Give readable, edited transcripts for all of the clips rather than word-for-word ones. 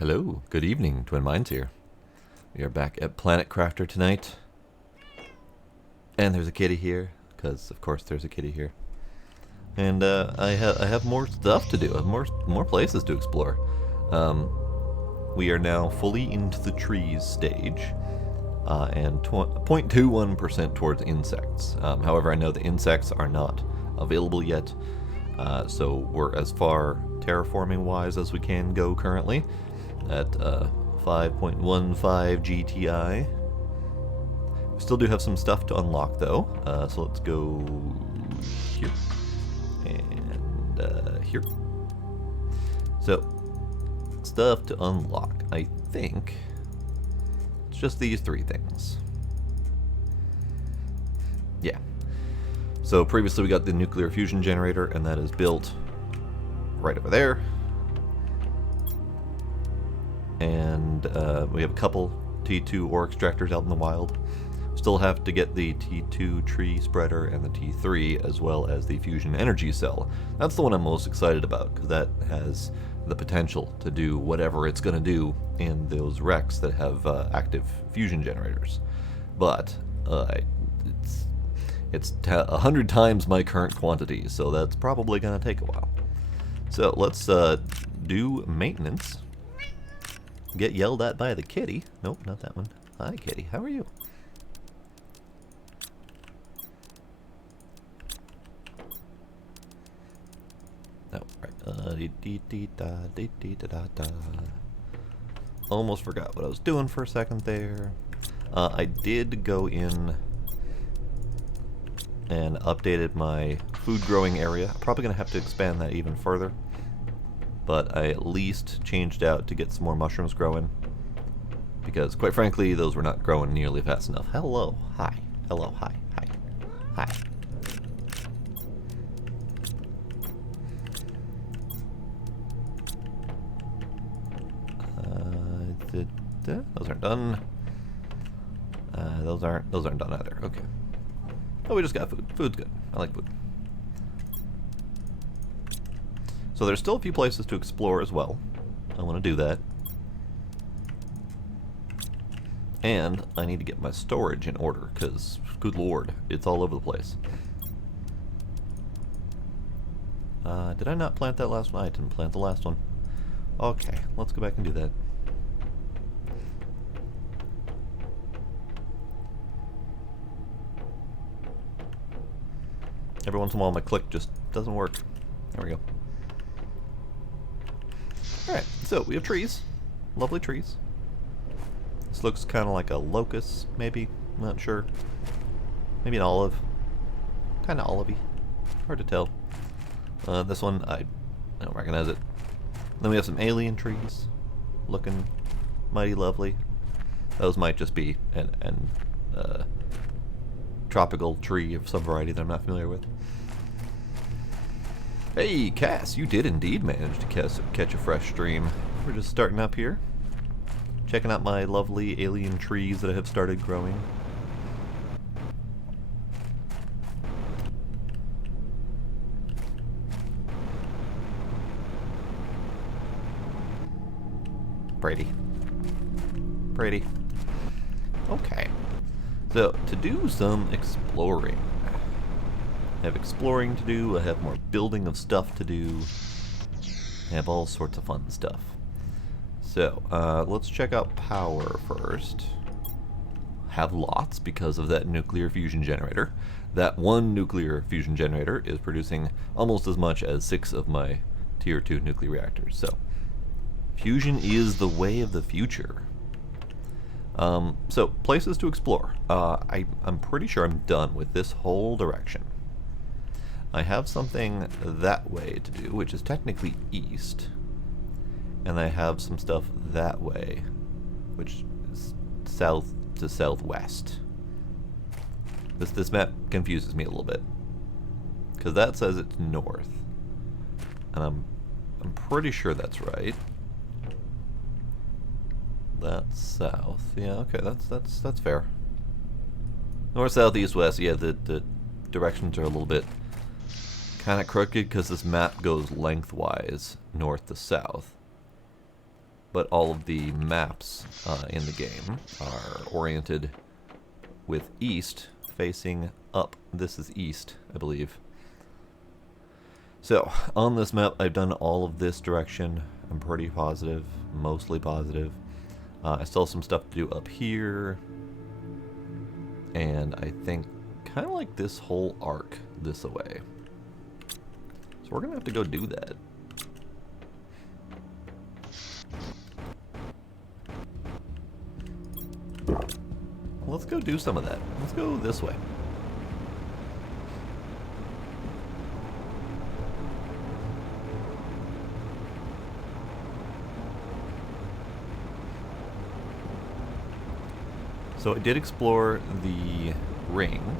Hello, good evening, Twin Minds here. We are back at Planet Crafter tonight. And there's a kitty here, because of course there's a kitty here. And I have more stuff to do, I have more places to explore. We are now fully into the trees stage, and 0.21% towards insects. However, I know the insects are not available yet, so we're as far terraforming wise as we can go currently at 5.15 GTI. We still do have some stuff to unlock though, so let's go here and here. So, stuff to unlock. I think it's just these three things. Yeah. So previously we got the nuclear fusion generator, and that is built right over there. And we have a couple T2 ore extractors out in the wild. Still have to get the T2 tree spreader and the T3, as well as the fusion energy cell. That's the one I'm most excited about, because that has the potential to do whatever it's going to do in those wrecks that have active fusion generators. But it's 100 times my current quantity, so that's probably going to take a while. So let's do maintenance. Get yelled at by the kitty. Nope, not that one. Hi, kitty. How are you? Oh, right. Almost forgot what I was doing for a second there. I did go in and updated my food growing area. I'm probably going to have to expand that even further. But I at least changed out to get some more mushrooms growing, because quite frankly those were not growing nearly fast enough. Hello, hi, hello, hi, hi, hi. Those aren't done. Those aren't done either. Okay. Oh, we just got food. Food's good. I like food. So there's still a few places to explore as well. I want to do that. And I need to get my storage in order, because, good lord, it's all over the place. Did I not plant that last one? I didn't plant the last one. Okay, let's go back and do that. Every once in a while my click just doesn't work. There we go. Alright, so we have trees. Lovely trees. This looks kind of like a locust, maybe. I'm not sure. Maybe an olive. Kind of olivey. Hard to tell. This one, I don't recognize it. Then we have some alien trees. Looking mighty lovely. Those might just be an tropical tree of some variety that I'm not familiar with. Hey, Cass, you did indeed manage to catch a fresh stream. We're just starting up here, checking out my lovely alien trees that have started growing. Pretty. Okay. So, to do some exploring. I have exploring to do, I have more building of stuff to do. I have all sorts of fun stuff. So, let's check out power first. Have lots because of that nuclear fusion generator. That one nuclear fusion generator is producing almost as much as 6 of my tier 2 nuclear reactors. So, fusion is the way of the future. So, places to explore. I'm pretty sure I'm done with this whole direction. I have something that way to do, which is technically east. And I have some stuff that way, which is south to southwest. This map confuses me a little bit, because that says it's north. And I'm pretty sure that's right. That's south. Yeah, okay, that's fair. North, south, east, west. Yeah, the directions are a little bit kind of crooked because this map goes lengthwise north to south. but all of the maps in the game are oriented with east facing up. This is east, I believe. So, on this map, I've done all of this direction. I'm pretty positive, mostly positive. I still have some stuff to do up here. And I think kind of like this whole arc this way. So we're going to have to go do that. Let's go do some of that. Let's go this way. So I did explore the ring,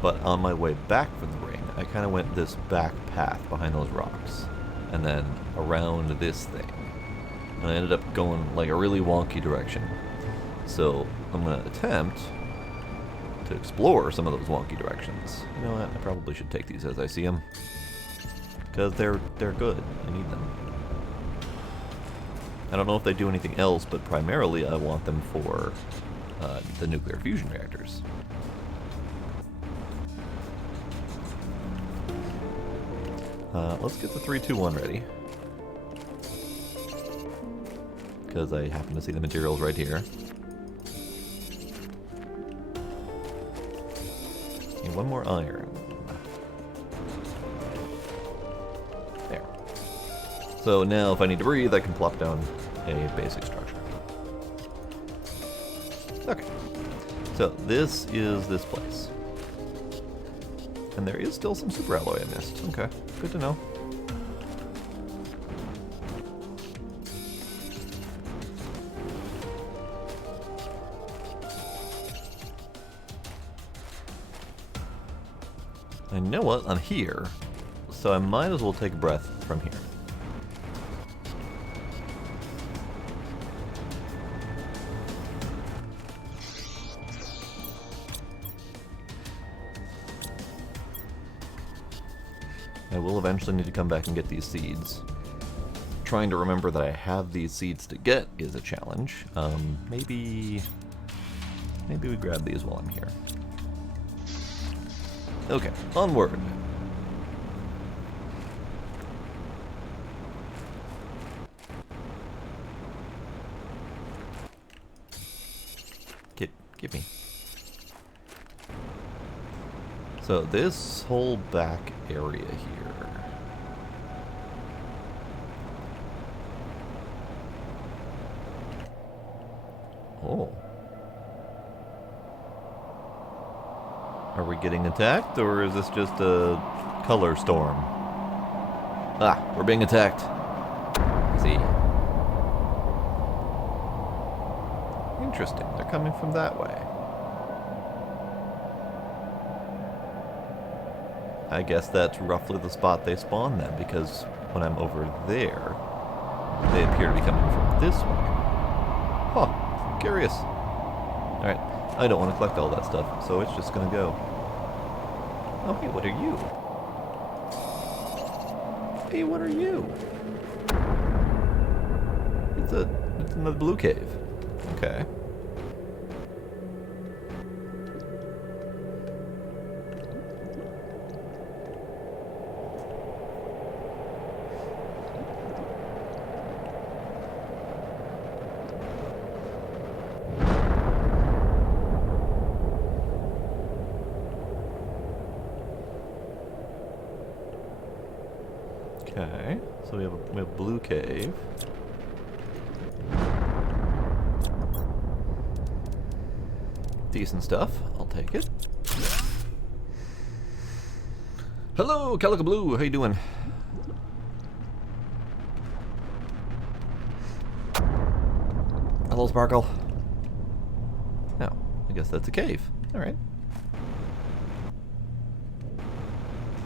but on my way back from the ring, I kind of went this back path behind those rocks, and then around this thing. And I ended up going like a really wonky direction. So I'm going to attempt to explore some of those wonky directions. You know what? I probably should take these as I see them, because they're good. I need them. I don't know if they do anything else, but primarily I want them for the nuclear fusion reactors. Let's get the 3, 2, 1 ready. Because I happen to see the materials right here. And one more iron. There. So now if I need to breathe, I can plop down a basic structure. Okay. So this is this place. And there is still some super alloy I missed. Okay, good to know. And you know what? I'm here, so I might as well take a breath from here. I will eventually need to come back and get these seeds. Trying to remember that I have these seeds to get is a challenge. Maybe we grab these while I'm here. Okay, onward. Give me. So this whole back area here. Oh. Are we getting attacked, or is this just a color storm? Ah, we're being attacked. See. Interesting, they're coming from that way. I guess that's roughly the spot they spawn then, because when I'm over there, they appear to be coming from this way. Huh, curious. Alright, I don't want to collect all that stuff, so it's just gonna go. Oh, hey, what are you? Hey, what are you? It's another blue cave. Okay. Okay, so we have a blue cave. Decent stuff. I'll take it. Hello, Calico Blue. How you doing? Hello, Sparkle. No, I guess that's a cave. All right.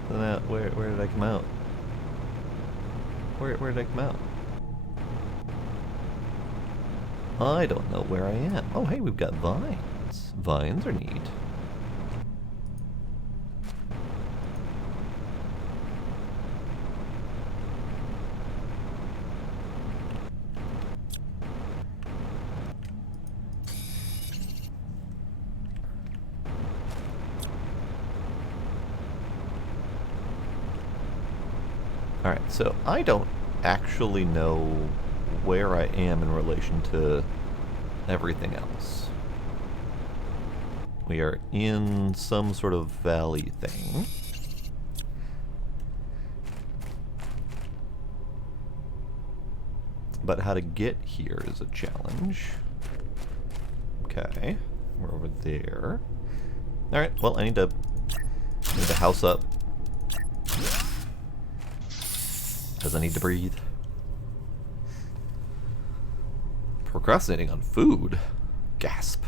So now, where did I come out? Where did I come out? I don't know where I am. Oh, hey, we've got vines. Vines are neat. Alright, so I don't actually know where I am in relation to everything else. We are in some sort of valley thing. But how to get here is a challenge. Okay, we're over there. Alright, well, I need to house up. Because I need to breathe. Procrastinating on food? Gasp.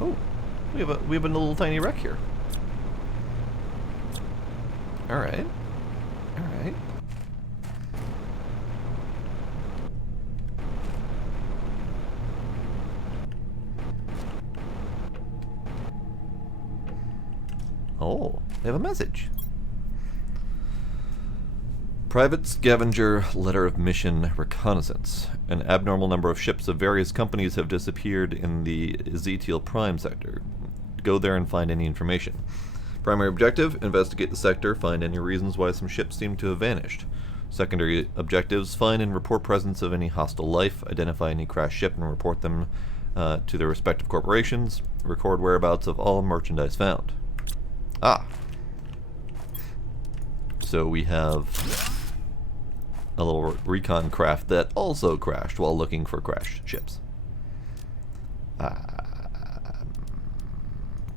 Oh, we have a little tiny wreck here. Alright. Alright. Oh, they have a message. Private Scavenger Letter of Mission Reconnaissance. An abnormal number of ships of various companies have disappeared in the Zetial Prime sector. Go there and find any information. Primary objective, investigate the sector, find any reasons why some ships seem to have vanished. Secondary objectives, find and report presence of any hostile life, identify any crashed ship and report them to their respective corporations, record whereabouts of all merchandise found. Ah. So we have a little recon craft that also crashed while looking for crashed ships.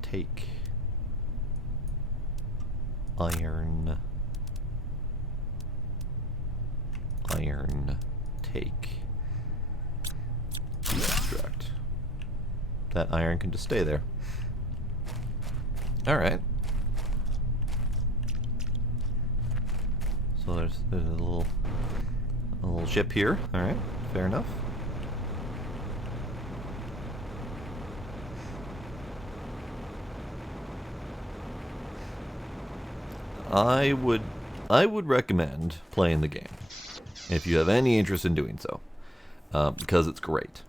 Take iron, take deconstruct. That iron can just stay there. Alright. So there's a little ship here. Alright, fair enough. I would recommend playing the game if you have any interest in doing so, because it's great.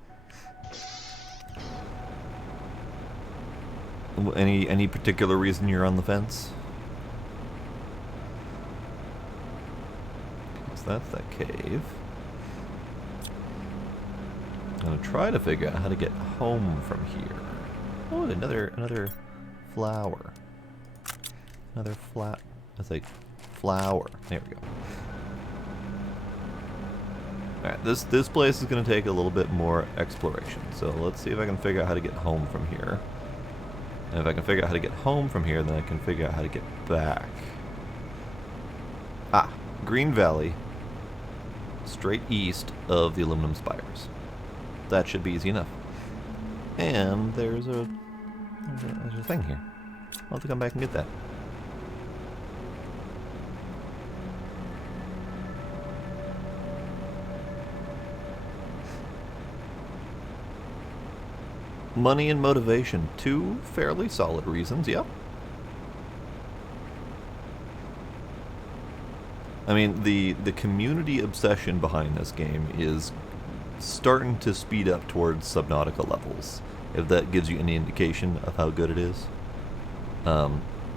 Any particular reason you're on the fence? So that's that cave. I'm gonna try to figure out how to get home from here. Oh, another flower. Another that's a flower. There we go. Alright, this place is gonna take a little bit more exploration. So let's see if I can figure out how to get home from here. And if I can figure out how to get home from here, then I can figure out how to get back. Ah, Green Valley. Straight east of the aluminum spires. That should be easy enough. And there's a thing here. I'll have to come back and get that. Money and motivation. Two fairly solid reasons, yep. I mean, the community obsession behind this game is starting to speed up towards Subnautica levels, if that gives you any indication of how good it is.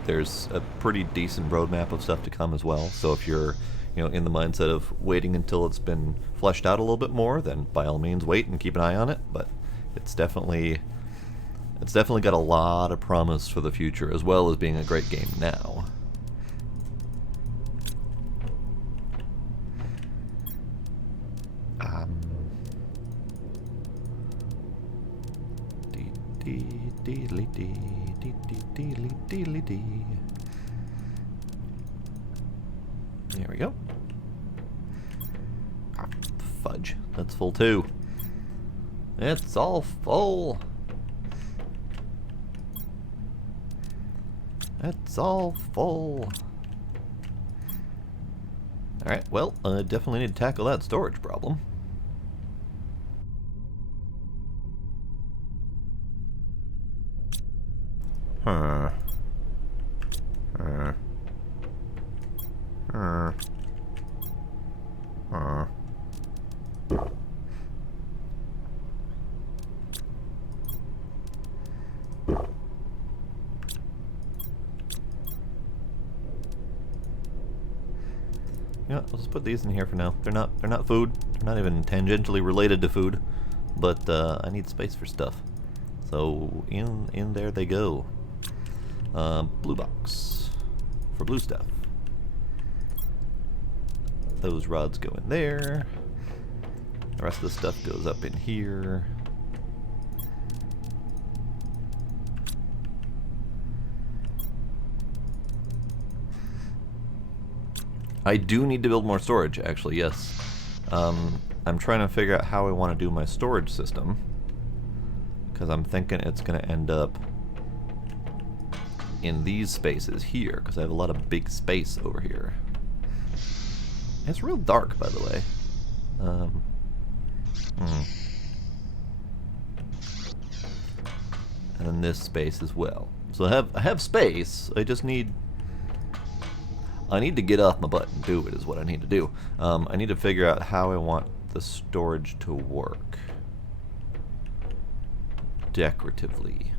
There's a pretty decent roadmap of stuff to come as well, so if you're in the mindset of waiting until it's been fleshed out a little bit more, then by all means wait and keep an eye on it, but it's definitely got a lot of promise for the future, as well as being a great game now. There we go. Ah, fudge. That's full too. It's all full. It's all full. Alright, well, I definitely need to tackle that storage problem. Huh. know what, let's put these in here for now. They're not food. They're not even tangentially related to food. But I need space for stuff. So in there they go. Blue box for blue stuff. Those rods go in there. The rest of the stuff goes up in here. I do need to build more storage, actually, yes. I'm trying to figure out how I want to do my storage system, because I'm thinking it's going to end up in these spaces here, because I have a lot of big space over here. It's real dark, by the way. And then this space as well. So I have space. I just need to get off my butt and do it is what I need to do. I need to figure out how I want the storage to work decoratively.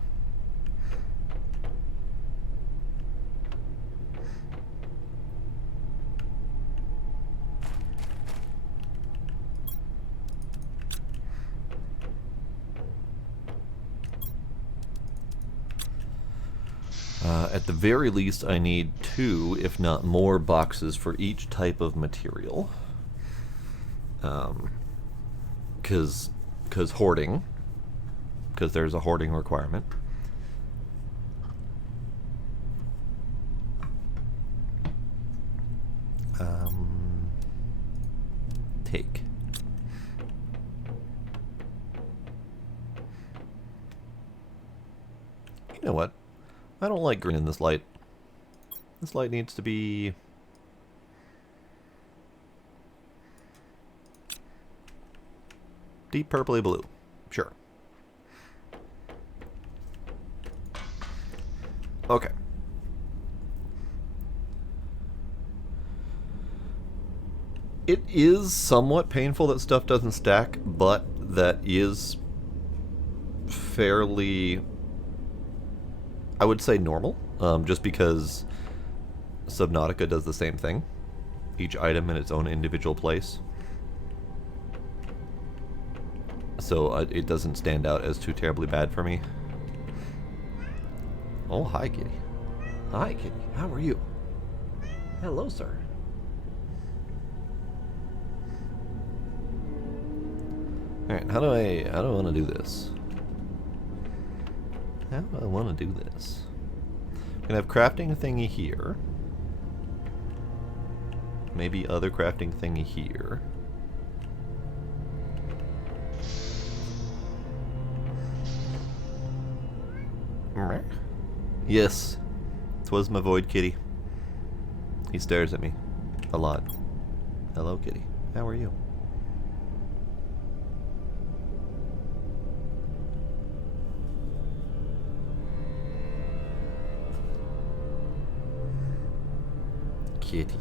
At the very least, I need 2, if not more, boxes for each type of material. Because hoarding, because there's a hoarding requirement. Take. You know what? I don't like green in this light. This light needs to be... deep purpley blue. Sure. Okay. It is somewhat painful that stuff doesn't stack, but that is fairly... I would say normal, just because Subnautica does the same thing. Each item in its own individual place. So it doesn't stand out as too terribly bad for me. Oh, hi, kitty. Hi, kitty. How are you? Hello, sir. Alright, how do I want to do this? How do I want to do this? I'm going to have crafting thingy here. Maybe other crafting thingy here. Yes, 'twas my void kitty. He stares at me a lot. Hello, kitty. How are you? Kitty.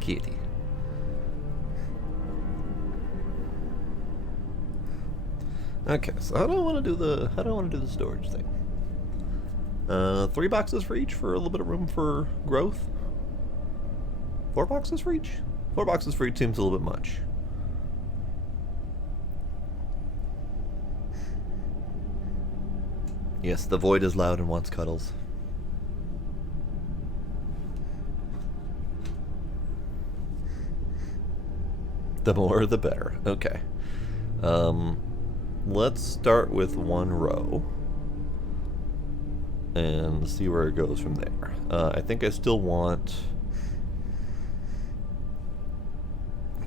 Kitty. Okay, so how do I want to do the storage thing? 3 boxes for each for a little bit of room for growth. 4 boxes for each? 4 boxes for each seems a little bit much. Yes, the void is loud and wants cuddles. The more, the better. Okay. Let's start with 1 row. And see where it goes from there. I think I still want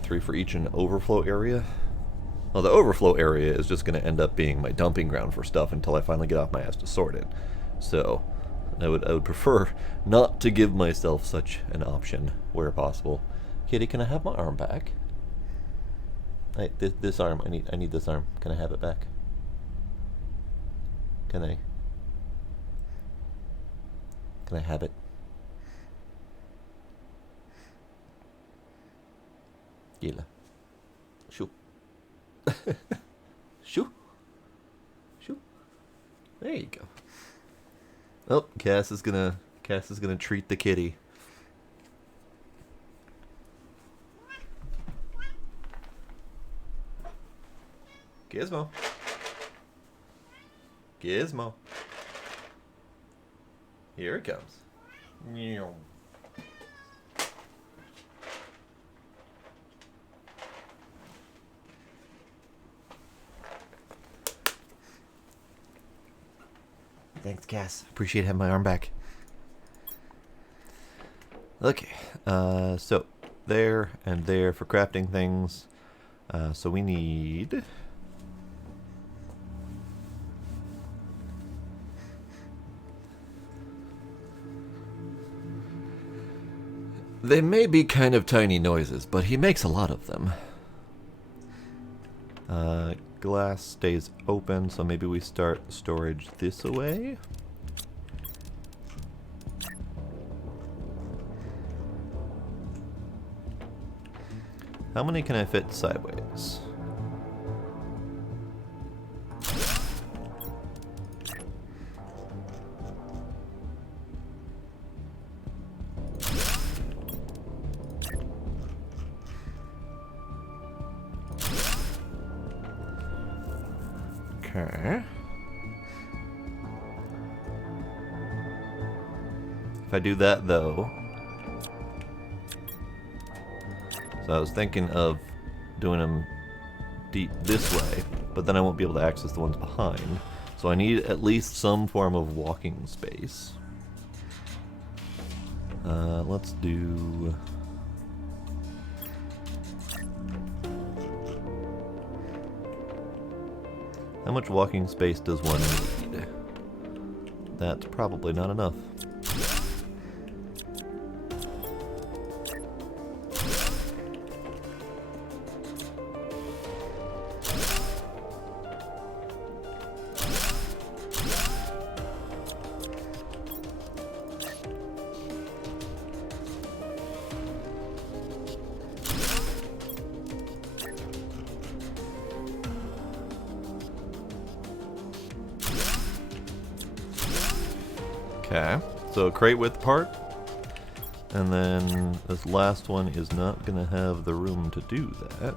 3 for each in overflow area. Well, the overflow area is just going to end up being my dumping ground for stuff until I finally get off my ass to sort it. So, I would prefer not to give myself such an option where possible. Kitty, can I have my arm back? This arm, I need this arm. Can I have it back? Can I have it? Gila. Shoo. Shoo. Shoo. There you go. Oh, Cass is gonna treat the kitty. Gizmo. Gizmo. Here it comes. Meow. Thanks, Cass. Appreciate having my arm back. Okay, so there and there for crafting things. So we need... They may be kind of tiny noises, but he makes a lot of them. Glass stays open, so maybe we start storage this way. How many can I fit sideways? Okay. If I do that though, so I was thinking of doing them deep this way, but then I won't be able to access the ones behind. So I need at least some form of walking space. Let's do... How much walking space does one need? That's probably not enough. Okay, so crate width part, and then this last one is not going to have the room to do that.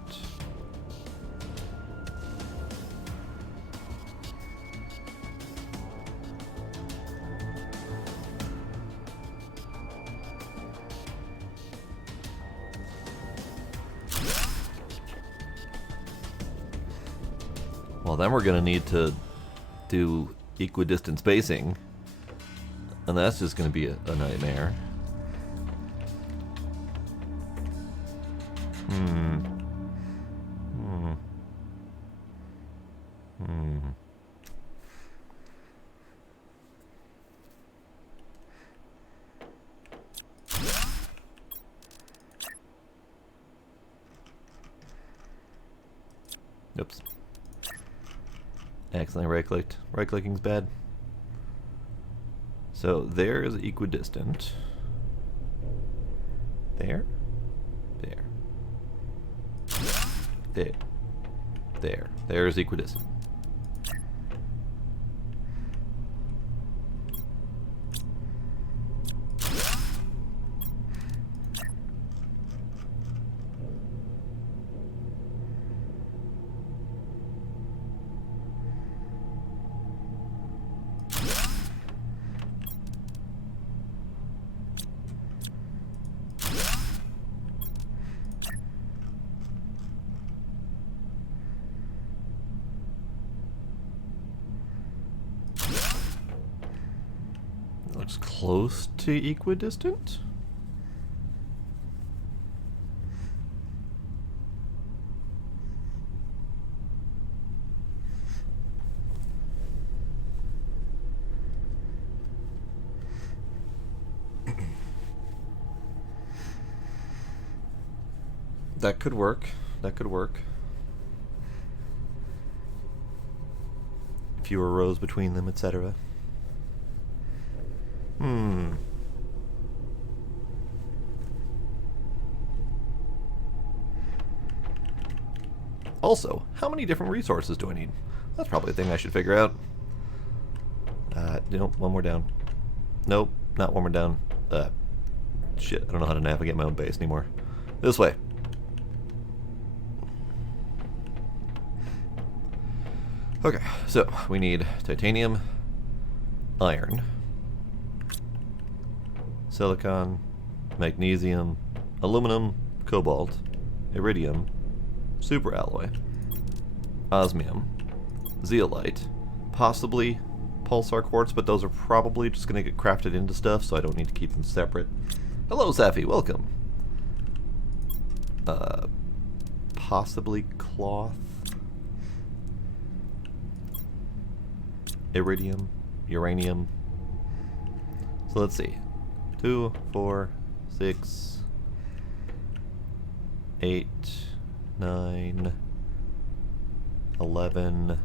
Well, then we're going to need to do equidistant spacing. And that's just going to be a nightmare. Oops. Accidentally right-clicked. Right-clicking's bad. So there is equidistant. There. There. There. There. There is equidistant. Looks close to equidistant. That could work. That could work. Fewer rows between them, etc. Also, how many different resources do I need? That's probably a thing I should figure out. Nope, one more down. Nope, not one more down. Shit, I don't know how to navigate my own base anymore. This way. Okay, so we need titanium, iron, silicon, magnesium, aluminum, cobalt, iridium, superalloy, osmium, zeolite, possibly pulsar quartz, but those are probably just going to get crafted into stuff, so I don't need to keep them separate. Hello, Safi, welcome. Possibly cloth, iridium, uranium. So let's see. 2, 4, 6, 8, 9, 11.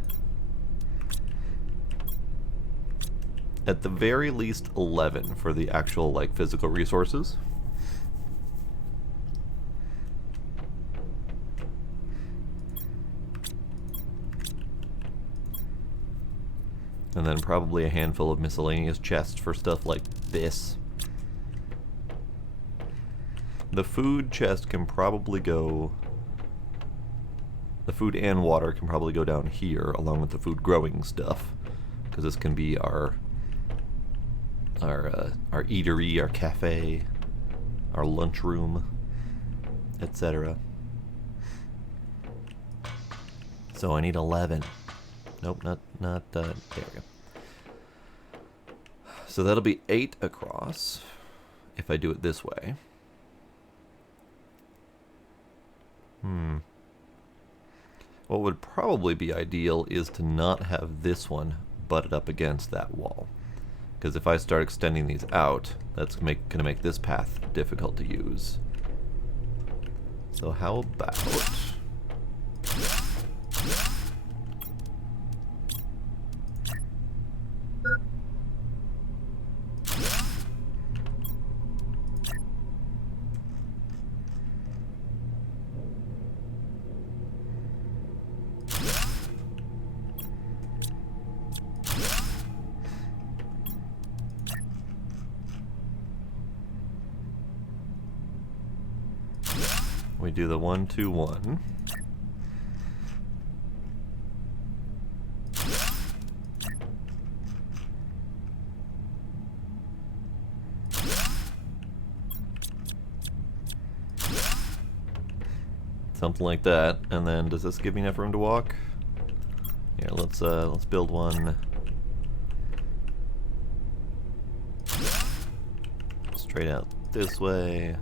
At the very least 11 for the actual, like, physical resources. And then probably a handful of miscellaneous chests for stuff like this. The food chest can probably go... The food and water can probably go down here, along with the food growing stuff. Because this can be our eatery, our cafe, our lunchroom, etc. So I need 11. Nope, not there we go. So that'll be 8 across, if I do it this way. What would probably be ideal is to not have this one butted up against that wall. Because if I start extending these out, that's going to make this path difficult to use. So how about... we do the 1, 2, 1. Something like that. And then does this give me enough room to walk? Here, let's build one straight out this way.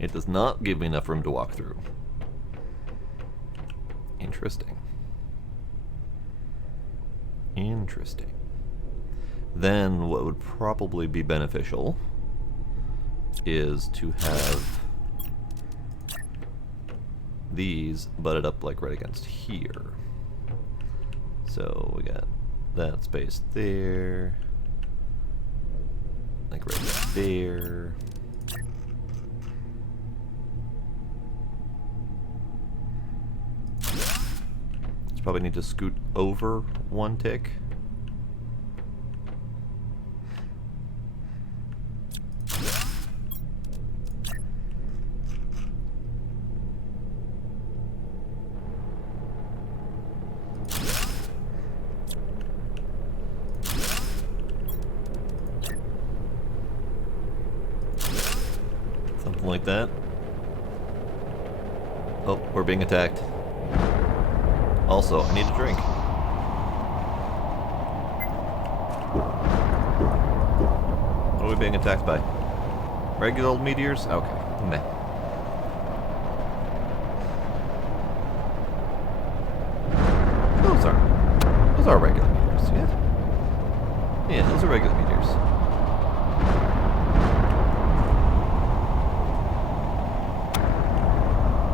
It does not give me enough room to walk through. Interesting. Interesting. Then what would probably be beneficial is to have these butted up like right against here. So we got that space there, like right there. Probably need to scoot over 1 tick. Something like that. Oh, we're being attacked. Also, I need a drink. What are we being attacked by? Regular old meteors? Okay. Meh. Those are regular meteors, yeah? Yeah, those are regular meteors.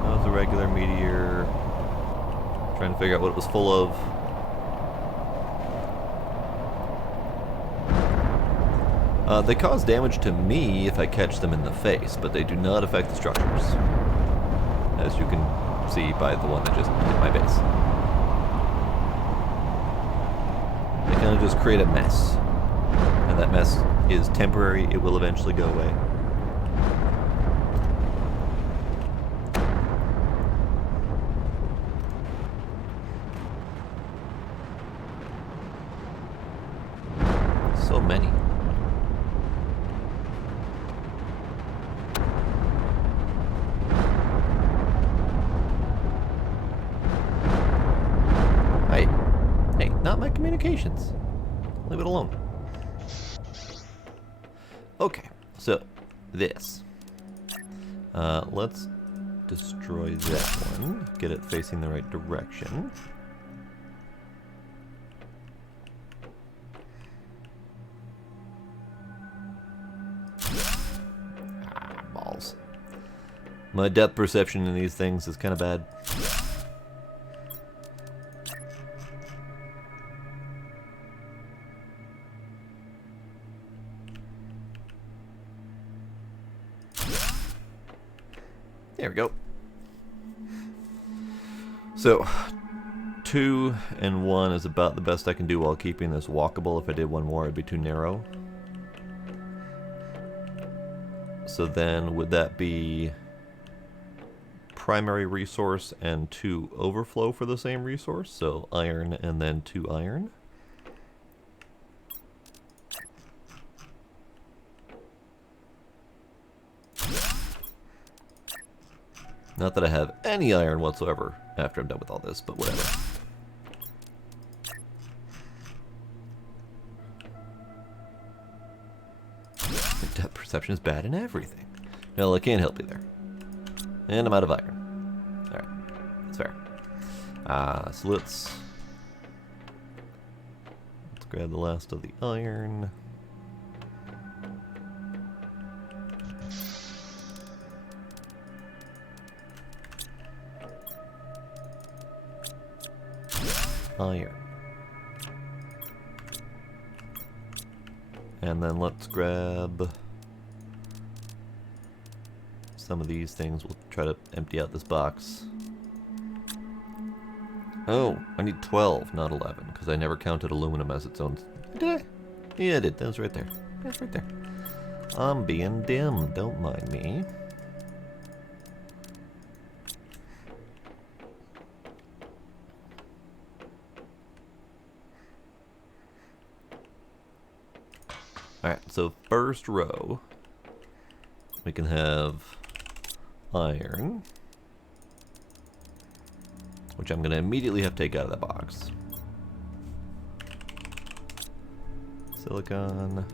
That was a regular meteor. Trying to figure out what it was full of. They cause damage to me if I catch them in the face, but they do not affect the structures. As you can see by the one that just hit my base. They kind of just create a mess. And that mess is temporary, it will eventually go away. many. Hey, not my communications. Leave it alone. Okay, so this. Let's destroy that one. Get it facing the right direction. Balls. My depth perception in these things is kind of bad. There we go. So, 2 and 1 is about the best I can do while keeping this walkable. If I did one more, it'd be too narrow. So then, would that be primary resource and 2 overflow for the same resource? So iron and then 2 iron. Not that I have any iron whatsoever after I'm done with all this, but whatever. Depth perception is bad in everything. Well, I can't help you there. And I'm out of iron. Alright, that's fair. So let's grab the last of the iron. Iron. And then let's grab some of these things. We'll try to empty out this box. Oh, I need 12, not 11, because I never counted aluminum as its own. Did I? Yeah, I did. That was right there. That's right there. I'm being dim. Don't mind me. Alright, so first row, we can have iron, which I'm going to immediately have to take out of that box. Silicon.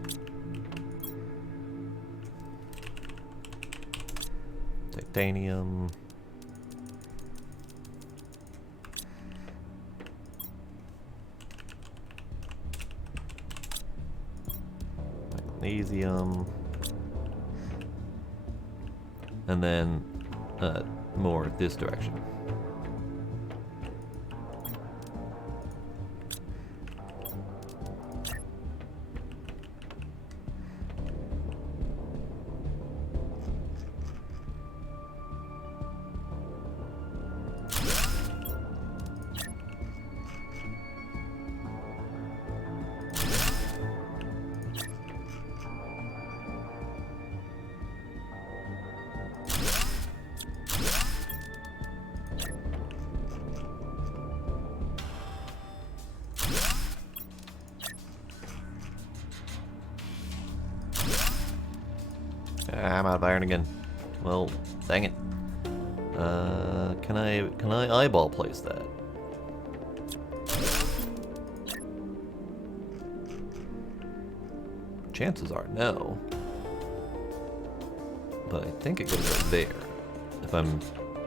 Titanium. Magnesium, and then more this direction. I'm out of iron again. Well, dang it. Can I eyeball place that? Chances are no. But I think it goes right there. If I'm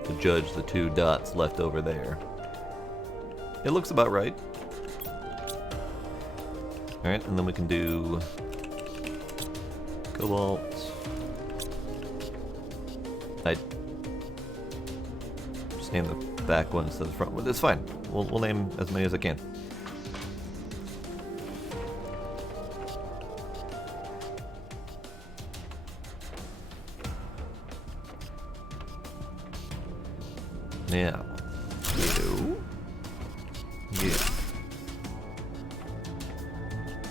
to judge the 2 dots left over there. It looks about right. Alright, and then we can do cobalt. I just name the back one instead of the front one. It's fine. We'll name as many as I can. Now, you.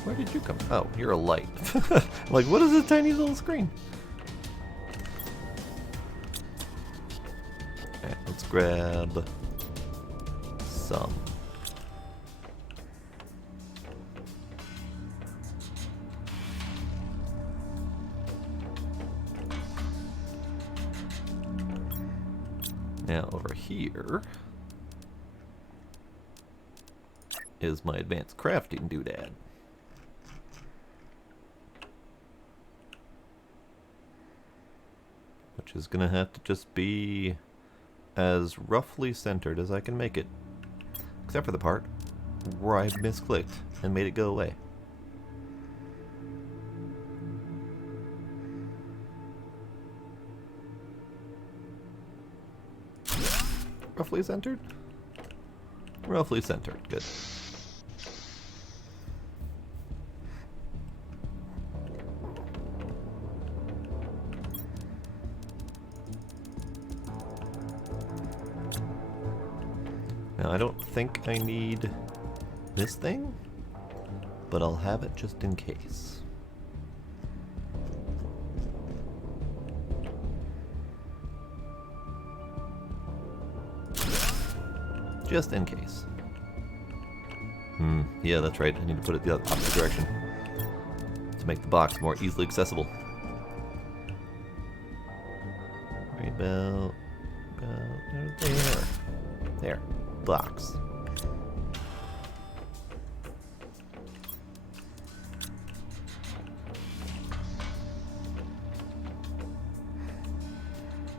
Where did you come? Oh, you're a light. Like, what is this tiny little screen? Alright, let's grab some. here is my advanced crafting doodad. Which is gonna have to just be as roughly centered as I can make it. Except for the part where I misclicked and made it go away. Roughly centered? Roughly centered. Good. Now, I don't think I need this thing, but I'll have it just in case. Just in case. Yeah, that's right. I need to put it the opposite direction to make the box more easily accessible. Right about there. There. Box.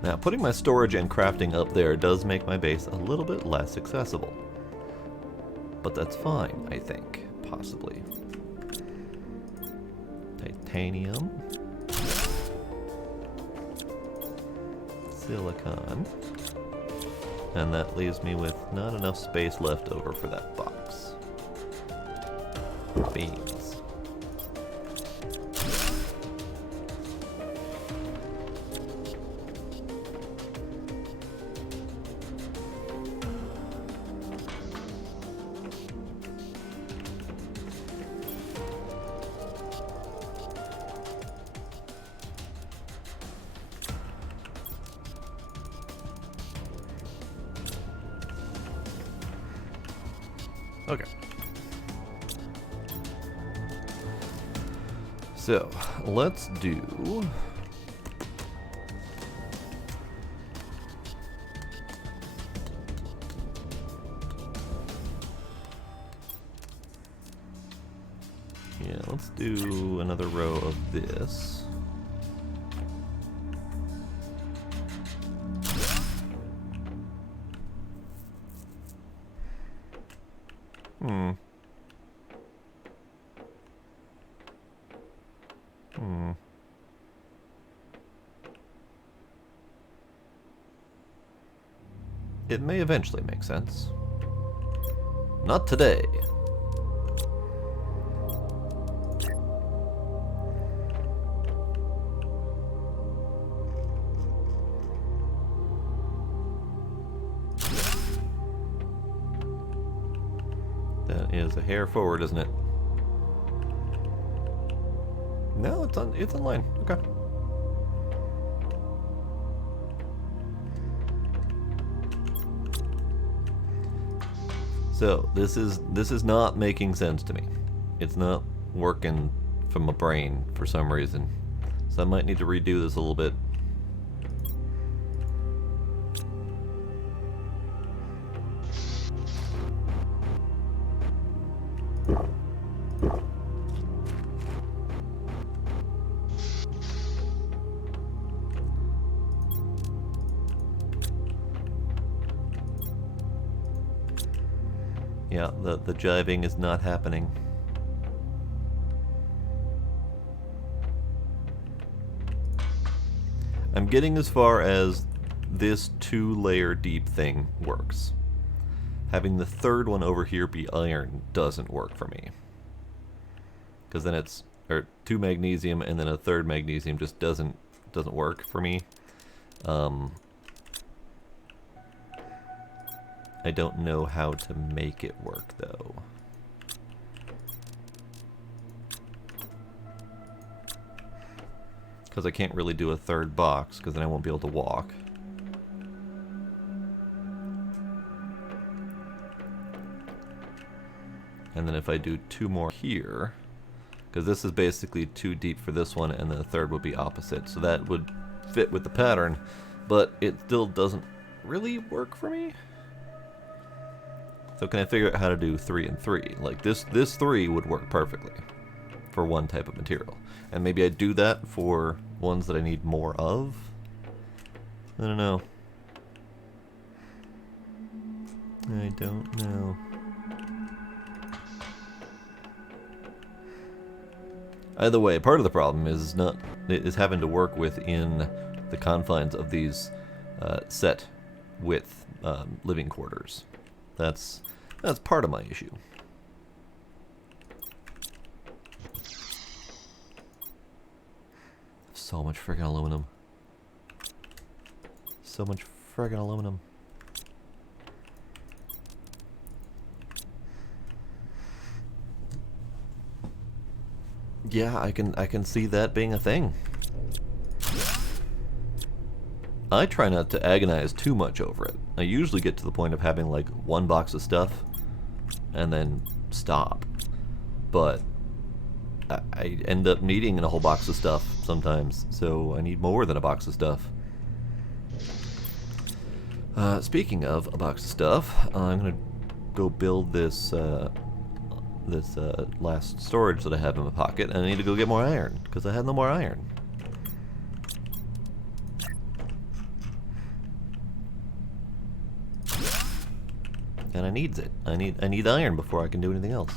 Now, putting my storage and crafting up there does make my base a little bit less accessible. But that's fine, I think. Possibly. Titanium. Silicon. And that leaves me with not enough space left over for that box. Beans. Okay. So, let's do... Yeah, let's do another row of this. It may eventually make sense. Not today. That is a hair forward, isn't it? No, it's in line. Okay. So this is not making sense to me. It's not working from my brain for some reason. So I might need to redo this a little bit. Yeah, the jiving is not happening. I'm getting as far as this 2-layer deep thing works. Having the third one over here be iron doesn't work for me. Because then it's, or 2 magnesium and then a third magnesium just doesn't work for me. I don't know how to make it work, though. Because I can't really do a third box, because then I won't be able to walk. And then if I do 2 more here, because this is basically too deep for this one, and then the third would be opposite. So that would fit with the pattern, but it still doesn't really work for me. So can I figure out how to do 3 and 3? Like this 3 would work perfectly for one type of material. And maybe I do that for ones that I need more of? I don't know. I don't know. Either way, part of the problem is having to work within the confines of these set width living quarters. That's part of my issue. So much friggin' aluminum. So much friggin' aluminum. Yeah, I can see that being a thing. I try not to agonize too much over it. I usually get to the point of having like one box of stuff and then stop. But I end up needing a whole box of stuff sometimes, so I need more than a box of stuff. Speaking of a box of stuff, I'm gonna go build this last storage that I have in my pocket, and I need to go get more iron because I have no more iron. And I needs it. I need iron before I can do anything else.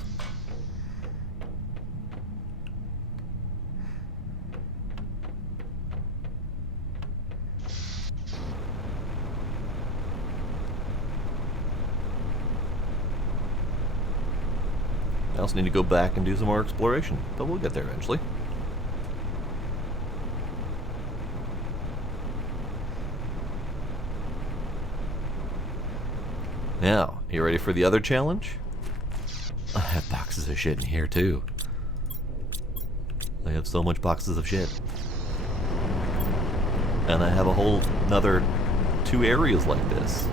I also need to go back and do some more exploration, but we'll get there eventually. Now, you ready for the other challenge? I have boxes of shit in here too. I have so much boxes of shit. And I have a whole another 2 areas like this.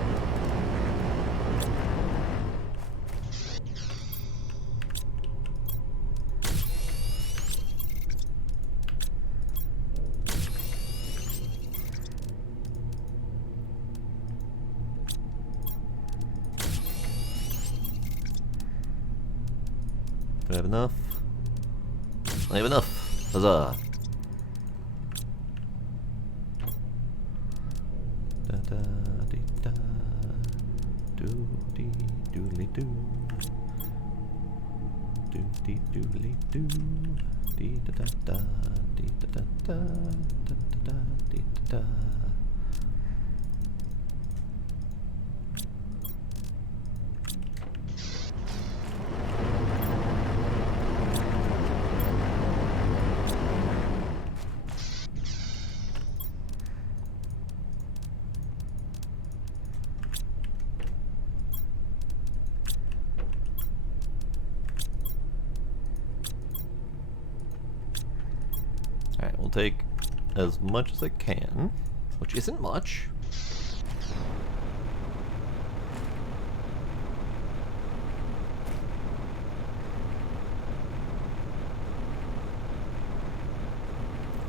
Do I have enough? I have enough. Huzzah. Da da dee da. Doo dee doodly doo. Doo dee doodly doo. Dee da da da. Dee da da da. Da da da. Dee da da. Alright, we'll take as much as I can, which isn't much.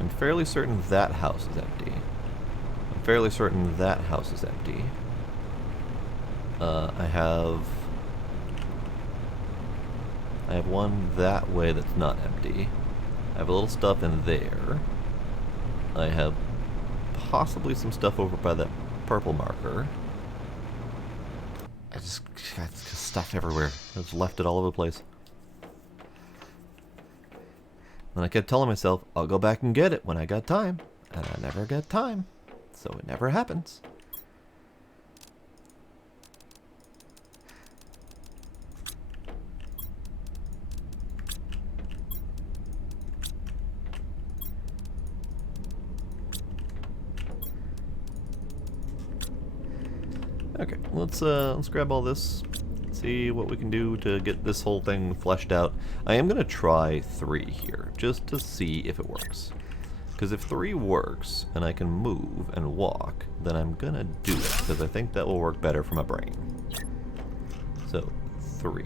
I'm fairly certain that house is empty. I'm fairly certain that house is empty. I have one that way that's not empty. I have a little stuff in there. I have possibly some stuff over by that purple marker. I just got stuff everywhere. I just left it all over the place. And I kept telling myself, I'll go back and get it when I got time. And I never get time. So it never happens. Okay, let's grab all this, see what we can do to get this whole thing fleshed out. I am gonna try 3 here, just to see if it works. Because if 3 works, and I can move and walk, then I'm gonna do it, because I think that will work better for my brain. So, 3.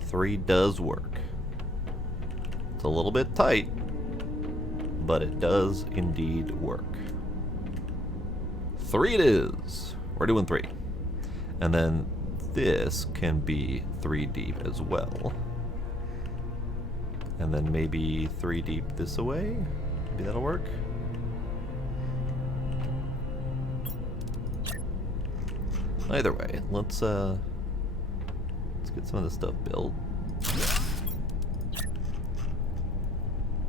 Three does work. It's a little bit tight. but it does indeed work. 3 it is. We're doing 3. And then this can be 3 deep as well. And then maybe 3 deep this away. Maybe that'll work. Either way, let's get some of this stuff built.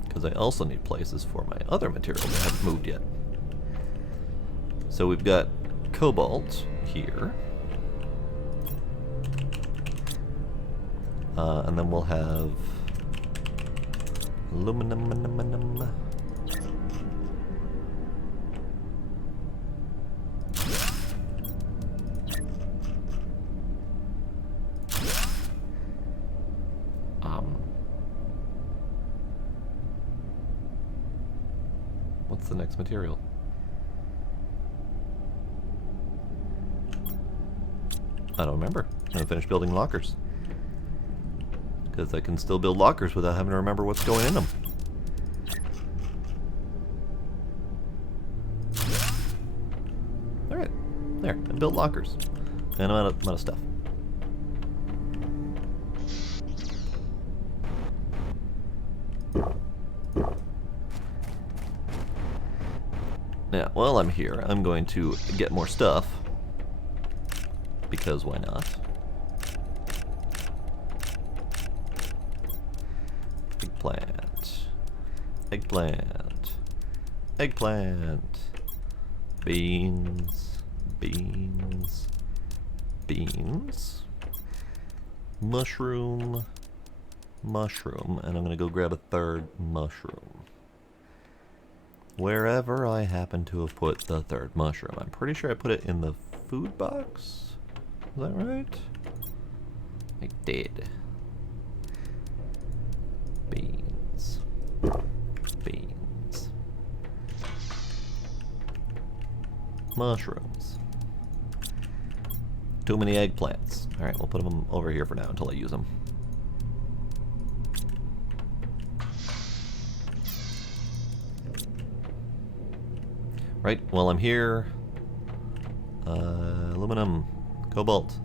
Because I also need places for my other material that haven't moved yet. So we've got cobalt here. And then we'll have aluminum. What's the next material? I don't remember. I'm gonna finish building lockers. Because I can still build lockers without having to remember what's going in them. Alright. There. I built lockers. And I'm out of stuff. Now, while I'm here, I'm going to get more stuff. Because why not? Eggplant. Eggplant. Eggplant. Beans. Beans. Beans. Mushroom. Mushroom. And I'm gonna go grab a 3rd mushroom. Wherever I happen to have put the 3rd mushroom. I'm pretty sure I put it in the food box. Is that right? I did. Beans. Beans. Mushrooms. Too many eggplants. Alright, we'll put them over here for now until I use them. Right, while I'm here, aluminum, cobalt,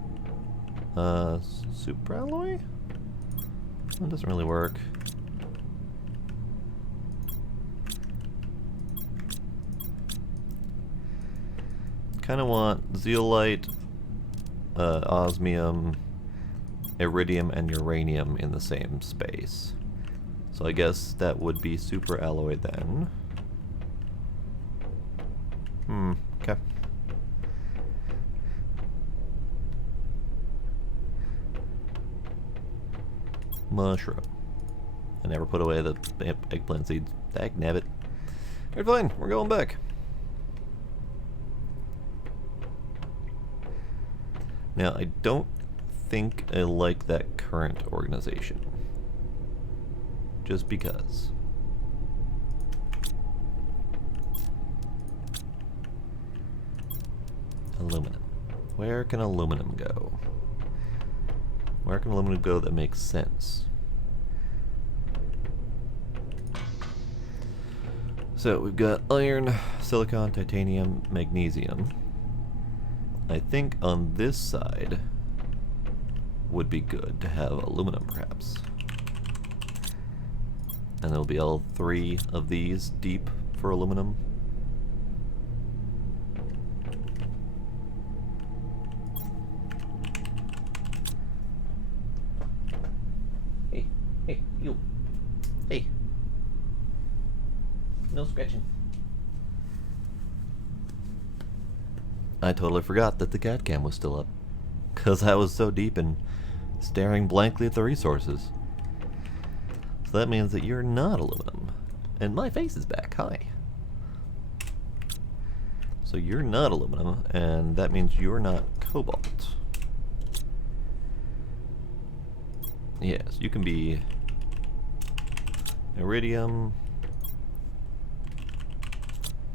superalloy? That doesn't really work. Kind of want zeolite, osmium, iridium, and uranium in the same space. So I guess that would be superalloy then. Okay. Mushroom. I never put away the eggplant seeds. Dagnabbit. Alright, fine. We're going back. Now, I don't think I like that current organization. Just because. Aluminum. Where can aluminum go? Where can aluminum go that makes sense? So we've got iron, silicon, titanium, magnesium. I think on this side would be good to have aluminum perhaps. And there'll be all 3 of these deep for aluminum. Hey, you. Hey. No scratching. I totally forgot that the cat cam was still up. Because I was so deep in staring blankly at the resources. So that means that you're not aluminum. And my face is back. Hi. So you're not aluminum, and that means you're not cobalt. Yes, you can be iridium,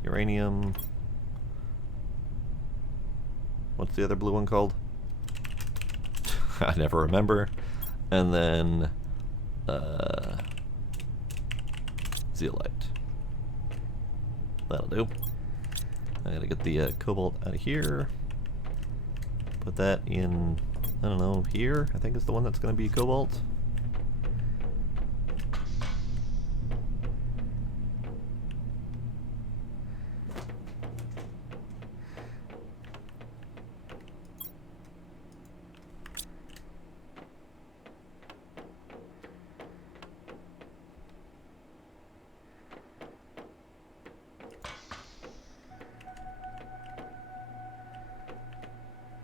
uranium. What's the other blue one called? I never remember. And then zeolite. That'll do. I gotta get the cobalt out of here. Put that in, I don't know, here? I think it's the one that's gonna be cobalt.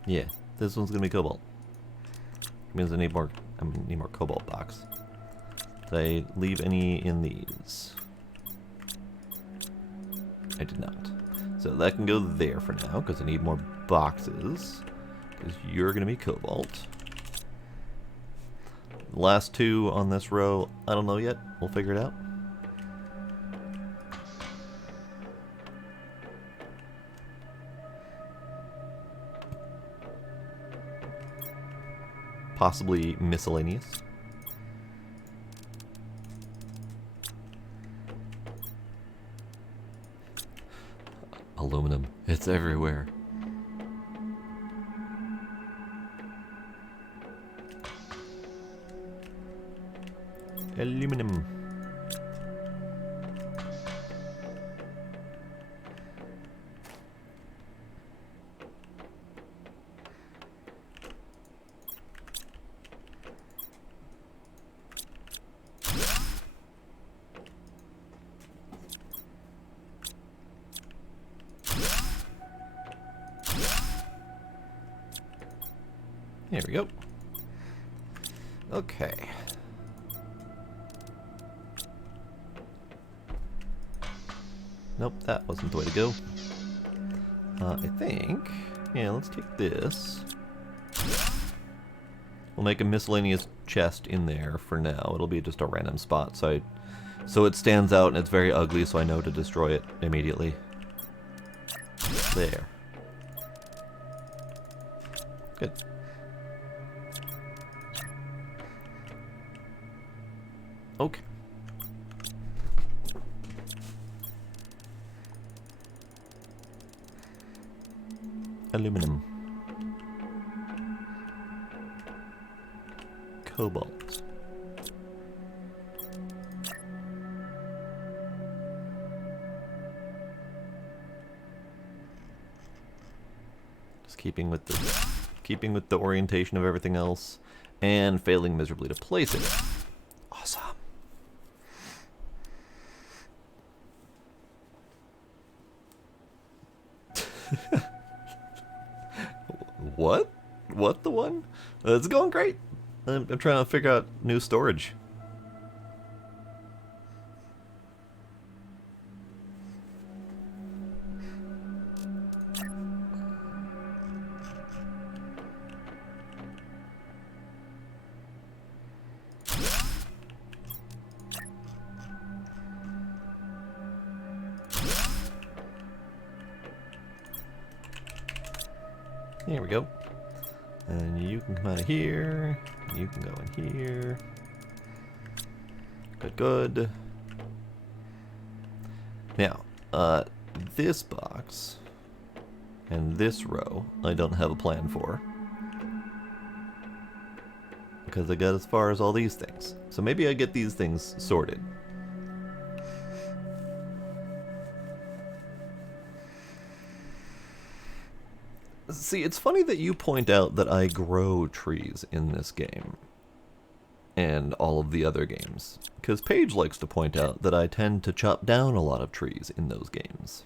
Yeah, this one's gonna be cobalt. Means I need more cobalt box. Did I leave any in these? I did not. So that can go there for now, because I need more boxes. Because you're gonna be cobalt. The last two on this row, I don't know yet. We'll figure it out. Possibly miscellaneous. Aluminum. It's everywhere. Aluminum. There we go. Okay. Nope, that wasn't the way to go. I think... Yeah, let's take this. We'll make a miscellaneous chest in there for now. It'll be just a random spot, so it stands out and it's very ugly, so I know to destroy it immediately. There. Good. Okay. Aluminum. Cobalt. Just keeping with the orientation of everything else and failing miserably to place it. Awesome. What? What the one? It's going great. I'm trying to figure out new storage. There we go. And you can come out of here. You can go in here. Good, good. Now, this box and this row I don't have a plan for. Because I got as far as all these things. So maybe I get these things sorted. See, it's funny that you point out that I grow trees in this game and all of the other games, because Paige likes to point out that I tend to chop down a lot of trees in those games.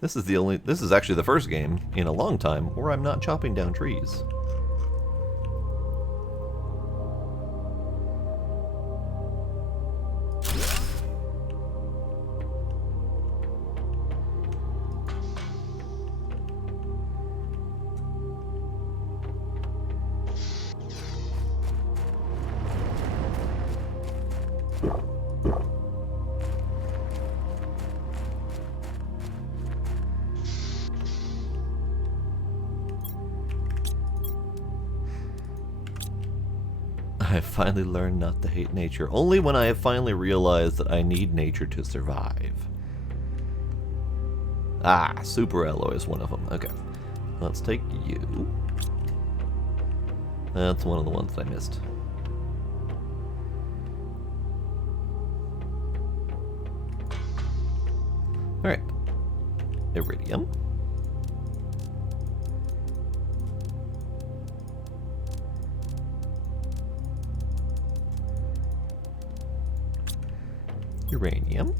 This is actually the first game in a long time where I'm not chopping down trees. I finally learned not to hate nature. Only when I have finally realized that I need nature to survive. Ah, super alloy is one of them. Okay. Let's take you. That's one of the ones that I missed. Alright. Iridium. Uranium.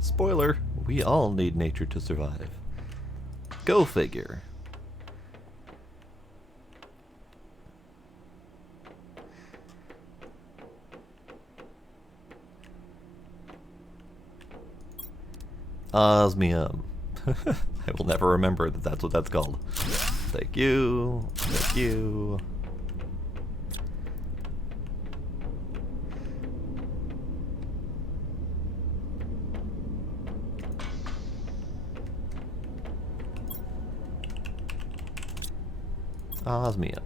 Spoiler, we all need nature to survive. Go figure. Osmium. I will never remember that that's what that's called. Thank you. Thank you. Osmium.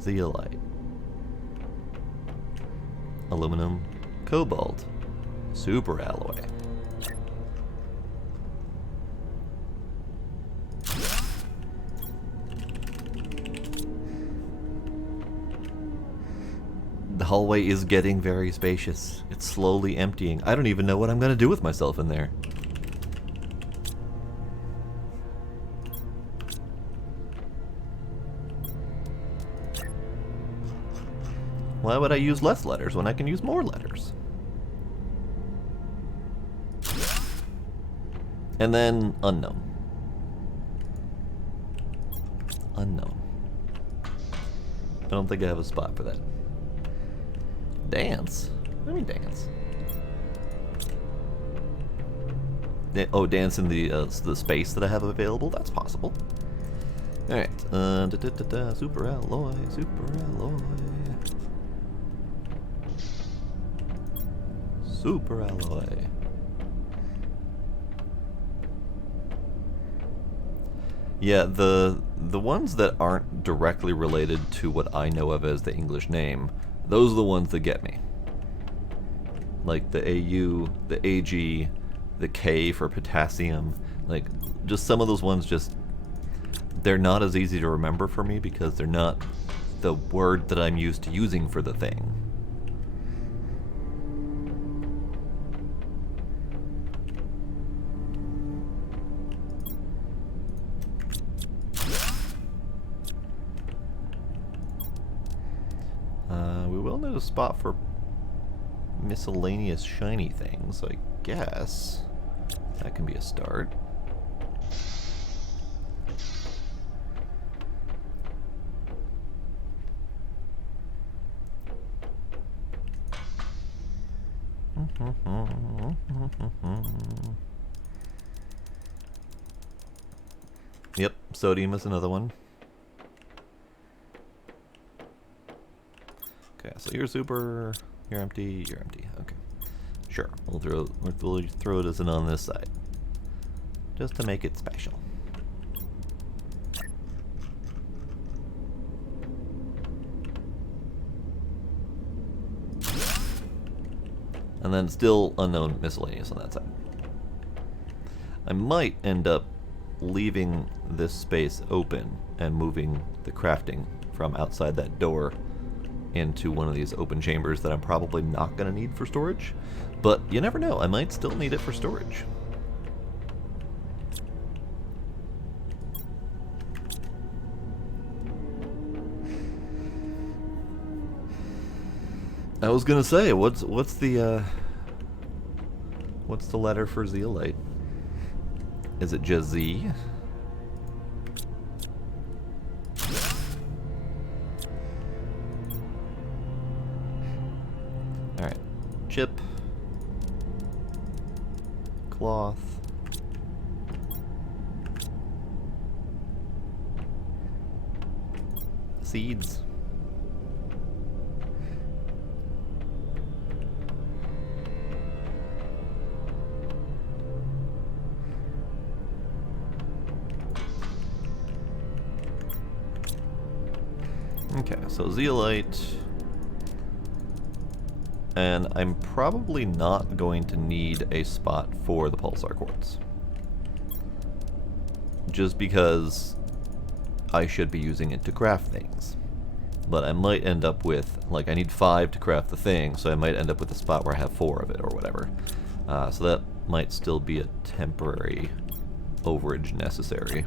Zeolite. Aluminum. Cobalt. Super alloy. The hallway is getting very spacious. It's slowly emptying. I don't even know what I'm going to do with myself in there. Why would I use less letters when I can use more letters? And then unknown. Unknown. I don't think I have a spot for that. Dance? What do you mean dance? Oh, dance in the space that I have available? That's possible. Alright. Super alloy, super alloy. Super alloy. Yeah, the ones that aren't directly related to what I know of as the English name, those are the ones that get me. Like the AU, the AG, the K for potassium. Like, just some of those ones just, they're not as easy to remember for me because they're not the word that I'm used to using for the thing. We will need a spot for miscellaneous shiny things, so I guess that can be a start. Yep, sodium is another one. Okay, so you're super, you're empty, you're empty. Okay, sure. We'll throw it as an on this side, just to make it special. And then still unknown miscellaneous on that side. I might end up leaving this space open and moving the crafting from outside that door into one of these open chambers that I'm probably not going to need for storage. But you never know, I might still need it for storage. I was gonna say, what's the letter for zeolite? Is it just Z? All right, chip, cloth, seeds. Okay, so zeolite. And I'm probably not going to need a spot for the pulsar quartz. Just because I should be using it to craft things. But I might end up with, like, I need 5 to craft the thing, so I might end up with a spot where I have 4 of it or whatever. So that might still be a temporary overage necessary.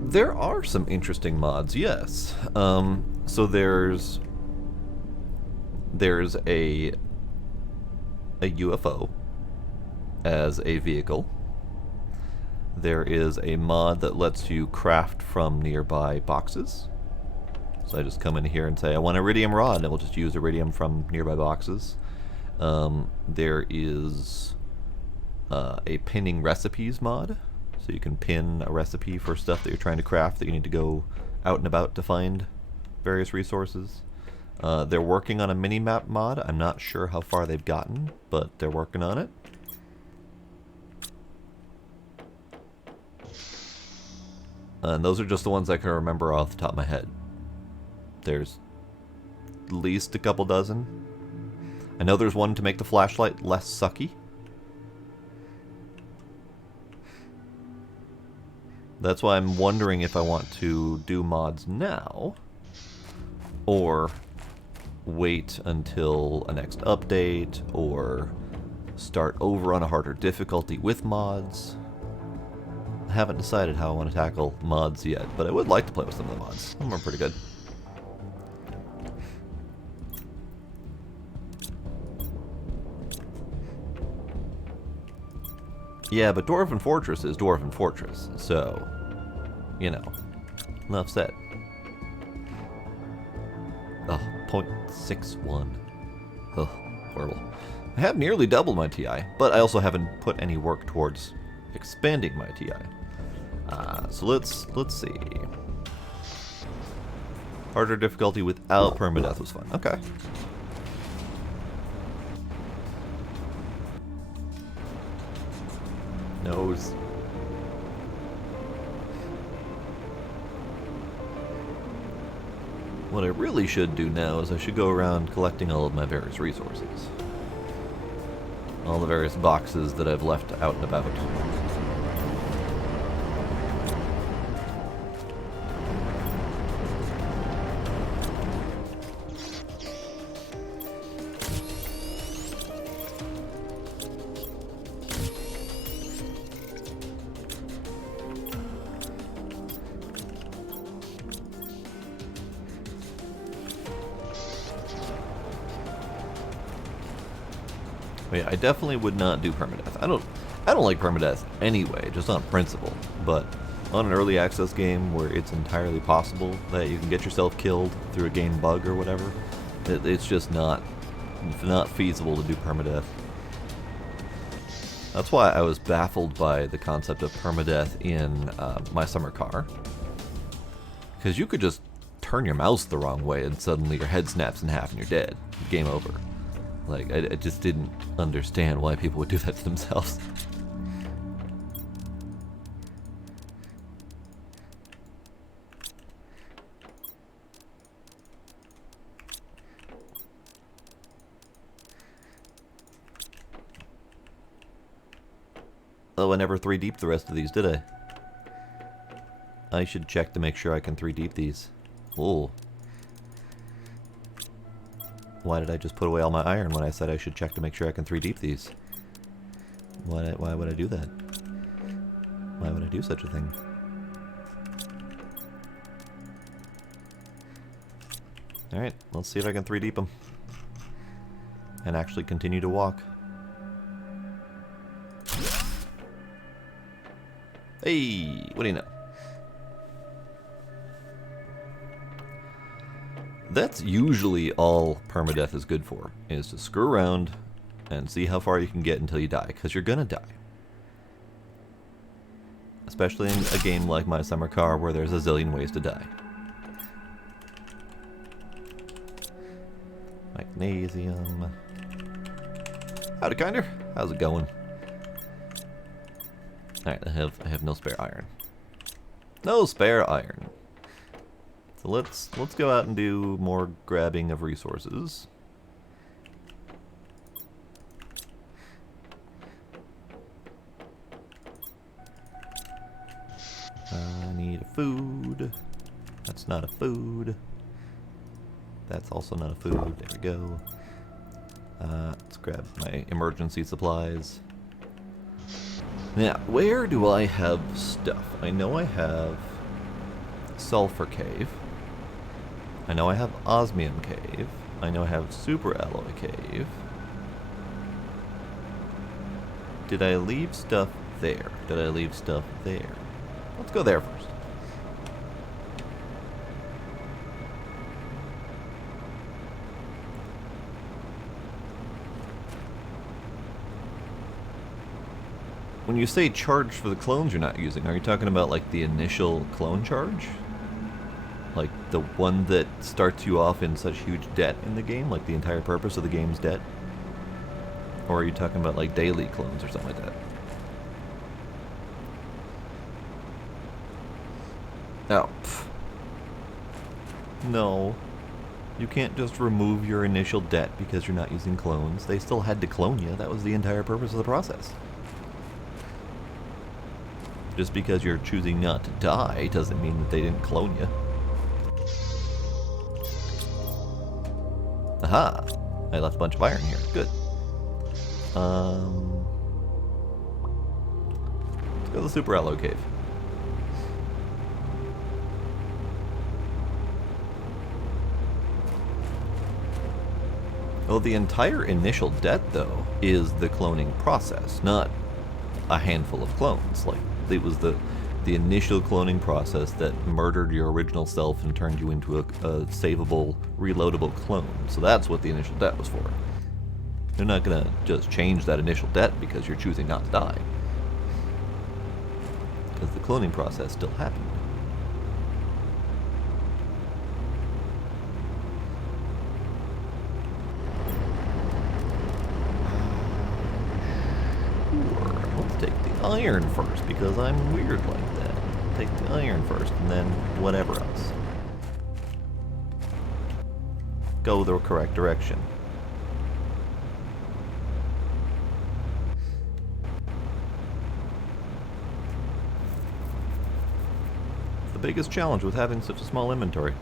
There are some interesting mods, yes. So there's a UFO as a vehicle. There is a mod that lets you craft from nearby boxes. So I just come in here and say, I want iridium rod, and it will just use iridium from nearby boxes. There is a pinning recipes mod. So you can pin a recipe for stuff that you're trying to craft that you need to go out and about to find various resources. They're working on a mini-map mod. I'm not sure how far they've gotten, but they're working on it. And those are just the ones I can remember off the top of my head. There's at least a couple dozen. I know there's one to make the flashlight less sucky. That's why I'm wondering if I want to do mods now, or wait until a next update, or start over on a harder difficulty with mods. I haven't decided how I want to tackle mods yet, but I would like to play with some of the mods. Some of them are pretty good. Yeah, but Dwarven Fortress is Dwarven Fortress, so, you know, enough said. Oh, 0.61. Ugh, horrible. I have nearly doubled my TI, but I also haven't put any work towards expanding my TI. So let's see. Harder difficulty without permadeath was fun. Okay. Nose. What I really should do now is I should go around collecting all of my various resources. All the various boxes that I've left out and about. Yeah, I definitely would not do permadeath. I don't like permadeath anyway, just on principle. But on an early access game where it's entirely possible that you can get yourself killed through a game bug or whatever, it's just not feasible to do permadeath. That's why I was baffled by the concept of permadeath in My Summer Car, because you could just turn your mouse the wrong way and suddenly your head snaps in half and you're dead. Game over. Like, I just didn't understand why people would do that to themselves. Oh, I never 3D'd the rest of these, did I? I should check to make sure I can 3D these. Oh. Why did I just put away all my iron when I said I should check to make sure I can 3D these? Why would I do that? Why would I do such a thing? Alright, let's see if I can 3D them. And actually continue to walk. Hey, what do you know? That's usually all permadeath is good for, is to screw around and see how far you can get until you die, because you're gonna die. Especially in a game like My Summer Car where there's a zillion ways to die. Magnesium. Howdy, Kinder. How's it going? Alright, I have no spare iron. No spare iron. So let's go out and do more grabbing of resources. I need a food. That's not a food. That's also not a food. There we go. Let's grab my emergency supplies. Now, where do I have stuff? I know I have Sulfur Cave. I know I have Osmium Cave. I know I have Super Alloy Cave. Did I leave stuff there? Did I leave stuff there? Let's go there first. When you say charge for the clones you're not using, are you talking about like the initial clone charge? Like the one that starts you off in such huge debt in the game, like the entire purpose of the game's debt? Or are you talking about like daily clones or something like that? Oh. Pff. No. You can't just remove your initial debt because you're not using clones. They still had to clone you. That was the entire purpose of the process. Just because you're choosing not to die doesn't mean that they didn't clone you. Aha! I left a bunch of iron here. Good. Let's go to the Super Alloy Cave. Well, the entire initial debt, though, is the cloning process, not a handful of clones. Like, it was the initial cloning process that murdered your original self and turned you into a savable, reloadable clone. So that's what the initial debt was for. They're not going to just change that initial debt because you're choosing not to die. Because the cloning process still happened. Let's take the iron first, because I'm weird like that. Take the iron first, and then whatever else. Go the correct direction. The biggest challenge with having such a small inventory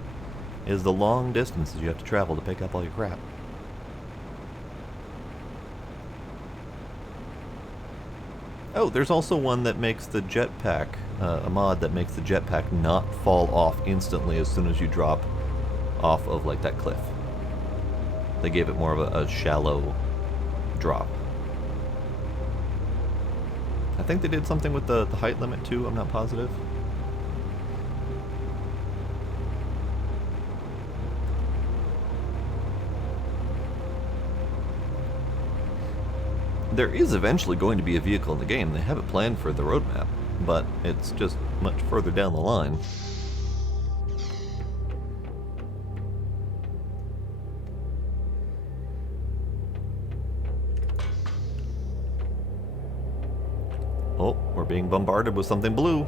is the long distances you have to travel to pick up all your crap. Oh, there's also one that makes the jetpack, a mod that makes the jetpack not fall off instantly as soon as you drop off of, like, that cliff. They gave it more of a shallow drop. I think they did something with the height limit, too. I'm not positive. There is eventually going to be a vehicle in the game. They have it planned for the roadmap, but it's just much further down the line. Oh, we're being bombarded with something blue.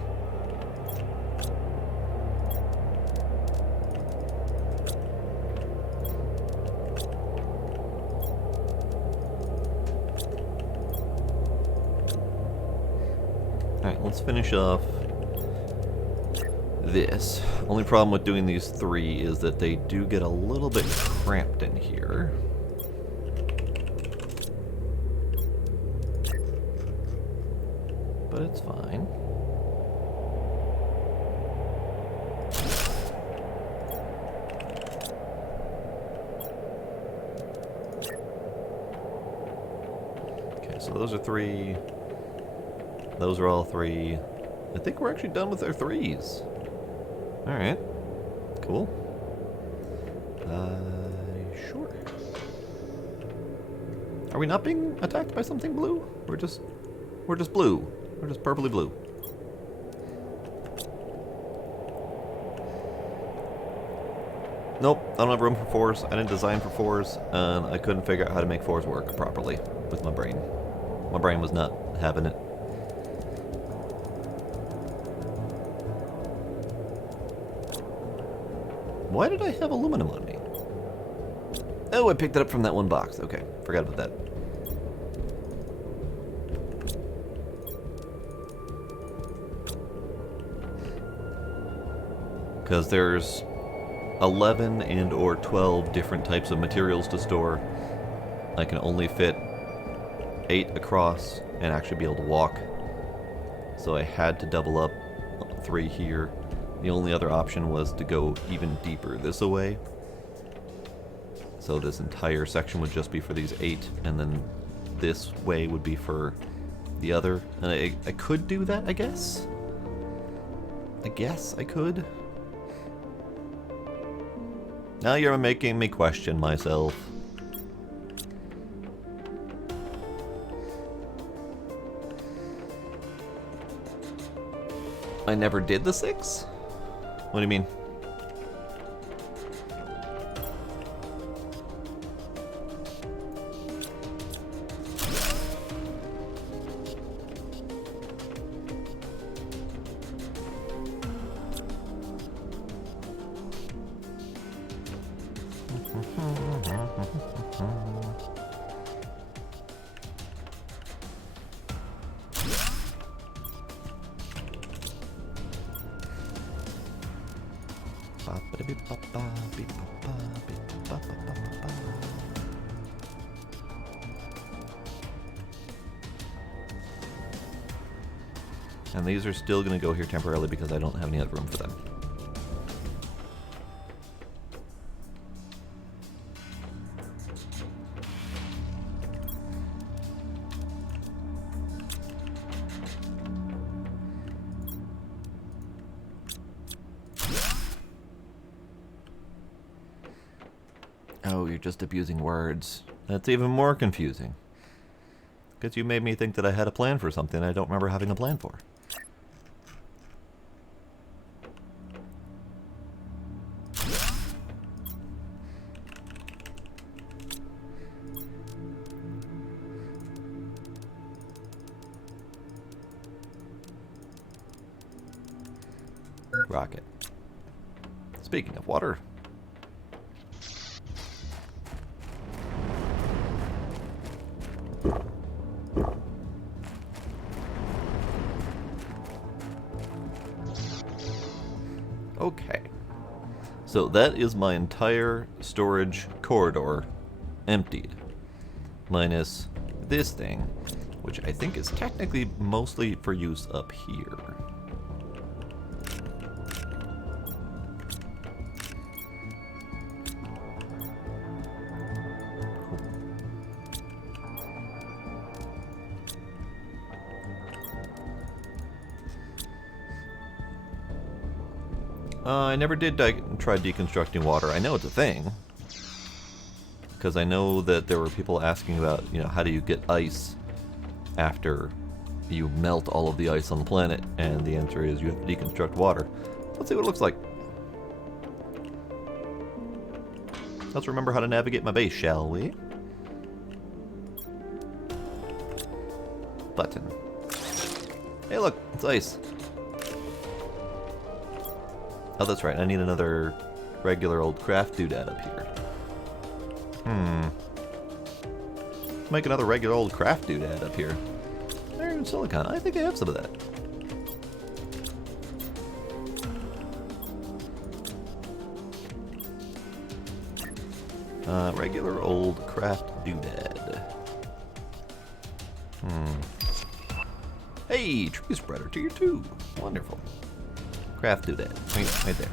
Alright, let's finish off this. Only problem with doing these three is that they do get a little bit cramped in here. But it's fine. Okay, so those are three. Those are all three. I think we're actually done with our threes. Alright. Cool. Sure. Are we not being attacked by something blue? We're just blue. We're just purpley blue. Nope, I don't have room for fours. I didn't design for fours, and I couldn't figure out how to make fours work properly with my brain. My brain was not having it. Why did I have aluminum on me? Oh, I picked it up from that one box. Okay, forgot about that. Because there's 11 and or 12 different types of materials to store. I can only fit 8 across and actually be able to walk. So I had to double up 3 here. The only other option was to go even deeper this away. So this entire section would just be for these 8, and then this way would be for the other. And I could do that, I guess? I guess I could. Now you're making me question myself. I never did the 6? What do you mean? And these are still going to go here temporarily because I don't have any other room for them. Oh, you're just abusing words. That's even more confusing. Because you made me think that I had a plan for something I don't remember having a plan for. Rocket. Speaking of water. Okay. So that is my entire storage corridor emptied. Minus this thing, which I think is technically mostly for use up here. I never did try deconstructing water. I know it's a thing. Because I know that there were people asking about, you know, how do you get ice after you melt all of the ice on the planet? And the answer is you have to deconstruct water. Let's see what it looks like. Let's remember how to navigate my base, shall we? Button. Hey look, it's ice. Oh, that's right. I need another regular old craft doodad up here. Let's make another regular old craft doodad up here. Iron silicon. I think I have some of that. Regular old craft doodad. Hey, tree spreader tier 2. Wonderful. Craft doodad. Right there.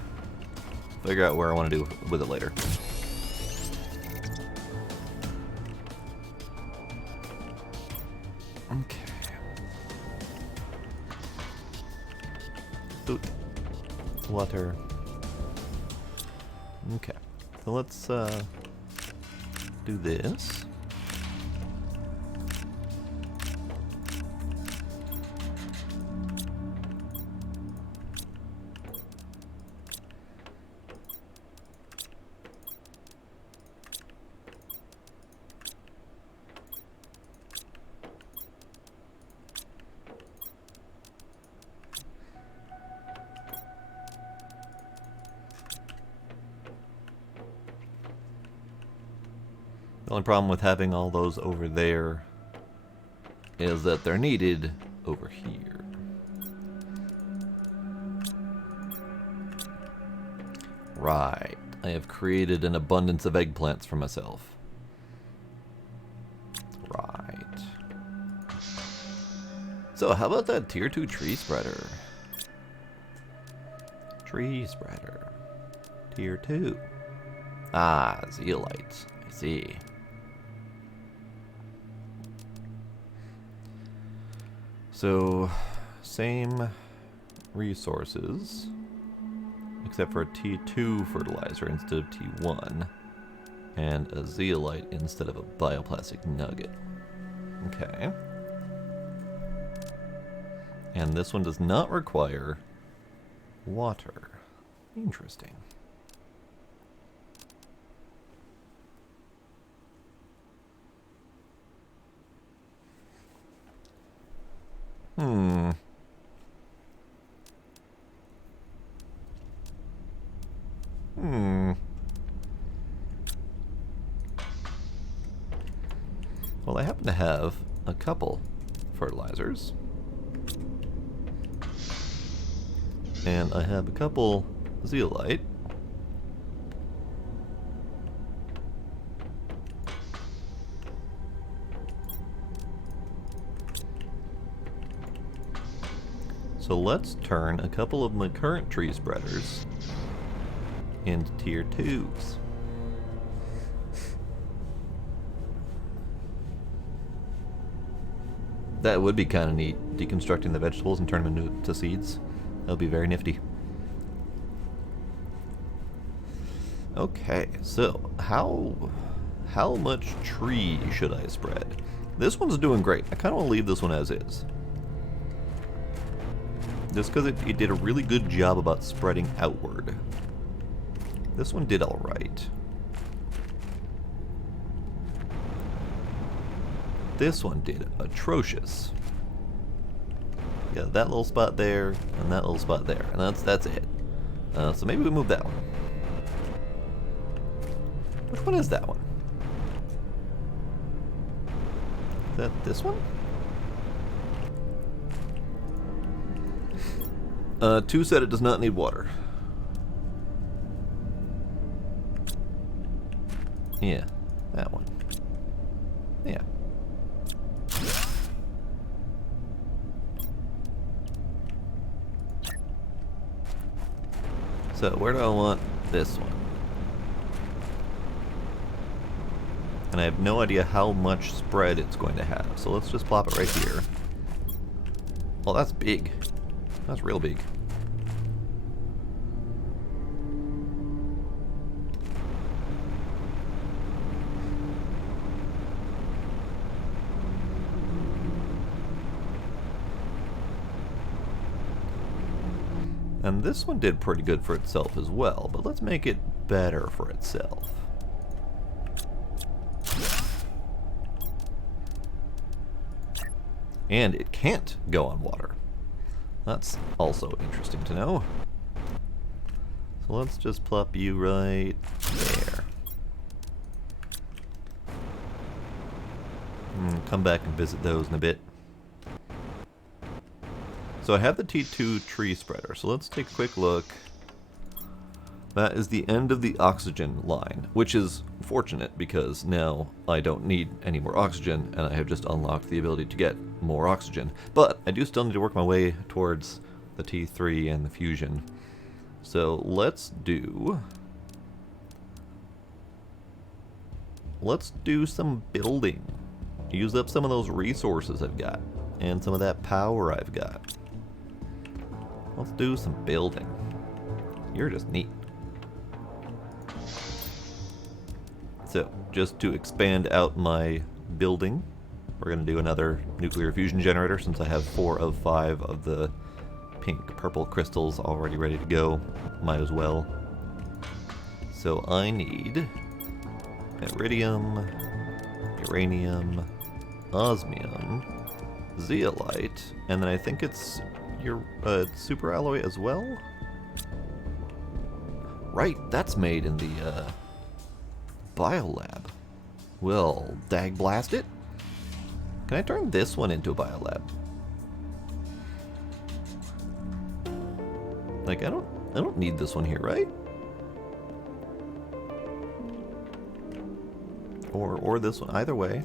Figure out where I want to do with it later. Okay. Food. Water. Okay. So let's do this. The only problem with having all those over there is that they're needed over here. Right. I have created an abundance of eggplants for myself. Right. So how about that tier 2 tree spreader? Tree spreader. Tier 2. Ah, zeolites. I see. So, same resources, except for a T2 fertilizer instead of T1, and a zeolite instead of a bioplastic nugget. Okay. And this one does not require water. Interesting. Hmm. Well, I happen to have a couple fertilizers. And I have a couple zeolite. So let's turn a couple of my current tree spreaders into tier 2s. That would be kind of neat, deconstructing the vegetables and turning them into seeds. That would be very nifty. Okay, so how much tree should I spread? This one's doing great. I kind of want to leave this one as is. Just because it did a really good job about spreading outward. This one did alright. This one did atrocious. Yeah, that little spot there, and that little spot there, and that's it. So maybe we move that one. Which one is that one? Is that this one? 2 said it does not need water. Yeah, that one. Yeah. So, where do I want this one? And I have no idea how much spread it's going to have. So let's just plop it right here. Oh, that's big. That's real big. And this one did pretty good for itself as well, but let's make it better for itself. And it can't go on water. That's also interesting to know. So let's just plop you right there. Come back and visit those in a bit. So I have the T2 tree spreader, so let's take a quick look. That is the end of the oxygen line, which is fortunate because now I don't need any more oxygen and I have just unlocked the ability to get more oxygen. But I do still need to work my way towards the T3 and the fusion. So let's do some building. Use up some of those resources I've got and some of that power I've got. Let's do some building. You're just neat. So, just to expand out my building, we're going to do another nuclear fusion generator since I have 4 of 5 of the pink-purple crystals already ready to go. Might as well. So I need iridium, uranium, osmium, zeolite, and then I think it's your super alloy as well? Right, that's made in the biolab. We'll dag blast it. Can I turn this one into a biolab? Like, I don't need this one here, right? Or this one, either way.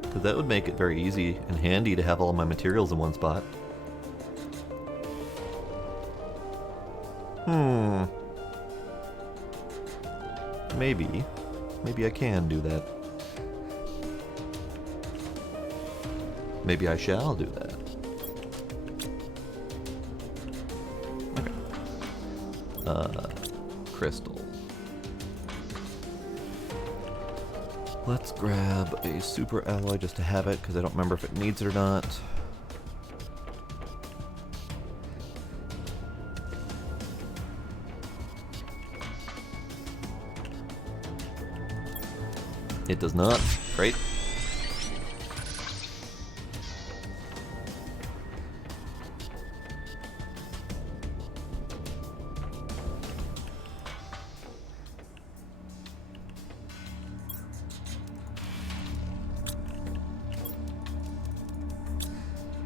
Because that would make it very easy and handy to have all my materials in one spot. Maybe. Maybe I can do that. Maybe I shall do that. Okay. Crystal. Let's grab a super alloy just to have it, because I don't remember if it needs it or not. It does not. Great.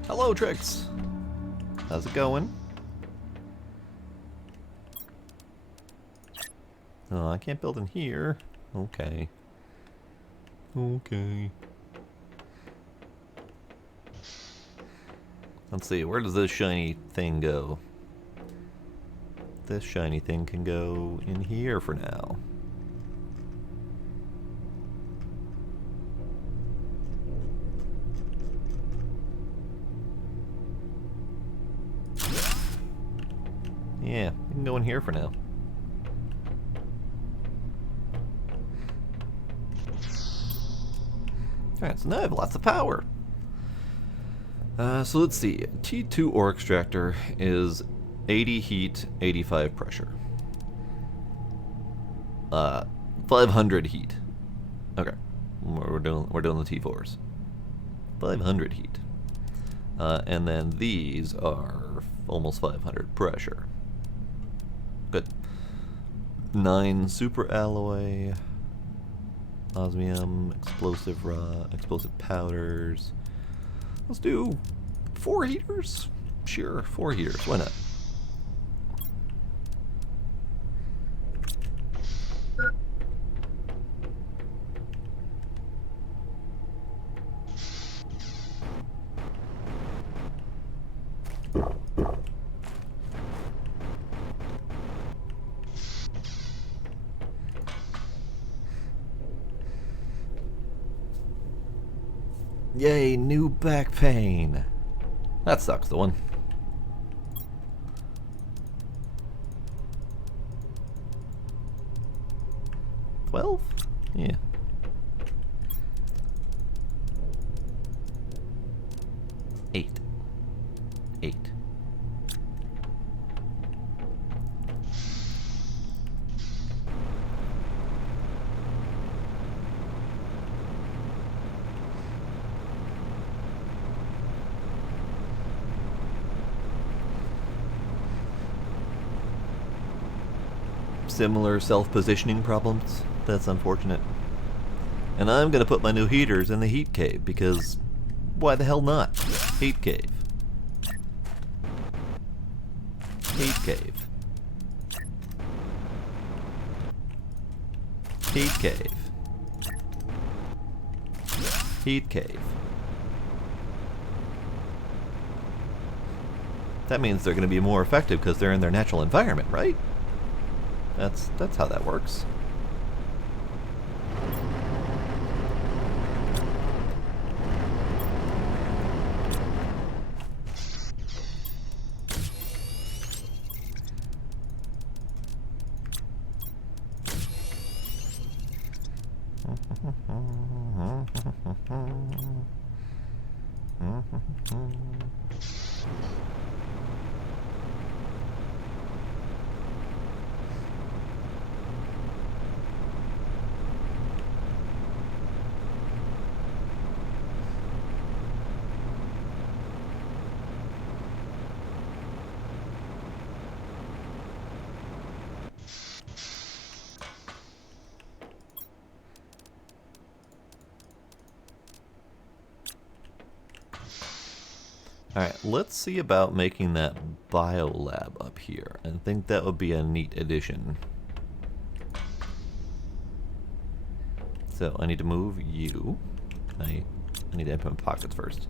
Hello, Trix. How's it going? Oh, I can't build in here. Okay. Okay. Let's see, where does this shiny thing go? This shiny thing can go in here for now. Yeah, it can go in here for now. Alright, so now I have lots of power. So let's see. T2 ore extractor is 80 heat, 85 pressure. 500 heat. Okay, we're doing the T4s. 500 heat, and then these are almost 500 pressure. Good. 9 super alloy. Osmium, explosive explosive powders. Let's do 4 heaters? Sure, 4 heaters, why not? Yay, new back pain. That sucks, the one. $12? Yeah. $8. Similar self-positioning problems. That's unfortunate. And I'm gonna put my new heaters in the heat cave, because why the hell not? Heat cave. Heat cave. Heat cave. Heat cave. That means they're gonna be more effective because they're in their natural environment, right? That's how that works. Alright, let's see about making that biolab up here. I think that would be a neat addition. So, I need to move you. I need to empty my pockets first.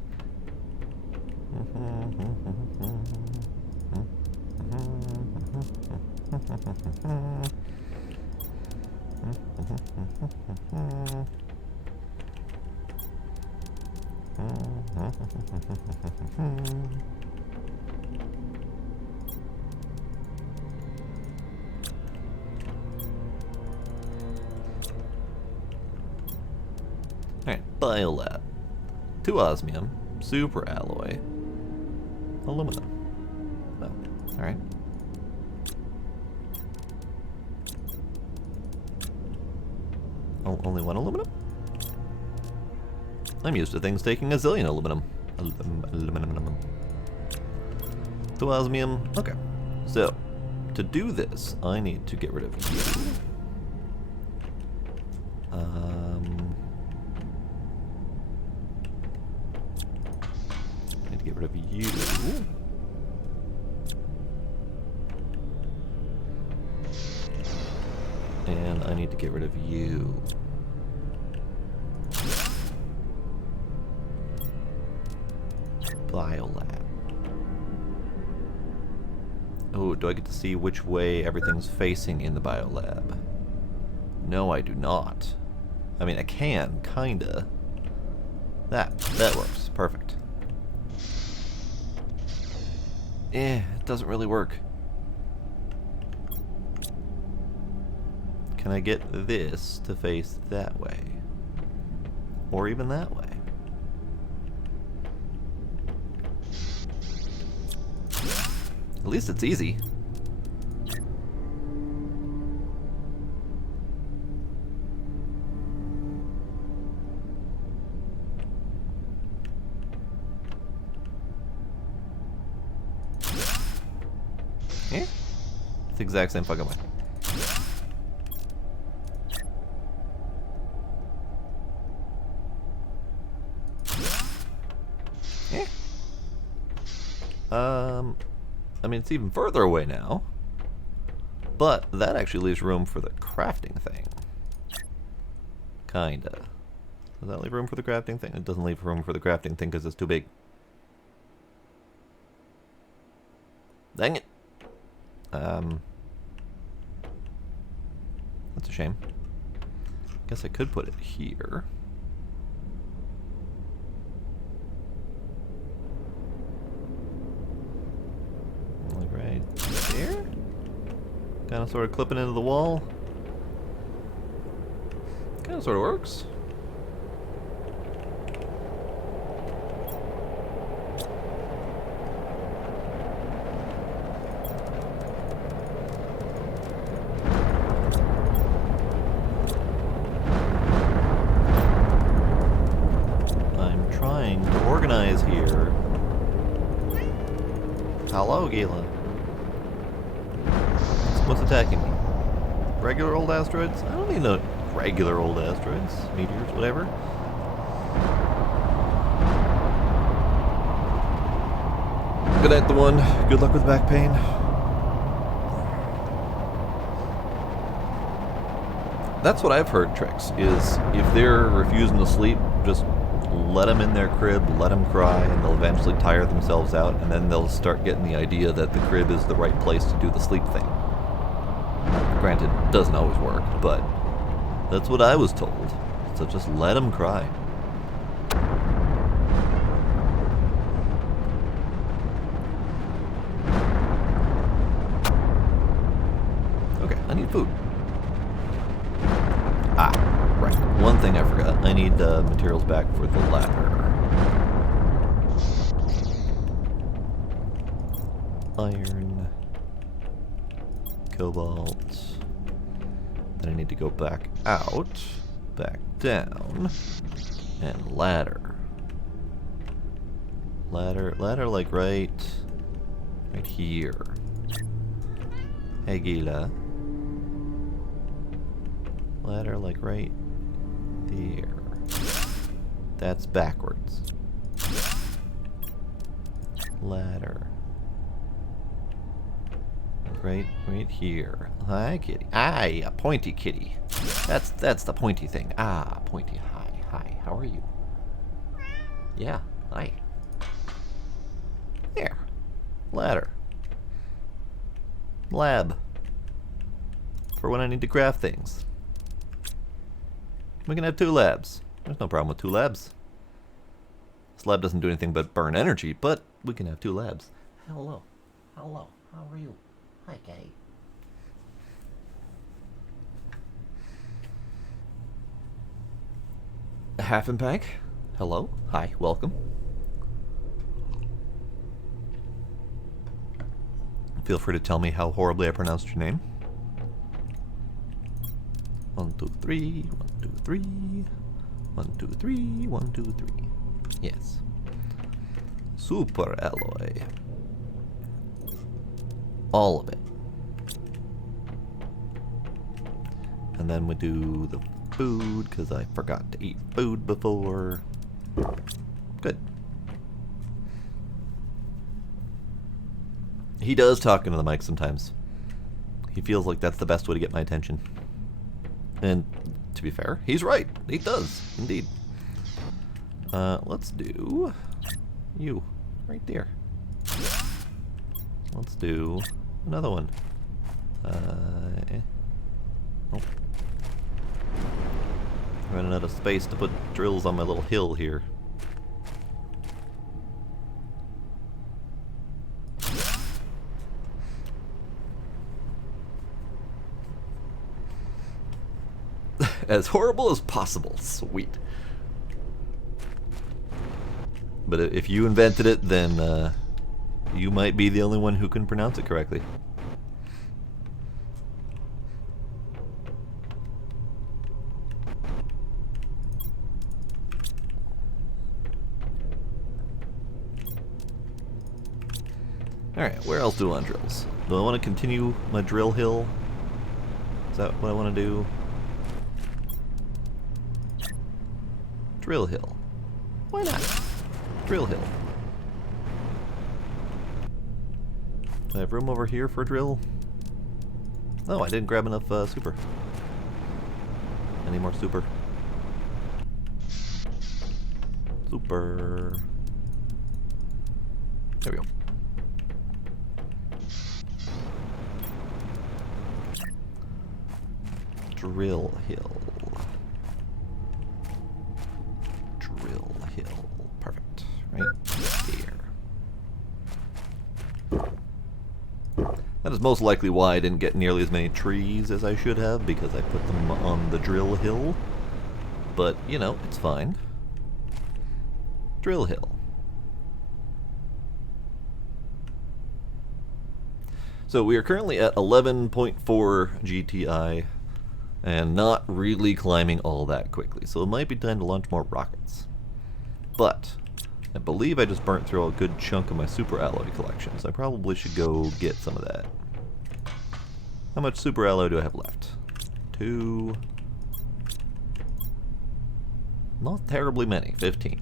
Alright, biolab. 2 osmium, super alloy, aluminum. Oh, alright. Oh, only 1 aluminum? I'm used to things taking a zillion aluminum. Aluminum. 2 osmium. Okay. So, to do this, I need to get rid of you. I need to get rid of you. And I need to get rid of you. Biolab. Oh, do I get to see which way everything's facing in the biolab? No, I do not. I mean, I can, kinda. That works. Perfect. It doesn't really work. Can I get this to face that way? Or even that way? At least it's easy. Yeah? It's the exact same fucking way. Yeah. I mean, it's even further away now, but that actually leaves room for the crafting thing. Kinda. Does that leave room for the crafting thing? It doesn't leave room for the crafting thing because it's too big. Dang it. That's a shame. Guess I could put it here. Like right there? Kind of sort of clipping into the wall. Kind of sort of works. I'm trying to organize here. Hello, Gila. What's attacking me? Regular old asteroids? I don't need no regular old asteroids. Meteors, whatever. Good night, the one. Good luck with back pain. That's what I've heard, Tricks, is if they're refusing to sleep, just let them in their crib, let them cry, and they'll eventually tire themselves out, and then they'll start getting the idea that the crib is the right place to do the sleep thing. Granted, it doesn't always work, but that's what I was told. So just let them cry. Okay, I need food. Ah, right. One thing I forgot. I need materials back for the ladder. Iron. Cobalt. Then I need to go back out. Back down. And ladder. Ladder like right here. Hey, Gila. Ladder like right there. That's backwards. ladder. Right here. Hi, kitty. Aye, a pointy kitty. That's the pointy thing. Ah, pointy. Hi. How are you? Yeah. Hi. There. Ladder. Lab. For when I need to craft things. We can have 2 labs. There's no problem with 2 labs. This lab doesn't do anything but burn energy, but we can have 2 labs. Hello. How are you? Hi, Kay. Half and Pack. Hello. Hi. Welcome. Feel free to tell me how horribly I pronounced your name. 1, 2, 3. 1, 2, 3. 1, 2, 3. 1, 2, 3. Yes. Super alloy. All of it. And then we do the food, because I forgot to eat food before. Good. He does talk into the mic sometimes. He feels like that's the best way to get my attention. And to be fair, he's right. He does, indeed. Let's do you right there. Let's do another one. Oh. Running out of space to put drills on my little hill here. As horrible as possible. Sweet. But if you invented it, then you might be the only one who can pronounce it correctly. Alright, where else do I want drills? Do I want to continue my drill hill? Is that what I want to do? Drill hill. Why not? Drill hill. Do I have room over here for a drill? Oh, I didn't grab enough super. I need more super. Super. There we go. Drill hill. Drill hill. Perfect. Right here. That is most likely why I didn't get nearly as many trees as I should have, because I put them on the drill hill. But, you know, it's fine. Drill hill. So we are currently at 11.4 GTI. And not really climbing all that quickly, so it might be time to launch more rockets. But I believe I just burnt through a good chunk of my super alloy collection, so I probably should go get some of that. How much super alloy do I have left? 2. Not terribly many. 15.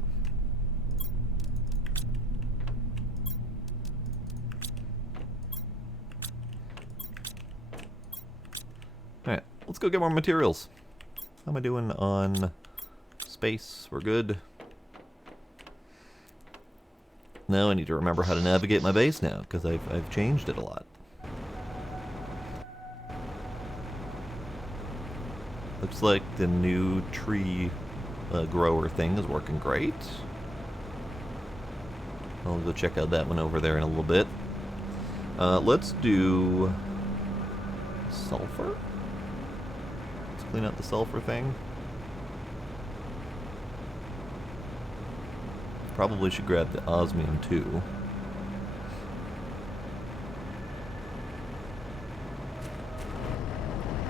Alright. Let's go get more materials. How am I doing on space? We're good. Now I need to remember how to navigate my base now, because I've changed it a lot. Looks like the new tree grower thing is working great. I'll go check out that one over there in a little bit. Let's do sulfur. Clean out the sulfur thing. Probably should grab the osmium too.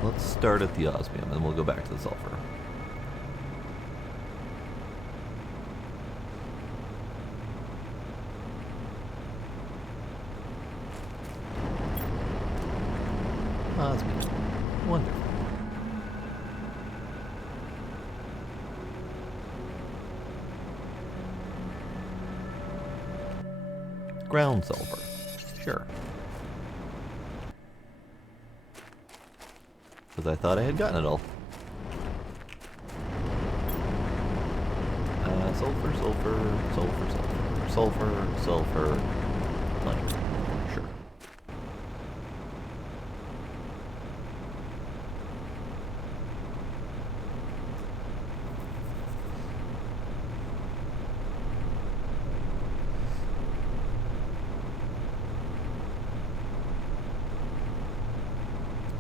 Let's start at the osmium and we'll go back to the sulfur. Osmium. Wonderful. Ground sulfur. Sure. Because I thought I had gotten it all. Sulfur, sulfur, sulfur, sulfur, sulfur, sulfur, money. Sure.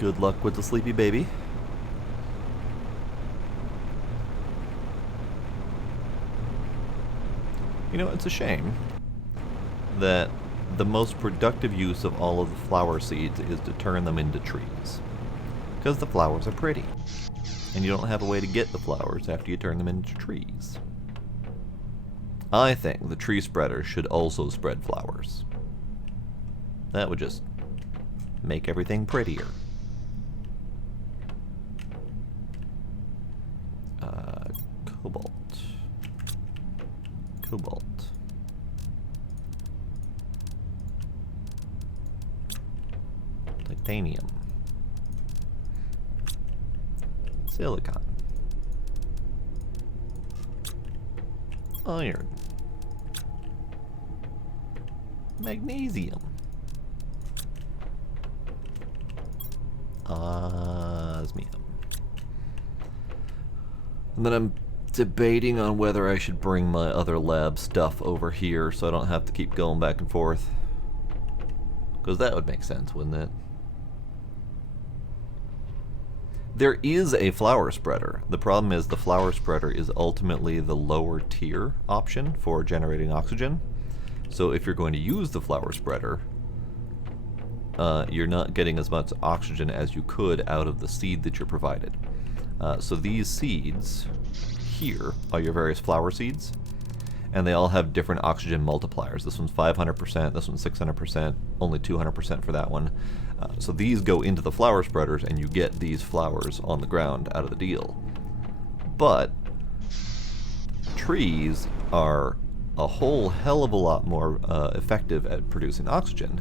Good luck with the sleepy baby. You know, it's a shame that the most productive use of all of the flower seeds is to turn them into trees. Because the flowers are pretty. And you don't have a way to get the flowers after you turn them into trees. I think the tree spreader should also spread flowers. That would just make everything prettier. Cobalt. Cobalt. Titanium. Silicon. Iron. Magnesium. Osmium. And then I'm debating on whether I should bring my other lab stuff over here so I don't have to keep going back and forth. Because that would make sense, wouldn't it? There is a flower spreader. The problem is the flower spreader is ultimately the lower tier option for generating oxygen. So if you're going to use the flower spreader, you're not getting as much oxygen as you could out of the seed that you're provided. So these seeds here are your various flower seeds, and they all have different oxygen multipliers. This one's 500%, this one's 600%, only 200% for that one. So these go into the flower spreaders, and you get these flowers on the ground out of the deal. But trees are a whole hell of a lot more effective at producing oxygen.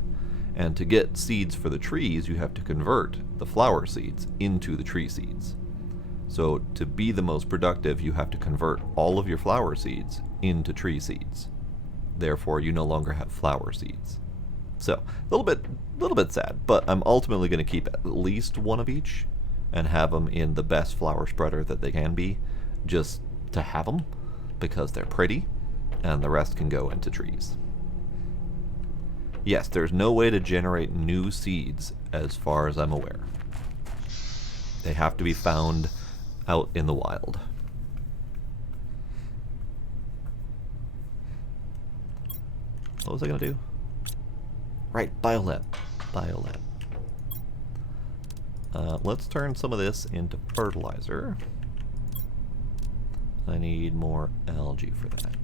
And to get seeds for the trees, you have to convert the flower seeds into the tree seeds. So to be the most productive, you have to convert all of your flower seeds into tree seeds. Therefore, you no longer have flower seeds. So, a little bit sad, but I'm ultimately going to keep at least one of each and have them in the best flower spreader that they can be, just to have them, because they're pretty, and the rest can go into trees. Yes, there's no way to generate new seeds as far as I'm aware. They have to be found out in the wild. What was I going to do? Right, biolab. Biolab. Let's turn some of this into fertilizer. I need more algae for that.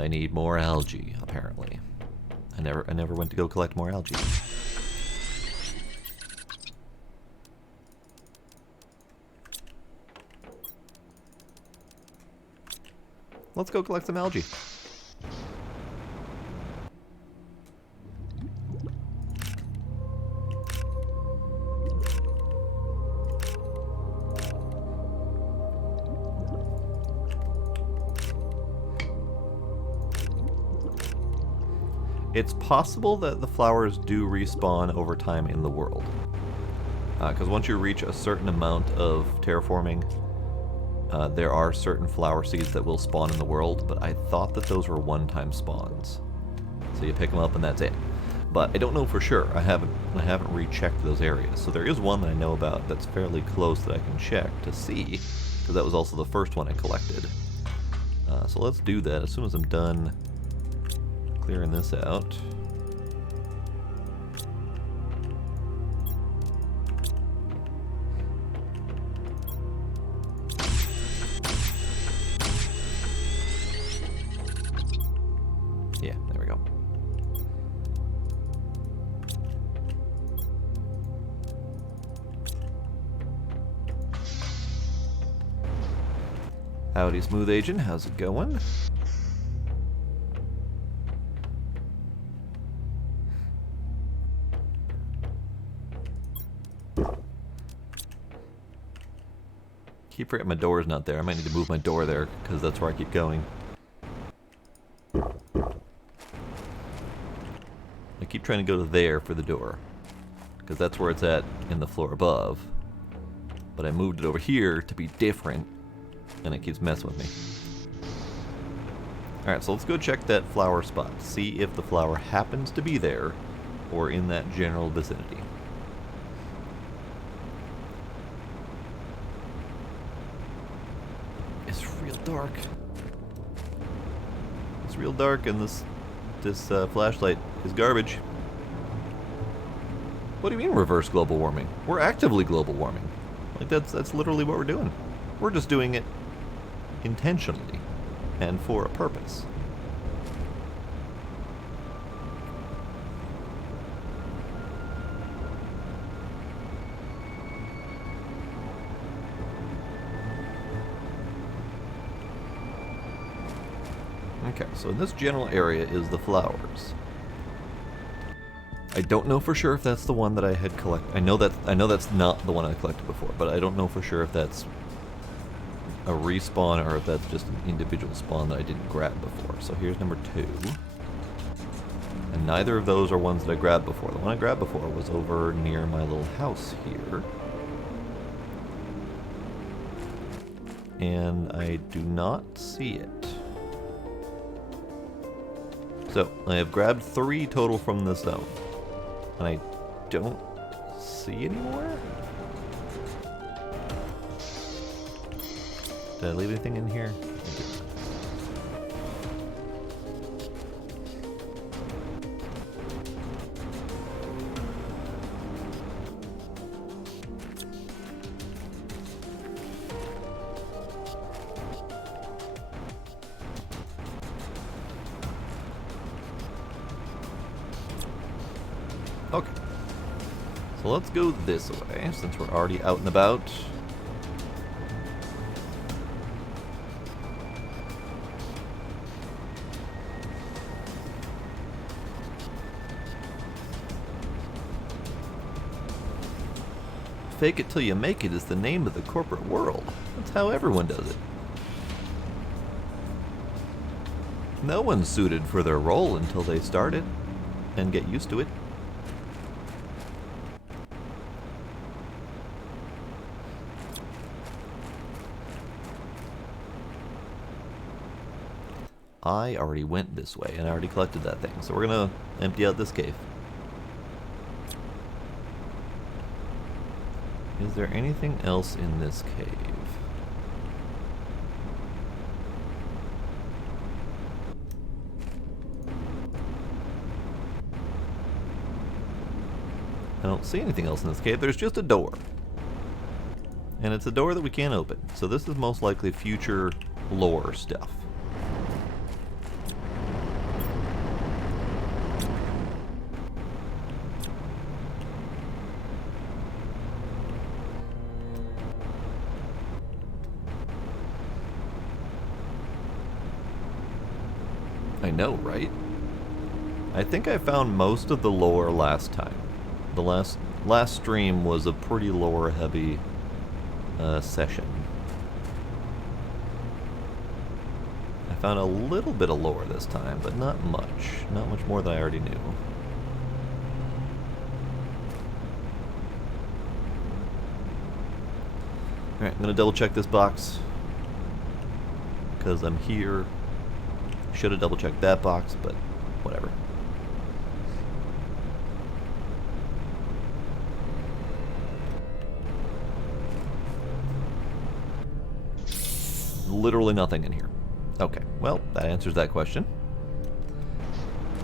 I need more algae, apparently. I never went to go collect more algae. Let's go collect some algae. It's possible that the flowers do respawn over time in the world. Because once you reach a certain amount of terraforming, there are certain flower seeds that will spawn in the world, but I thought that those were one-time spawns. So you pick them up and that's it. But I don't know for sure. I haven't rechecked those areas. So there is one that I know about that's fairly close that I can check to see, because that was also the first one I collected. So let's do that as soon as I'm done clearing this out. Yeah, there we go. Howdy, Smooth Agent. How's it going? keep forgetting my door's not there. I might need to move my door there, because that's where I keep going. I keep trying to go to there for the door, because that's where it's at in the floor above. But I moved it over here to be different, and it keeps messing with me. Alright, so let's go check that flower spot. See if the flower happens to be there, or in that general vicinity. It's real dark. It's real dark, and this flashlight is garbage. What do you mean reverse global warming? We're actively global warming. Like that's literally what we're doing. We're just doing it intentionally and for a purpose. Okay, so in this general area is the flowers. I don't know for sure if that's the one that I had collected. I know that's not the one I collected before, but I don't know for sure if that's a respawn or if that's just an individual spawn that I didn't grab before. So here's number 2. And neither of those are ones that I grabbed before. The one I grabbed before was over near my little house here. And I do not see it. So, I have grabbed 3 total from this zone. And I don't see any more? Did I leave anything in here? I did. Okay. So let's go this way, since we're already out and about. Fake it till you make it is the name of the corporate world. That's how everyone does it. No one's suited for their role until they start it and get used to it. I already went this way and I already collected that thing, so we're gonna empty out this cave. Is there anything else in this cave? I don't see anything else in this cave. There's just a door. And it's a door that we can't open. So this is most likely future lore stuff. I know, right? I think I found most of the lore last time. The last stream was a pretty lore heavy session. I found a little bit of lore this time, but not much. Not much more than I already knew. Alright, I'm gonna double check this box, because I'm here. Should have double checked that box, but whatever. Literally nothing in here. Okay, well, that answers that question.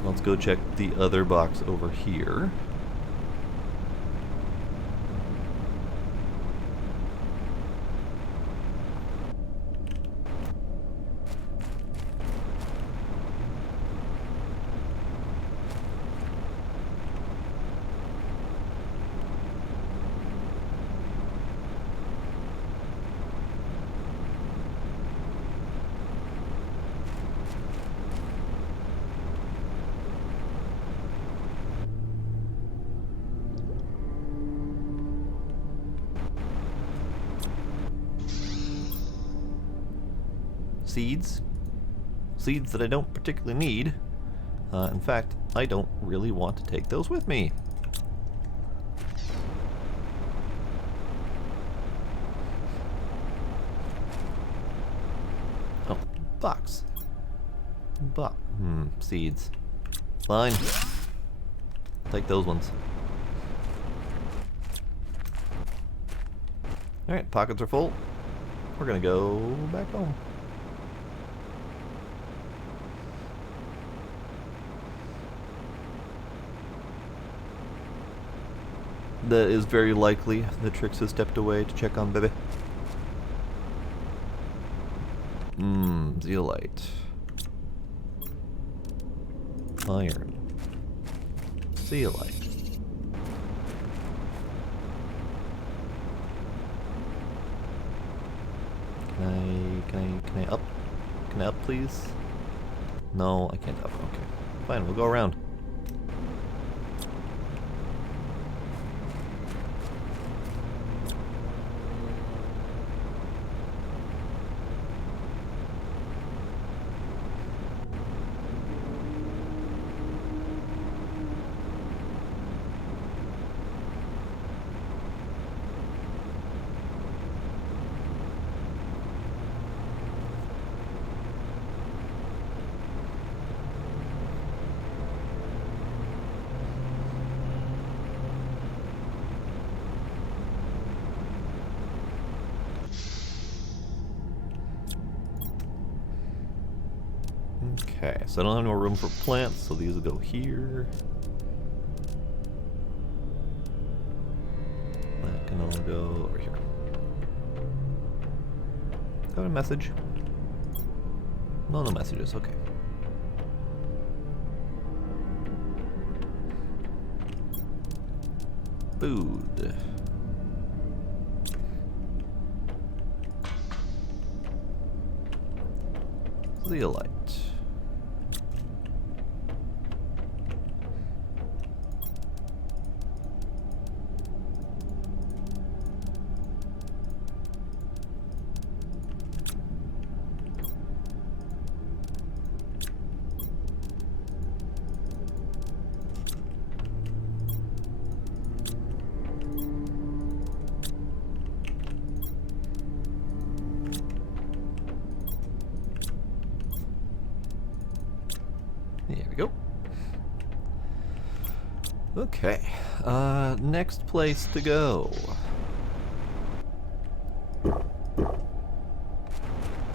Let's go check the other box over here. seeds. Seeds that I don't particularly need. In fact, I don't really want to take those with me. Oh, box. Seeds. Fine. Take those ones. Alright, pockets are full. We're gonna go back home. That is very likely that Trix has stepped away to check on Bebe. Zeolite. Iron. Zeolite. Can I up? Can I up, please? No, I can't up. Okay. Fine, we'll go around. Okay, so I don't have no room for plants, so these will go here. That can all go over here. Got a message? No messages, okay. Food. Zeolite. There we go. Okay, next place to go.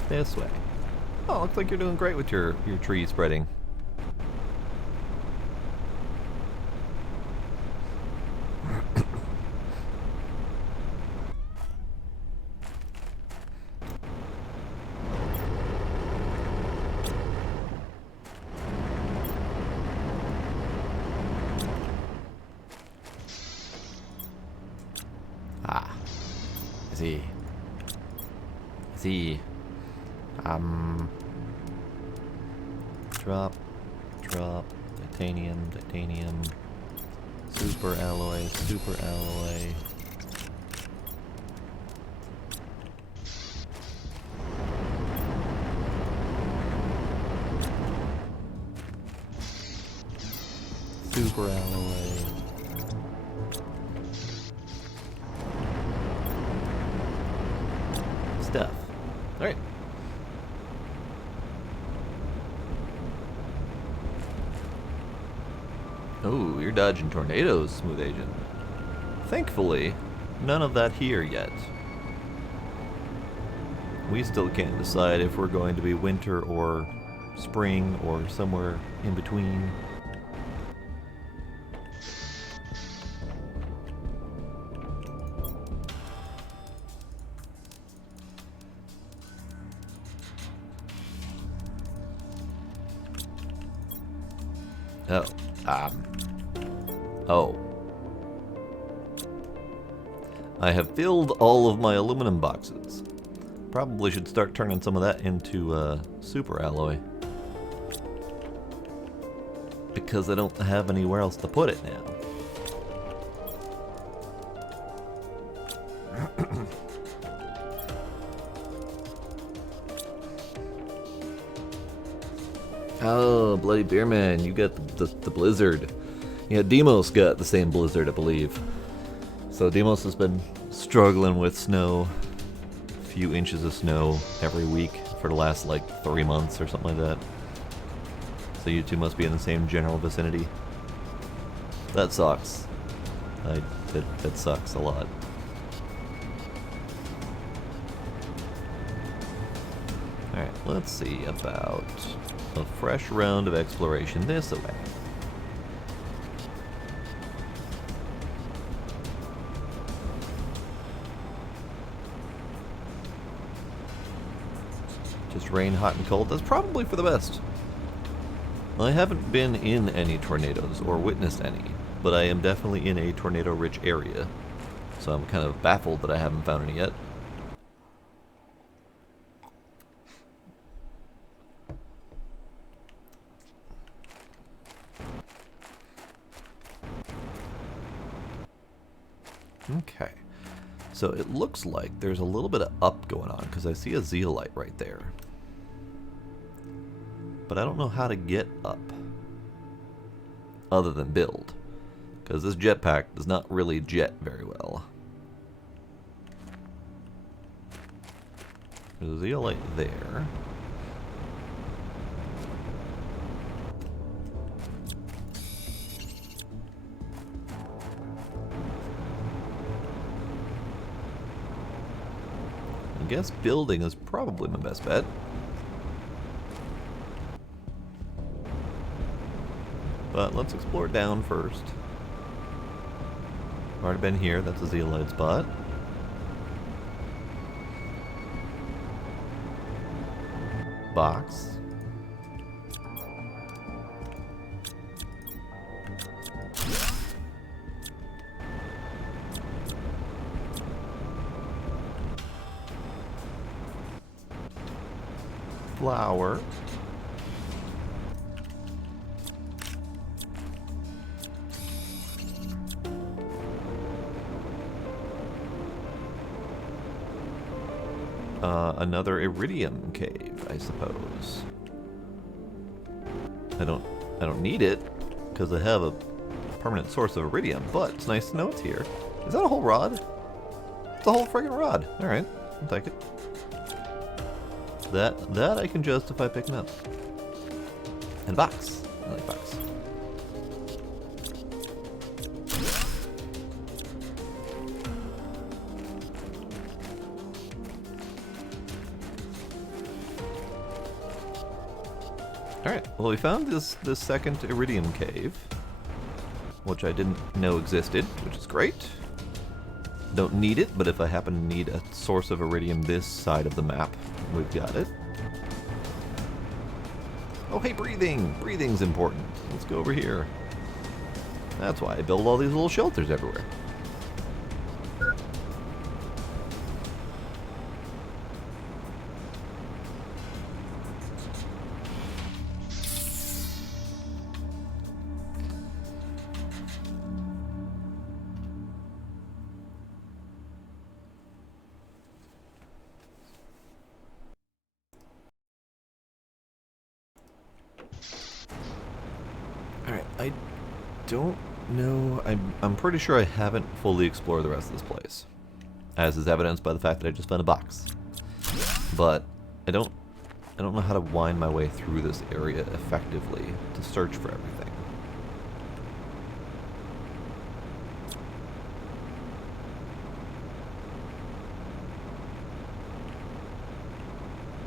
This way. Oh, looks like you're doing great with your tree spreading. Ah, I see. Drop, titanium, super alloy. Super alloy. Stuff. Alright. Oh, you're dodging tornadoes, Smooth Agent. Thankfully, none of that here yet. We still can't decide if we're going to be winter or spring or somewhere in between. Oh. I have filled all of my aluminum boxes. Probably should start turning some of that into super alloy. Because I don't have anywhere else to put it now. Oh, Bloody Beerman, you got the blizzard. Yeah, Demos got the same blizzard, I believe. So Demos has been struggling with snow. A few inches of snow every week for the last, like, 3 months or something like that. So you two must be in the same general vicinity. That sucks. That sucks a lot. Alright, let's see about a fresh round of exploration this way. Just rain, hot and cold. That's probably for the best. I haven't been in any tornadoes or witnessed any, but I am definitely in a tornado-rich area. So I'm kind of baffled that I haven't found any yet. Okay, so it looks like there's a little bit of up going on because I see a zeolite right there. But I don't know how to get up other than build, because this jetpack does not really jet very well. There's a zeolite there. I guess building is probably my best bet. But let's explore down first. I've already been here, that's a zeolite spot. Box. Flower. Another Iridium Cave, I suppose. I don't need it because I have a permanent source of iridium, but it's nice to know it's here. Is that a whole rod? It's a whole friggin' rod. All right, I'll take it. That I can justify picking up. And box. I like box. Alright, well we found this second Iridium Cave, which I didn't know existed, which is great. Don't need it, but if I happen to need a source of iridium this side of the map, we've got it. Oh hey, breathing! Breathing's important. Let's go over here. That's why I build all these little shelters everywhere. Alright, I don't know. I'm pretty sure I haven't fully explored the rest of this place, as is evidenced by the fact that I just found a box. But I don't know how to wind my way through this area effectively to search for everything.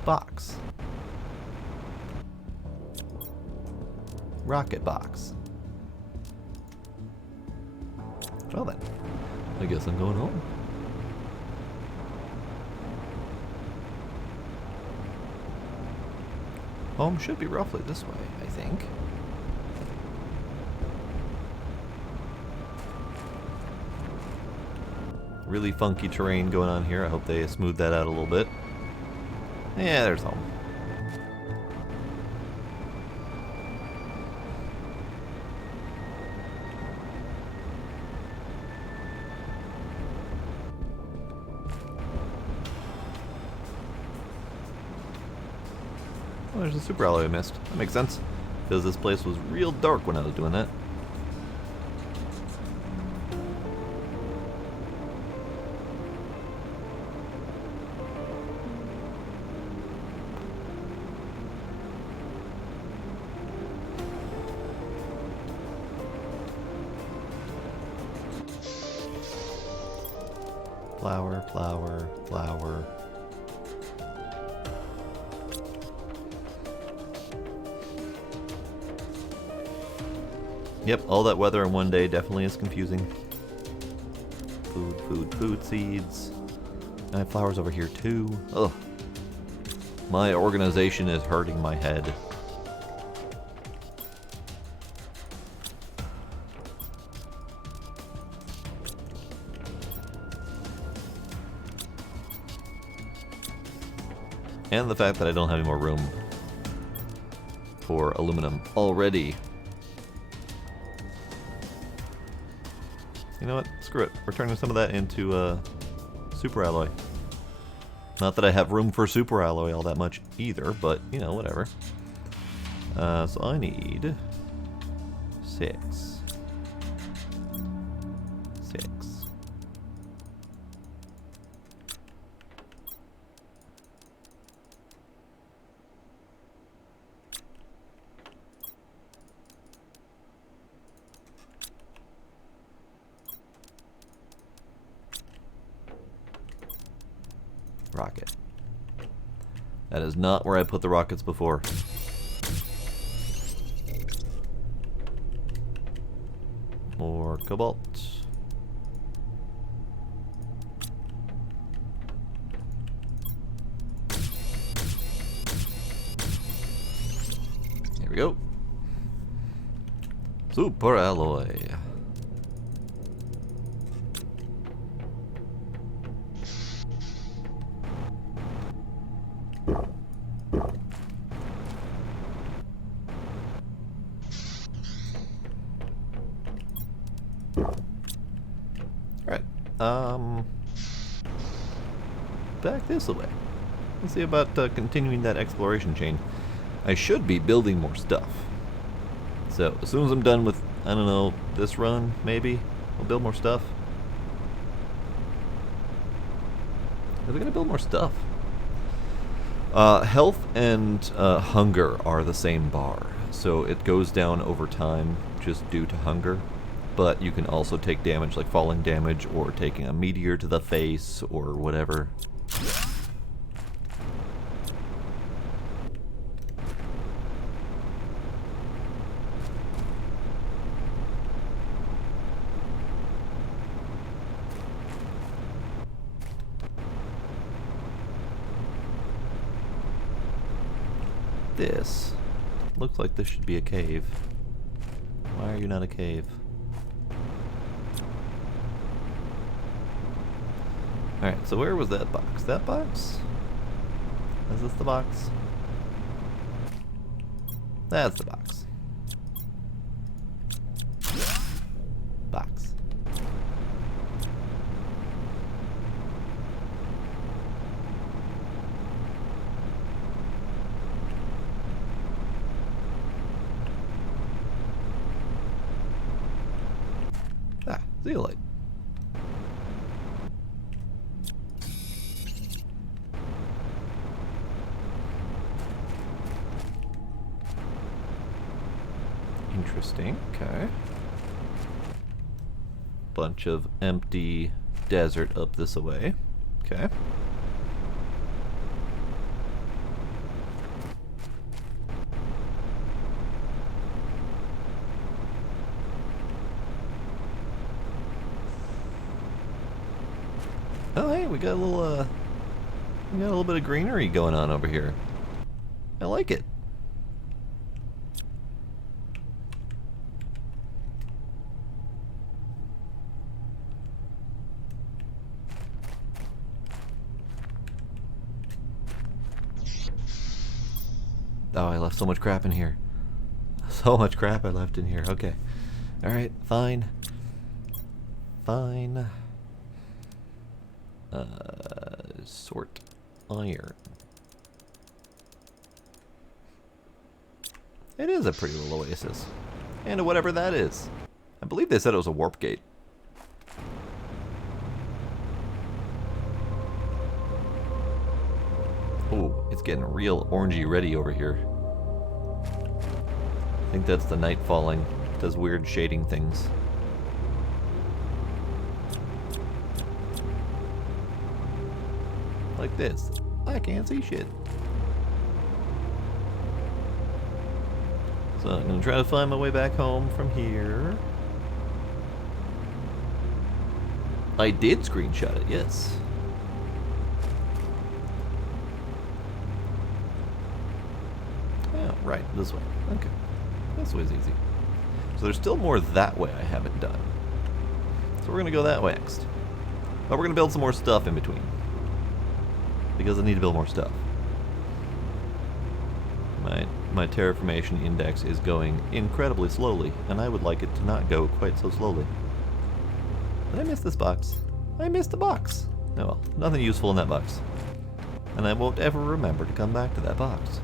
Box. Rocket box. Well then, I guess I'm going home. Home should be roughly this way, I think. Really funky terrain going on here. I hope they smooth that out a little bit. Yeah, there's home. Oh, there's a super alloy I missed. That makes sense. because this place was real dark when I was doing that. Flower, flower, flower. Yep, all that weather in one day definitely is confusing. Food, food, food seeds. I have flowers over here too. Ugh. My organization is hurting my head. And the fact that I don't have any more room for aluminum already. You know what? Screw it. We're turning some of that into super alloy. Not that I have room for super alloy all that much either, but, you know, whatever. So I need 6. 6. Rocket. That is not where I put the rockets before. More cobalt. Here we go. Super alloy. Back this way. Let's see about continuing that exploration chain. I should be building more stuff. So, as soon as I'm done with, I don't know, this run, maybe, I'll build more stuff. Are we gonna build more stuff? Health and hunger are the same bar. So it goes down over time just due to hunger. But you can also take damage, like falling damage, or taking a meteor to the face, or whatever. This looks like this should be a cave. Why are you not a cave? Alright, so where was that box? That box? Is this the box? That's the box. Box. Ah, zeolite. Interesting, okay. Bunch of empty desert up this way. Okay. Oh hey, we got a little bit of greenery going on over here. I like it. Oh, I left so much crap in here. So much crap I left in here. Okay. Alright, fine. Fine. Sort iron. It is a pretty little oasis. And whatever that is. I believe they said it was a warp gate. Oh, it's getting real orangey ready over here. I think that's the night falling. It does weird shading things. Like this. I can't see shit. So I'm going to try to find my way back home from here. I did screenshot it, yes. Oh, right, this way. Okay. This way's easy. So there's still more that way I haven't done. So we're going to go that way next. But we're going to build some more stuff in between. Because I need to build more stuff. My terraformation index is going incredibly slowly, and I would like it to not go quite so slowly. Did I miss this box? I missed the box! Oh well, nothing useful in that box. And I won't ever remember to come back to that box.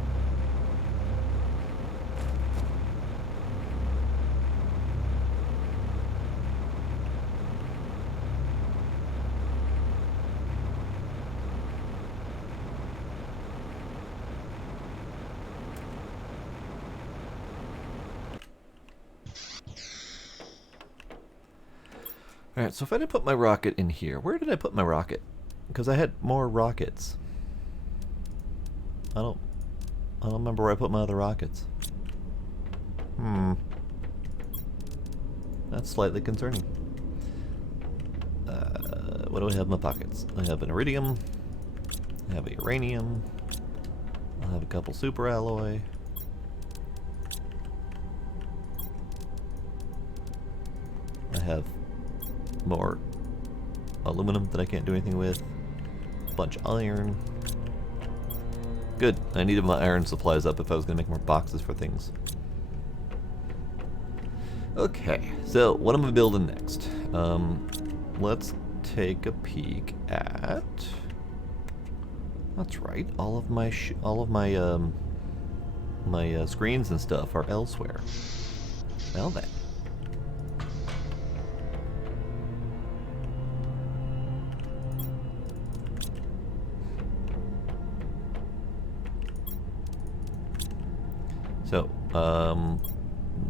Alright, so if I did put my rocket in here, where did I put my rocket? Because I had more rockets. I don't remember where I put my other rockets. That's slightly concerning. What do I have in my pockets? I have an Iridium. I have a Uranium. I have a couple super alloy. I have more aluminum that I can't do anything with. A bunch of iron. Good. I needed my iron supplies up if I was going to make more boxes for things. Okay, so what am I building next? Let's take a peek at. That's right. All of my screens and stuff are elsewhere. Well then. So,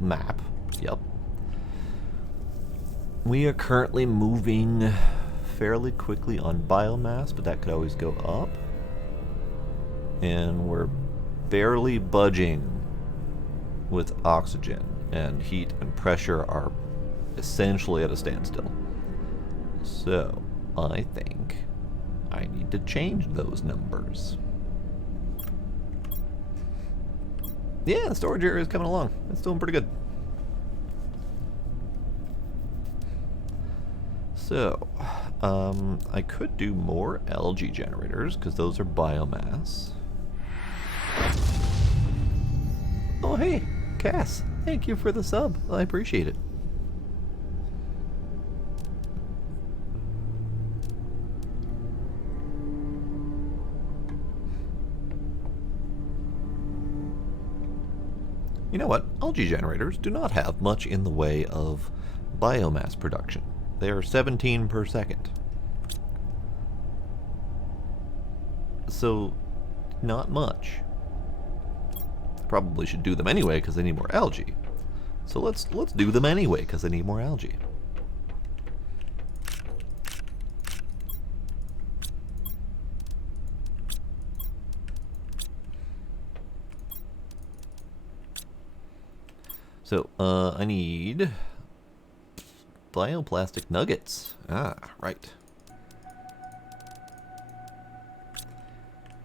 map. Yep. We are currently moving fairly quickly on biomass, but that could always go up. And we're barely budging with oxygen, and heat and pressure are essentially at a standstill. So, I think I need to change those numbers. Yeah, the storage area is coming along. It's doing pretty good. So, I could do more algae generators, because those are biomass. Oh, hey, Cass. Thank you for the sub. I appreciate it. You know what? Algae generators do not have much in the way of biomass production. They are 17 per second. So, not much. Probably should do them anyway because they need more algae. So let's do them anyway because they need more algae. So, I need bioplastic nuggets. Ah, right.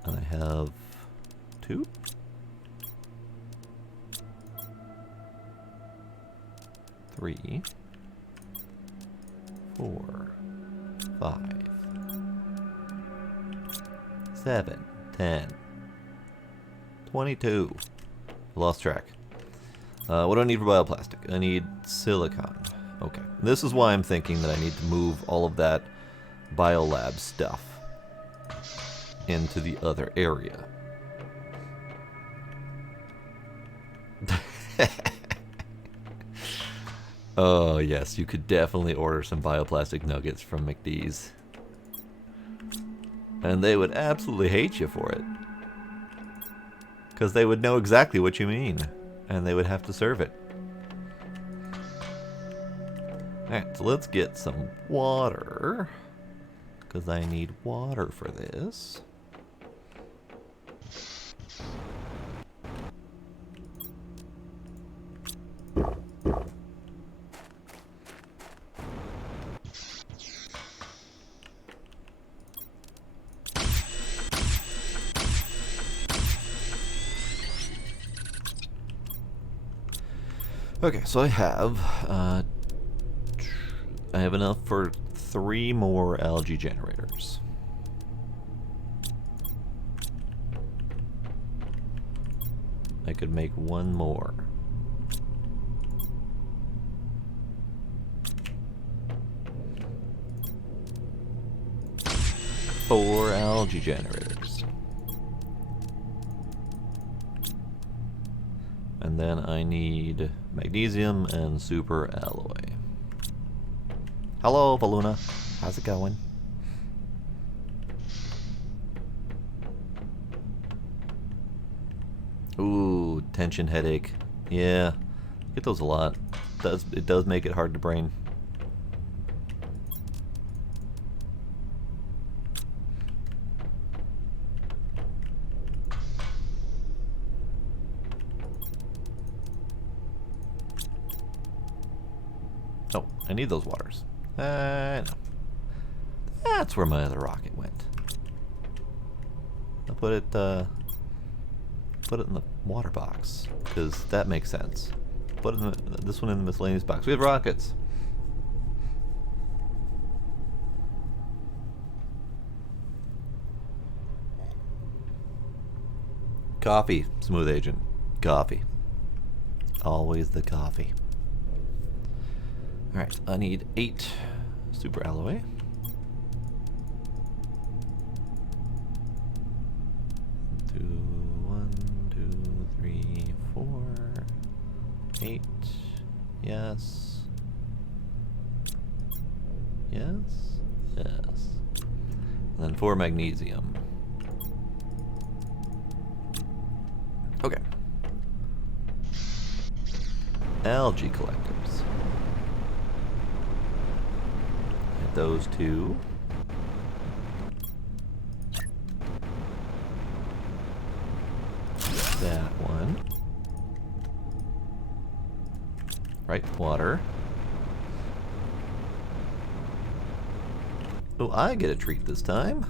I have 2. 3. 4. 5. 7. 10. 22. Lost track. What do I need for bioplastic? I need silicon. Okay. This is why I'm thinking that I need to move all of that biolab stuff into the other area. Oh, yes, you could definitely order some bioplastic nuggets from McDee's. And they would absolutely hate you for it. Because they would know exactly what you mean. And they would have to serve it. Alright, so let's get some water. Because I need water for this. Okay, so I have enough for 3 more algae generators. I could make 1 more. Four algae generators. And then I need magnesium and super alloy. Hello, Valuna. How's it going? Ooh, tension headache. Yeah, get those a lot. It does make it hard to brain. Oh, I need those waters. No. That's where my other rocket went. I'll put it in the water box, because that makes sense. Put this one in the miscellaneous box. We have rockets. Coffee, smooth agent. Coffee. Always the coffee. Alright, I need 8 super alloy. 2, 1, 2, 3, 4, 8. Yes. Yes. Yes. And then 4 magnesium. Okay. Algae collectors. Hit those 2. That one. Right, water. Oh, I get a treat this time.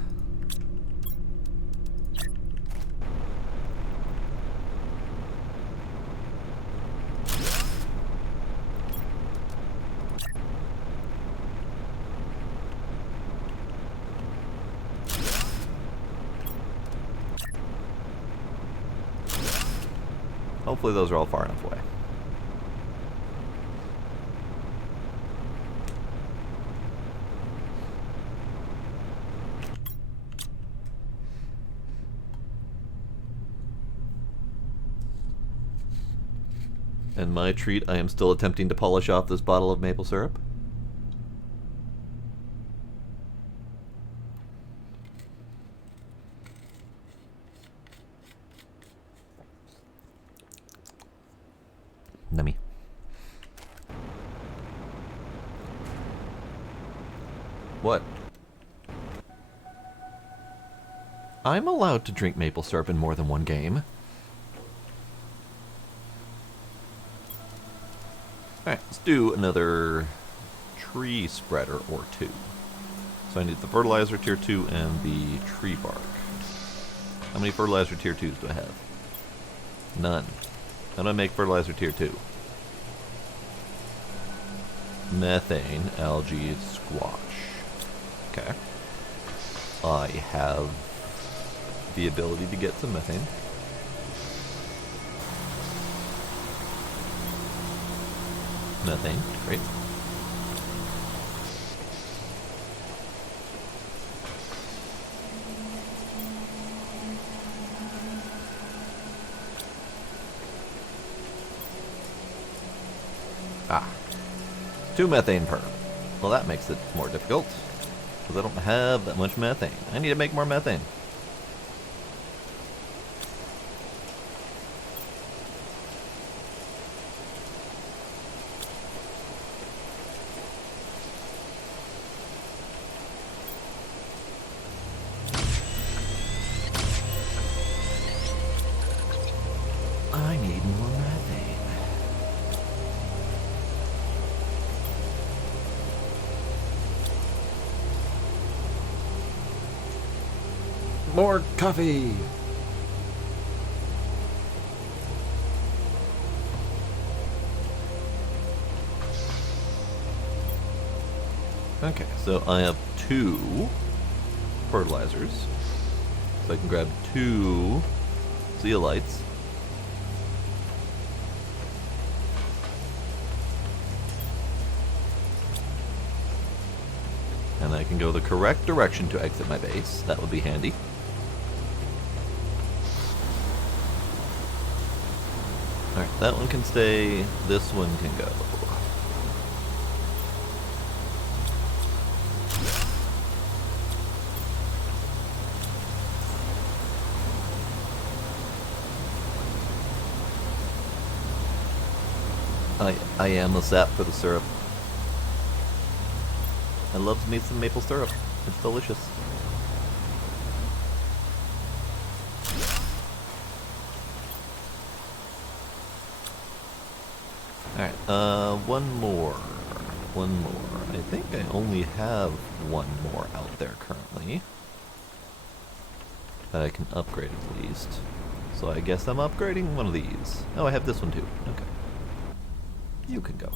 Hopefully those are all far enough away. And my treat, I am still attempting to polish off this bottle of maple syrup. Nummy. What? I'm allowed to drink maple syrup in more than one game. Alright, let's do another tree spreader or 2. So I need the fertilizer tier 2 and the tree bark. How many fertilizer tier 2s do I have? None. How do I make fertilizer tier 2? Methane, algae, squash. Okay. I have the ability to get some methane. Methane, great. Ah. 2 methane per. Well, that makes it more difficult. Because I don't have that much methane. I need to make more methane. I need more methane. More coffee! Okay, so I have 2 fertilizers. So I can grab 2 zeolites. And I can go the correct direction to exit my base. That would be handy. Alright, that one can stay. This one can go. I am the sap for the syrup. I love me some maple syrup. It's delicious. Alright, one more. I think I only have one more out there currently. That I can upgrade at least. So I guess I'm upgrading one of these. Oh, I have this one too. Okay. You can go.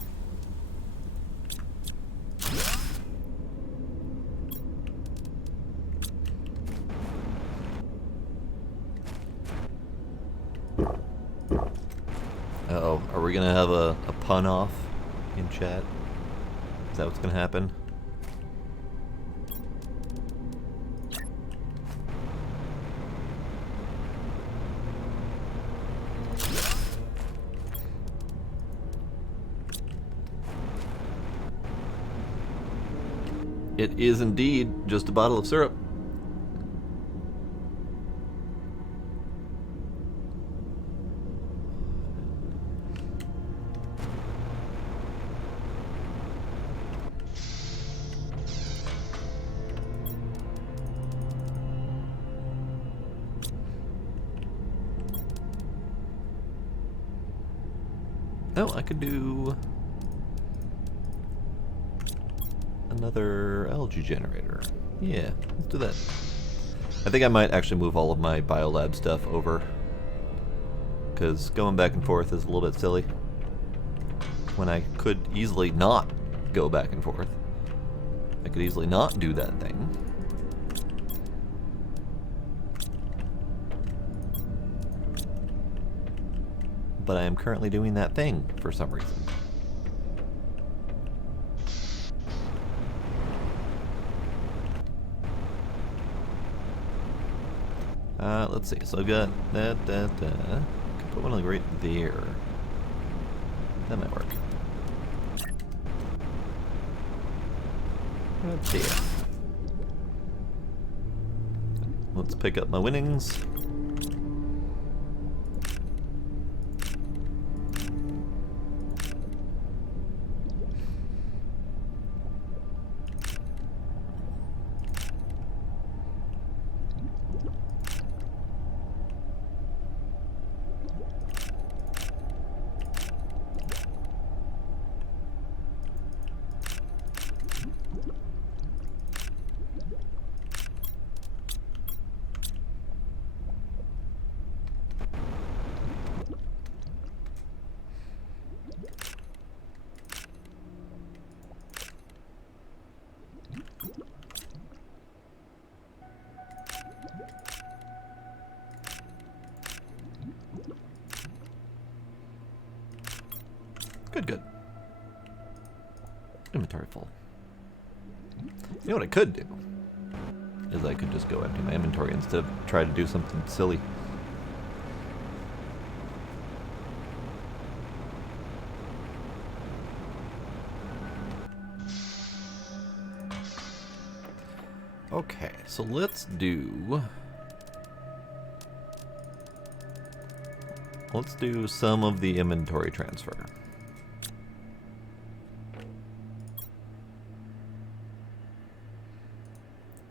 Uh-oh, are we gonna have a pun off in chat? Is that what's gonna happen? It is indeed just a bottle of syrup. Oh, I could do another algae generator. Yeah, let's do that. I think I might actually move all of my biolab stuff over, because going back and forth is a little bit silly when I could easily not go back and forth. I could easily not do that thing. But I am currently doing that thing for some reason. Let's see. So I've got that. I can put one like right there. That might work. Right there. Let's pick up my winnings. Good. Inventory full. You know what I could do? Is I could just go empty my inventory instead of try to do something silly. Okay, so let's do some of the inventory transfer.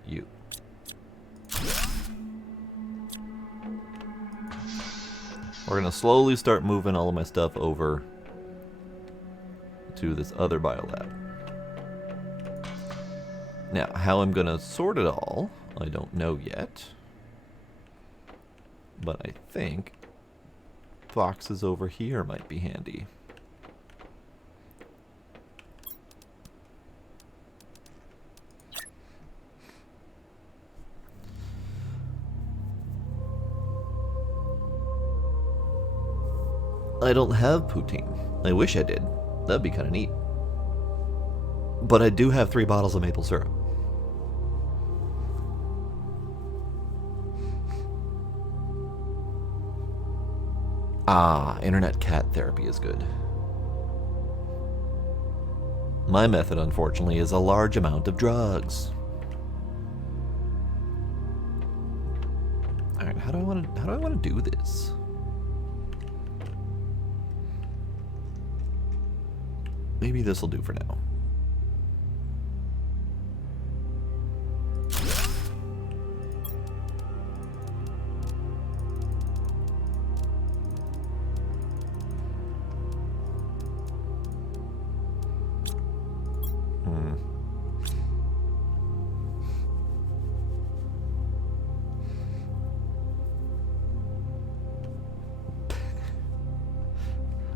You. We're gonna slowly start moving all of my stuff over to this other biolab. Now, how I'm gonna sort it all, I don't know yet. But I think boxes over here might be handy. I don't have poutine. I wish I did. That'd be kind of neat. But I do have 3 bottles of maple syrup. Ah, internet cat therapy is good. My method, unfortunately, is a large amount of drugs. All right, how do I want to do this? Maybe this will do for now.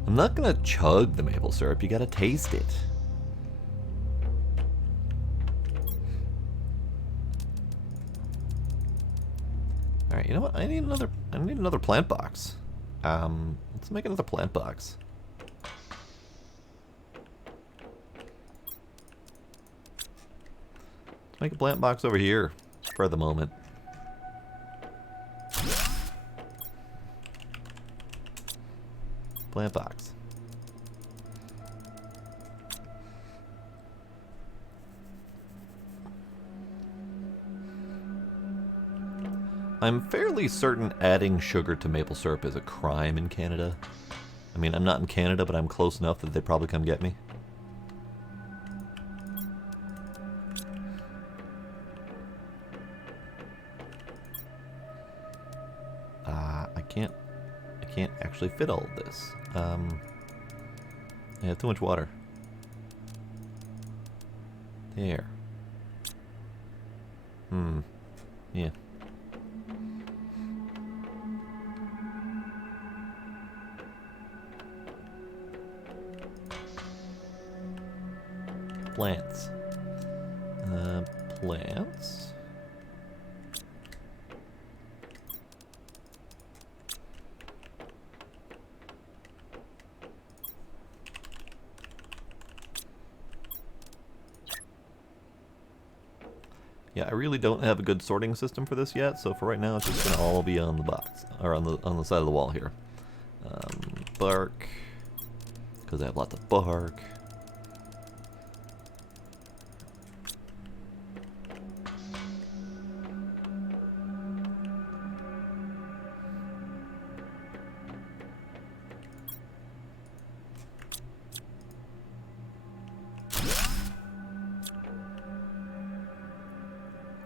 I'm not gonna chug the maple syrup, you gotta taste it. Alright, you know what? I need another plant box. Let's make another plant box. Let's make a plant box over here for the moment. Plant box. I'm fairly certain adding sugar to maple syrup is a crime in Canada. I mean, I'm not in Canada, but I'm close enough that they'd probably come get me. I can't actually fit all of this. Yeah, too much water. There. Yeah. Plants. Plants. Yeah, I really don't have a good sorting system for this yet, so for right now it's just gonna all be on the box, or on the side of the wall here. Bark, because I have lots of bark.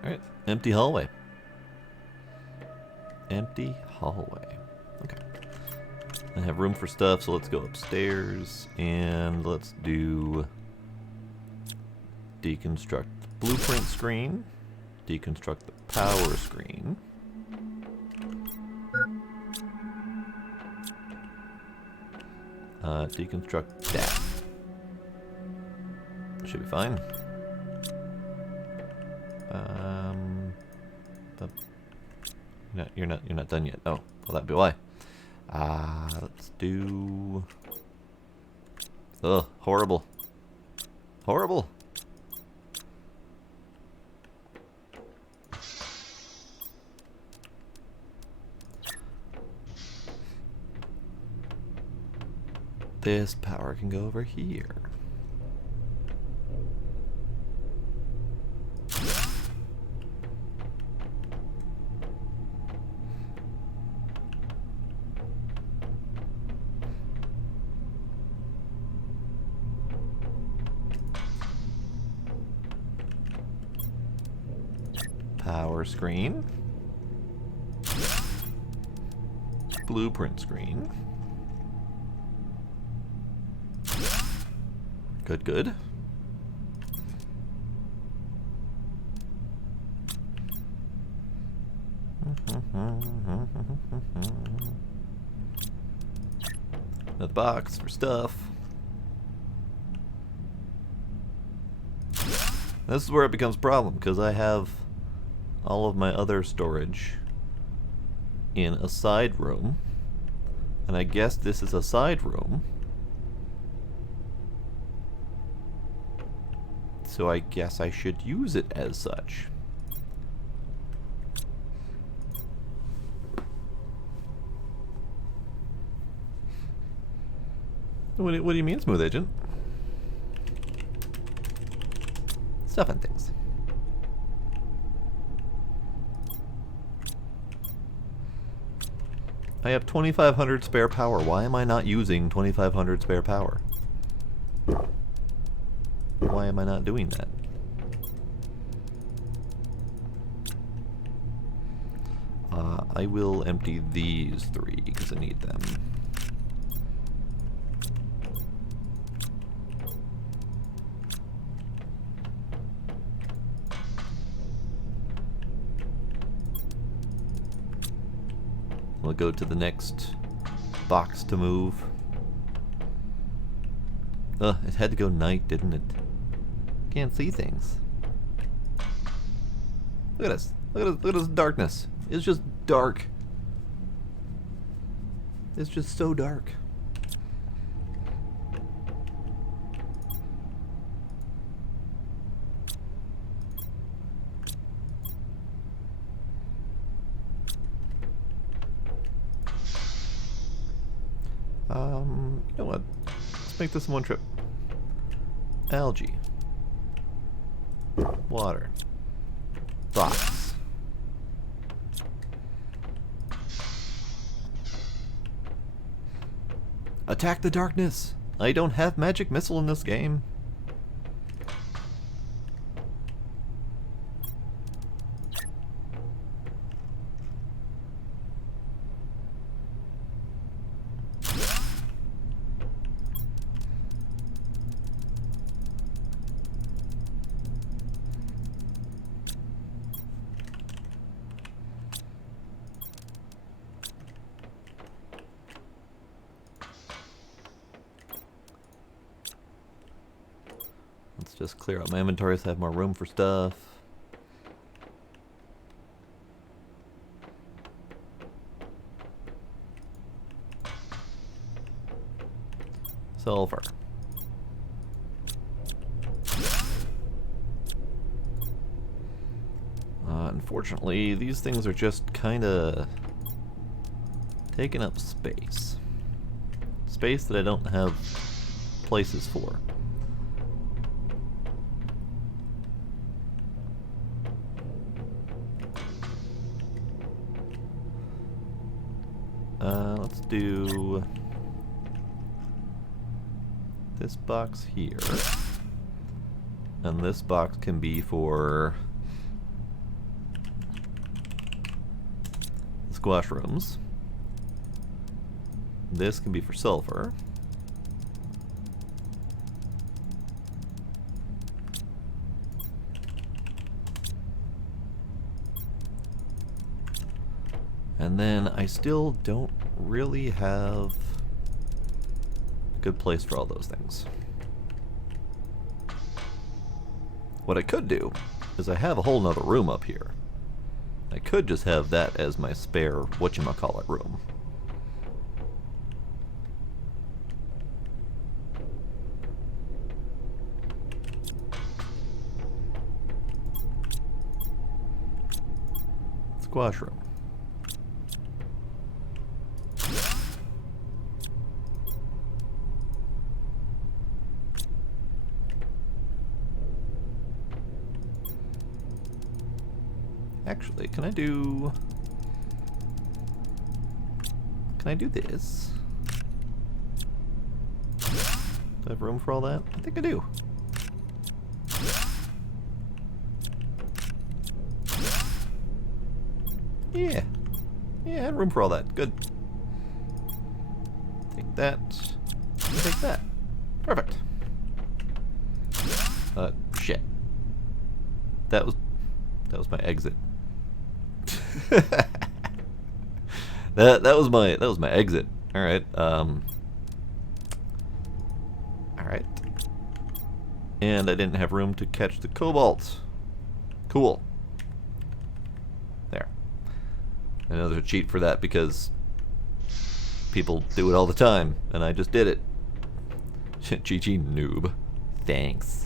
Alright, empty hallway. Empty hallway. Okay. I have room for stuff, so let's go upstairs and let's do deconstruct the blueprint screen, deconstruct the power screen. Deconstruct that. Should be fine. You're not done yet. Oh, well, that'd be why. Let's do. Ugh, horrible. Horrible. This power can go over here. Power screen. Blueprint screen. Good, good. Another box for stuff. This is where it becomes a problem, because I have all of my other storage in a side room. And I guess this is a side room. So I guess I should use it as such. What do you mean, Smooth Agent? Stuff and things. I have 2,500 spare power. Why am I not using 2,500 spare power? Why am I not doing that? I will empty these 3 because I need them. We'll go to the next box to move. It had to go night, didn't it? Can't see things. Look at us. Look at this darkness. It's just dark. It's just so dark. You know what? Let's make this one trip. Algae. Water. Box. Attack the darkness! I don't have magic missile in this game. Let's just clear out my inventories, have more room for stuff. Sulfur. Unfortunately, these things are just kinda taking up space. Space that I don't have places for. Let's do this box here. And this box can be for squash rooms. This can be for sulfur. And then I still don't really have a good place for all those things. What I could do is I have a whole nother room up here. I could just have that as my spare whatchamacallit room. Squash room. Actually, can I do this? Do I have room for all that? I think I do. Yeah. Yeah, I had room for all that. Good. Take that. And take that. Perfect. Shit. That was my exit. that was my exit. All right. All right. And I didn't have room to catch the cobalt. Cool. There. I know there's a cheat for that because people do it all the time, and I just did it. Chi-chi noob. Thanks.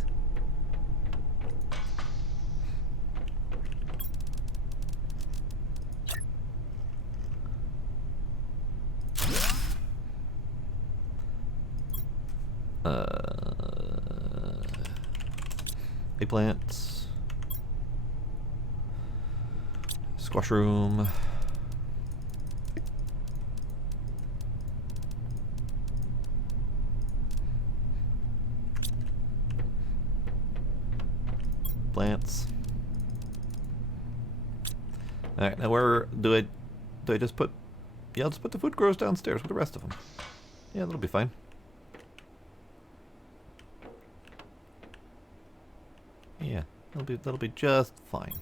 Eggplants. Squash room. Plants. Alright, now where do I just put... Yeah, I'll just put the food grows downstairs with the rest of them. Yeah, that'll be fine. Yeah, that'll be just fine.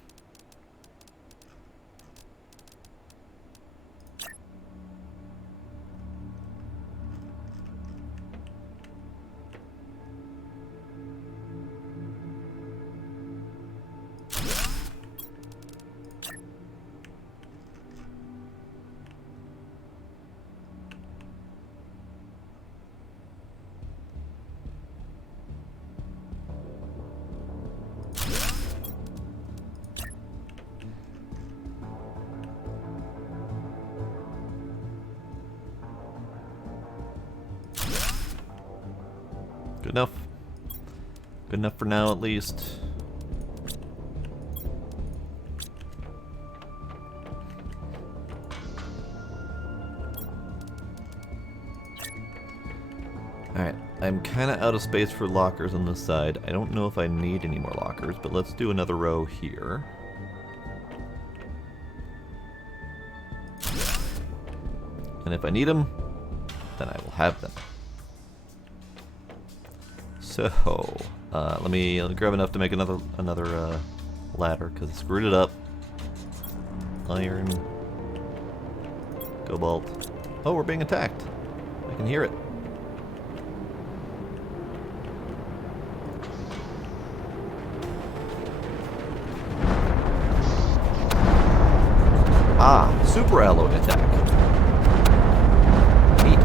Good enough. Good enough for now, at least. Alright, I'm kind of out of space for lockers on this side. I don't know if I need any more lockers, but let's do another row here. And if I need them, then I will have them. So, let me grab enough to make another ladder, because I screwed it up. Iron. Cobalt. Oh, we're being attacked. I can hear it. Ah, super alloy attack. Neat.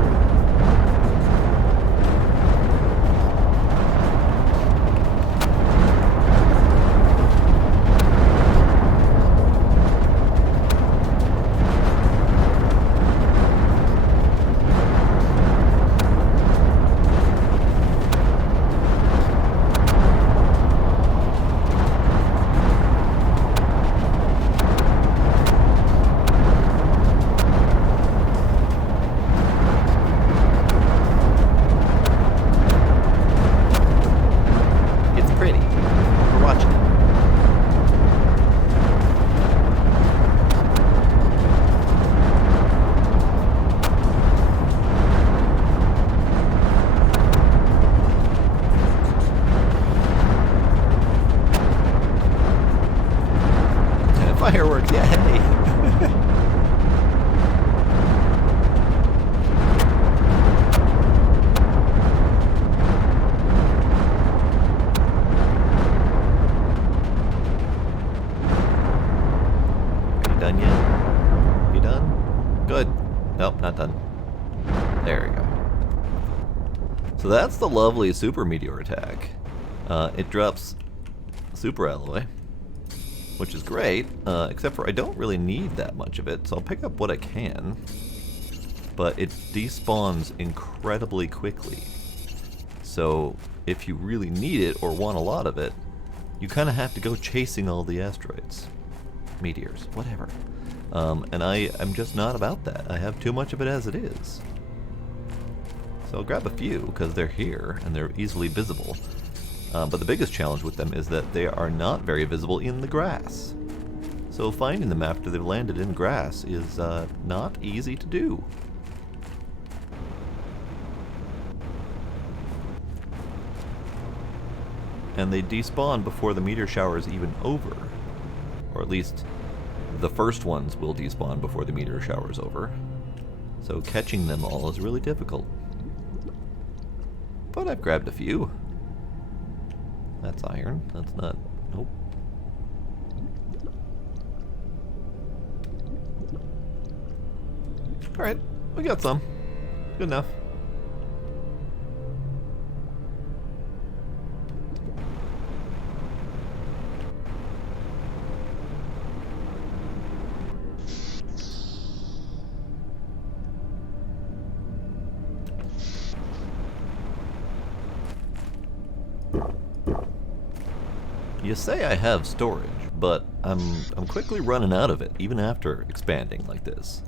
Fireworks, yay! Are you done yet? You done? Good. Nope, not done. There we go. So that's the lovely super meteor attack. It drops super alloy, which is great, except for I don't really need that much of it, so I'll pick up what I can. But it despawns incredibly quickly. So if you really need it or want a lot of it, you kind of have to go chasing all the asteroids. Meteors, whatever. And I'm just not about that. I have too much of it as it is. So I'll grab a few, because they're here, and they're easily visible. But the biggest challenge with them is that they are not very visible in the grass. So finding them after they've landed in grass is not easy to do. And they despawn before the meteor shower is even over. Or at least the first ones will despawn before the meteor shower is over. So catching them all is really difficult. But I've grabbed a few. That's iron. That's not... Nope. Alright, we got some. Good enough. You say I have storage, but I'm quickly running out of it, even after expanding like this.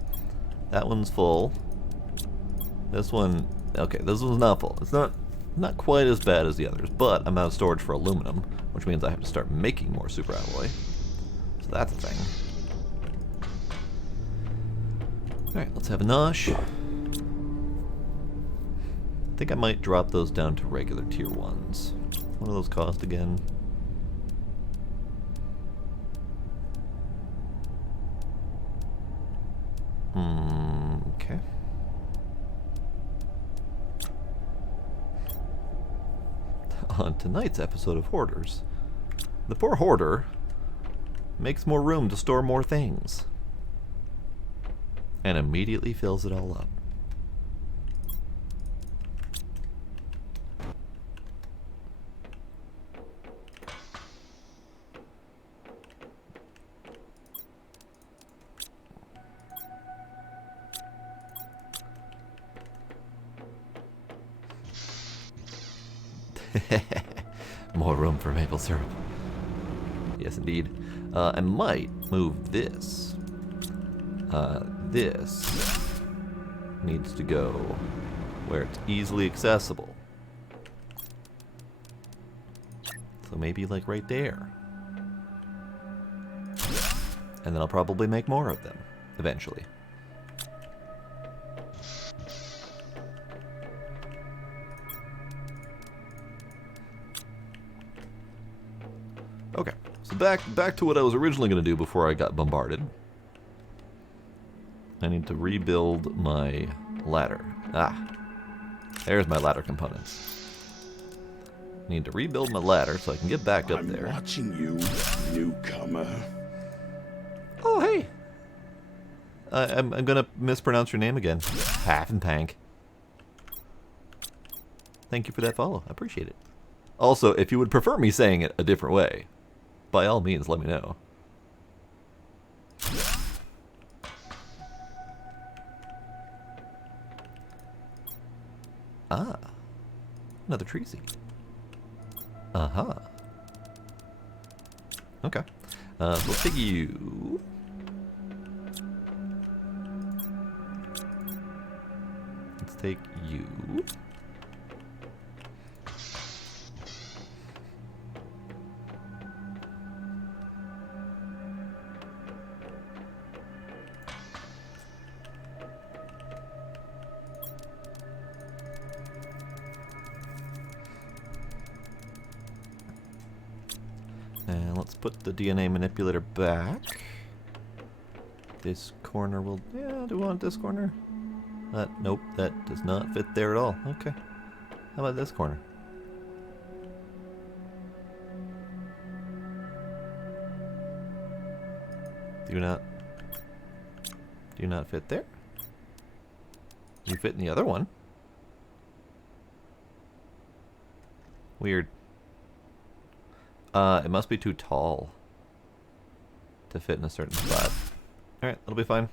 That one's full. This one, okay, this one's not full. It's not quite as bad as the others, but I'm out of storage for aluminum, which means I have to start making more superalloy. So that's a thing. Alright, let's have a nosh. I think I might drop those down to regular tier 1s. What do those cost again? Okay. On tonight's episode of Hoarders, the poor hoarder makes more room to store more things and immediately fills it all up. More room for maple syrup. Yes, indeed. I might move this. This needs to go where it's easily accessible. So maybe like right there. And then I'll probably make more of them eventually. Okay, so back to what I was originally going to do before I got bombarded. I need to rebuild my ladder. Ah, there's my ladder components. Need to rebuild my ladder so I can get back up there. I'm watching you, newcomer. Oh, hey! I'm going to mispronounce your name again. Pank. Thank you for that follow. I appreciate it. Also, if you would prefer me saying it a different way, by all means, let me know. Ah, another tree seed. Uh-huh. Okay. So we'll take you. Let's take you. And let's put the DNA manipulator back. This corner will... Yeah, do we want this corner? Nope, that does not fit there at all. Okay. How about this corner? Do not fit there? You fit in the other one. Weird. It must be too tall to fit in a certain spot. Alright, that'll be fine.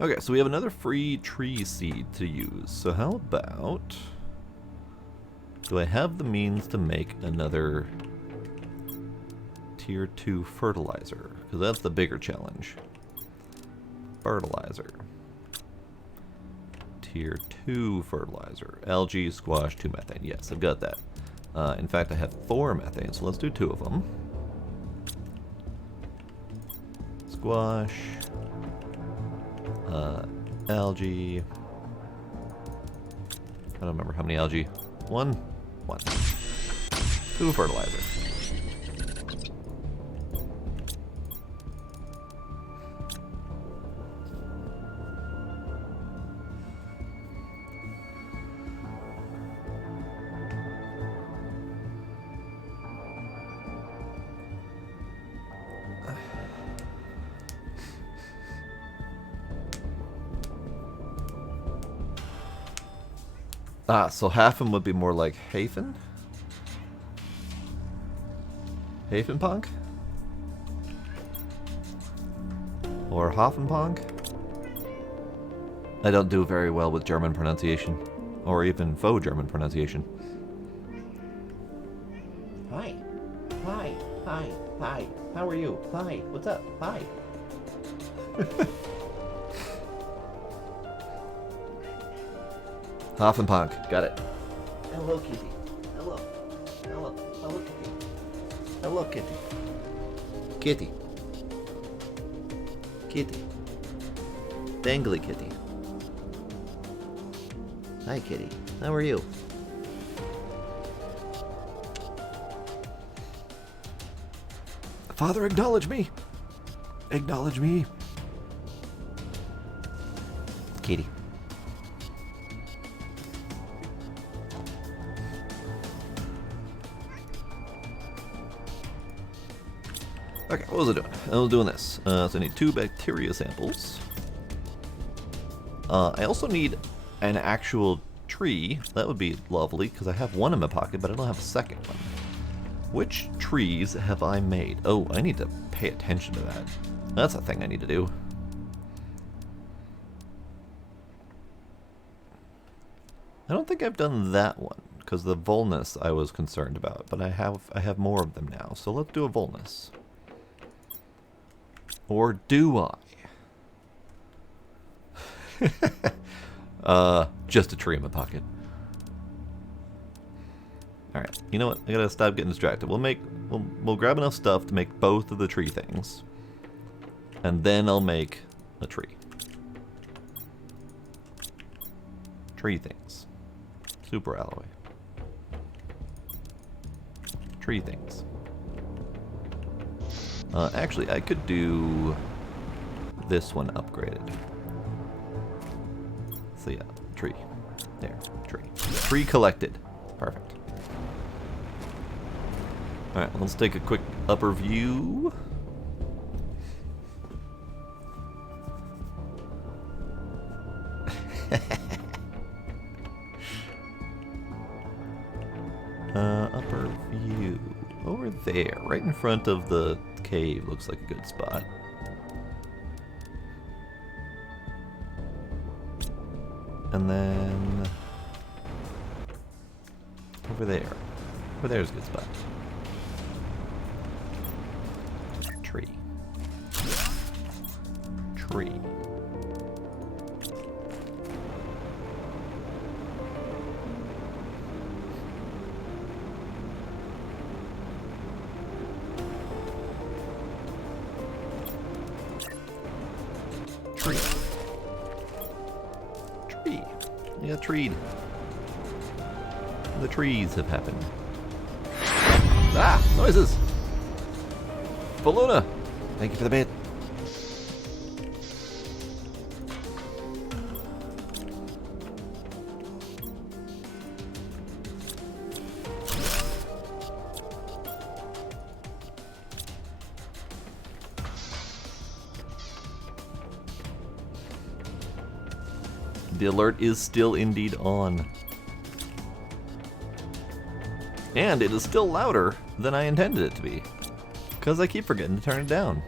Okay, so we have another free tree seed to use. So how about... Do I have the means to make another tier 2 fertilizer? Because that's the bigger challenge. Fertilizer. Tier 2 fertilizer. Algae, squash, 2 methane. Yes, I've got that. In fact, I have 4 methane, so let's do 2 of them. Squash. Algae. I don't remember how many algae. One. 2 fertilizer. So half of them would be more like Hafen? Hafenpunk? Or Hoffenpunk? I don't do very well with German pronunciation. Or even faux German pronunciation. Hi. Hi. Hi. Hi. How are you? Hi. What's up? Hi. Hoffenpunk. Got it. Hello, kitty. Hello. Hello. Hello, kitty. Hello, kitty. Kitty. Kitty. Dangly kitty. Hi, kitty. How are you? Father, acknowledge me. Acknowledge me. Kitty. Okay, what was I doing? I was doing this. So I need 2 bacteria samples. I also need an actual tree. That would be lovely, because I have one in my pocket, but I don't have a second one. Which trees have I made? Oh, I need to pay attention to that. That's a thing I need to do. I don't think I've done that one, because the Volnus I was concerned about, but I have more of them now, so let's do a Volnus. Or do I? Just a tree in my pocket. Alright, you know what? I gotta stop getting distracted. We'll grab enough stuff to make both of the tree things. And then I'll make a tree. Tree things. Super alloy. Tree things. Actually, I could do this one upgraded. So yeah, tree. There, tree. Tree collected. Perfect. Alright, let's take a quick upper view. Upper view. Over there, right in front of the cave, looks like a good spot. And then over there. Over there's a good spot. Tree. Tree. Tree. Tree. We got treed. The trees have happened. Ah! Noises! Balloona! Thank you for the bait. The alert is still indeed on. And it is still louder than I intended it to be. Because I keep forgetting to turn it down.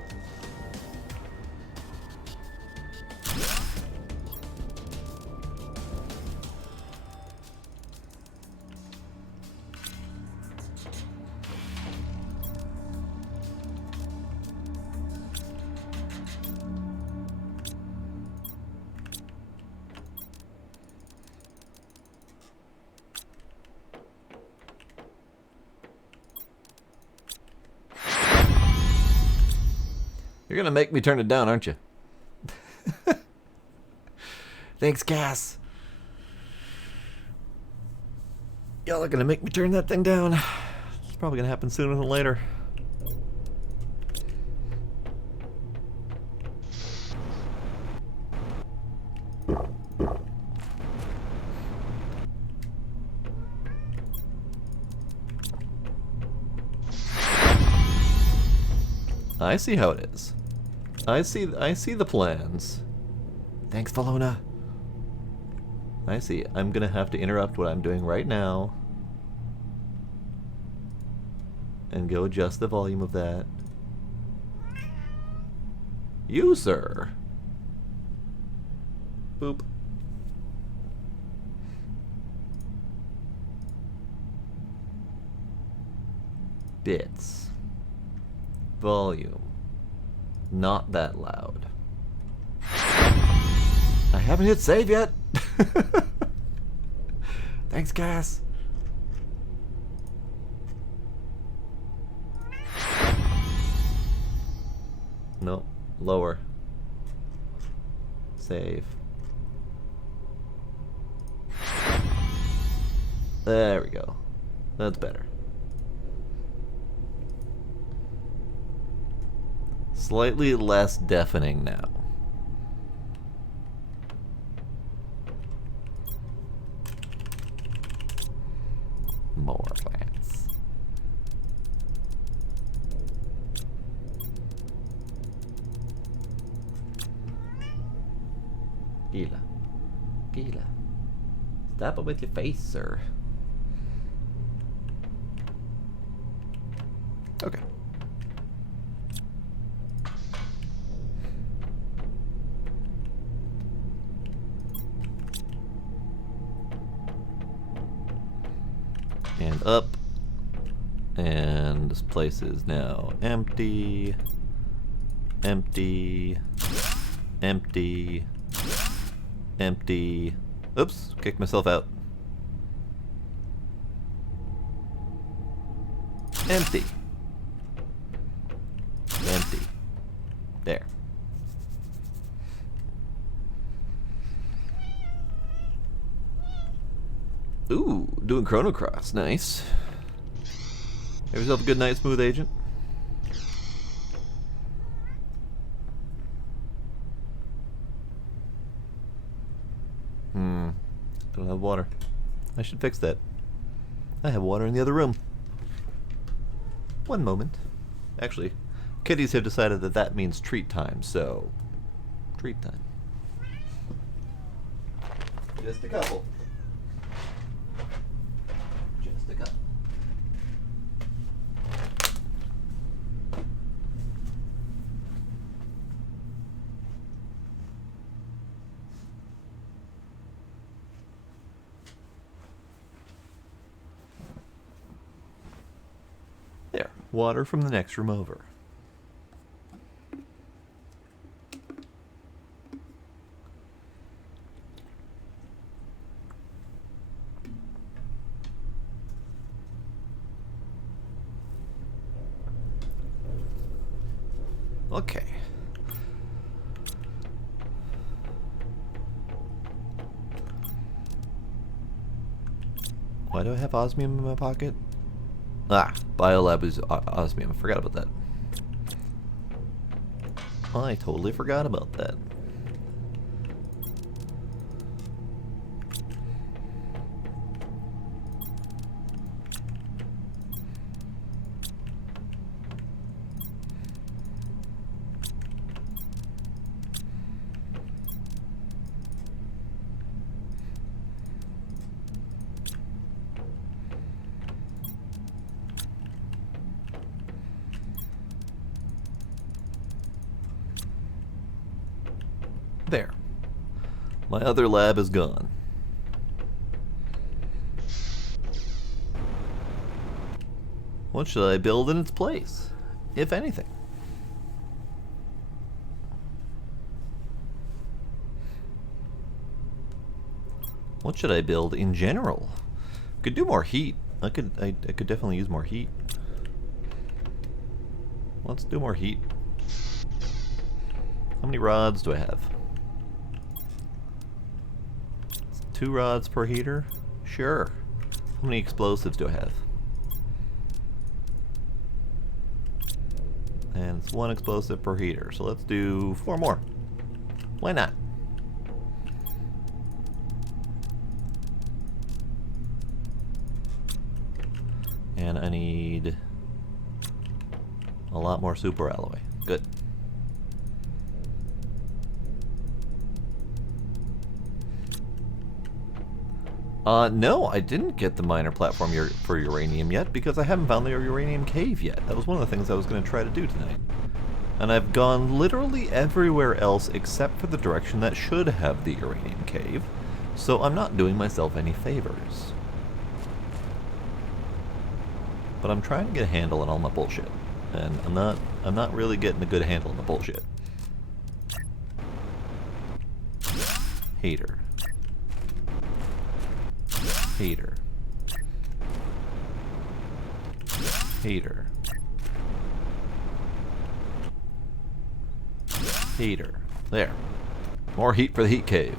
You're gonna make me turn it down, aren't you? Thanks, Cass. Y'all are gonna make me turn that thing down. It's probably gonna happen sooner than later. I see how it is. I see the plans. Thanks, Valona. I see. I'm gonna have to interrupt what I'm doing right now and go adjust the volume of that. You, sir. Boop. Bits. Volume. Not that loud. I haven't hit save yet. Thanks, Cass. No, lower. Save. There we go. That's better. Slightly less deafening now. More plants. Gila. Gila. Stop it with your face, sir. Okay. And up. And this place is now empty. Empty. Empty. Empty. Oops, kicked myself out. Empty. Empty. There. Ooh, doing Chrono Cross. Nice. Have yourself a good night, Smooth Agent. I don't have water. I should fix that. I have water in the other room. One moment. Actually, kitties have decided that that means treat time, so... treat time. Just a couple. Just a couple. There, water from the next room over. Okay. Why do I have osmium in my pocket? Ah, biolab is osmium. I forgot about that. I totally forgot about that. There. My other lab is gone. What should I build in its place, if anything? What should I build in general? Could do more heat. I could definitely use more heat. Let's do more heat. How many rods do I have? 2 rods per heater? Sure. How many explosives do I have? And it's 1 explosive per heater, so let's do 4 more. Why not? And I need a lot more super alloy. Good. No, I didn't get the miner platform for uranium yet because I haven't found the Uranium Cave yet. That was one of the things I was going to try to do tonight. And I've gone literally everywhere else except for the direction that should have the Uranium Cave, so I'm not doing myself any favors. But I'm trying to get a handle on all my bullshit, and I'm not really getting a good handle on the bullshit. Hater. Hater. Hater. Hater. There. More heat for the heat cave.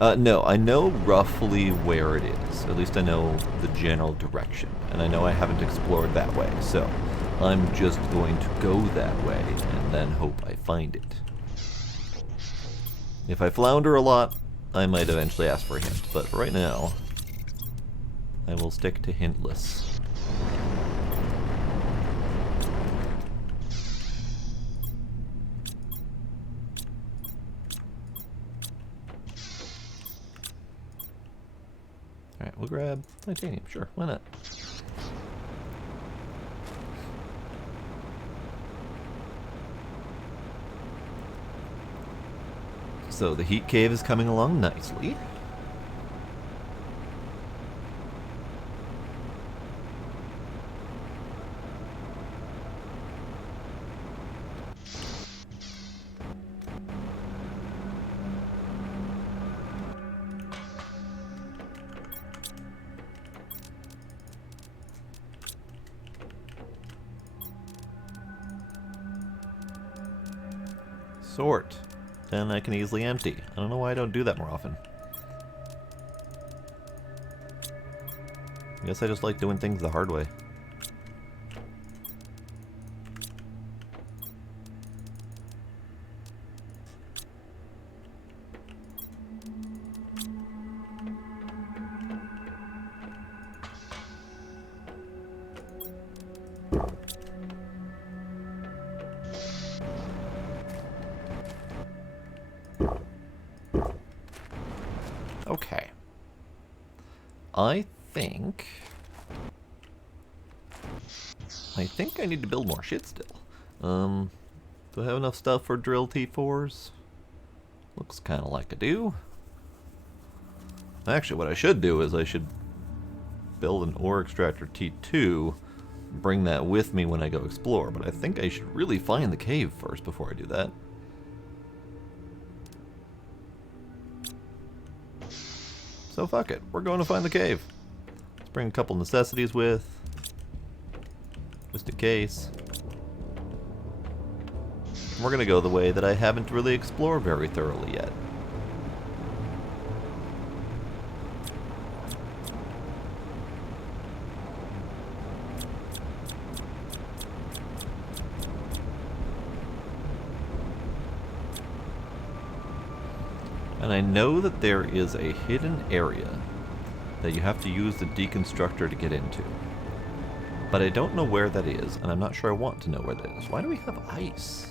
No, I know roughly where it is. At least I know the general direction. And I know I haven't explored that way, so I'm just going to go that way and then hope I find it. If I flounder a lot, I might eventually ask for a hint, but right now, I will stick to hintless. Alright, we'll grab titanium, sure, why not? So the heat cave is coming along nicely. Sort. Then I can easily empty. I don't know why I don't do that more often. I guess I just like doing things the hard way. Okay. I think I need to build more shit still. Do I have enough stuff for drill T4s? Looks kind of like I do. Actually, what I should do is I should build an ore extractor T2, bring that with me when I go explore, but I think I should really find the cave first before I do that. So fuck it, we're going to find the cave. Let's bring a couple necessities with, just in case. We're gonna go the way that I haven't really explored very thoroughly yet. And I know that there is a hidden area that you have to use the deconstructor to get into. But I don't know where that is, and I'm not sure I want to know where that is. Why do we have ice?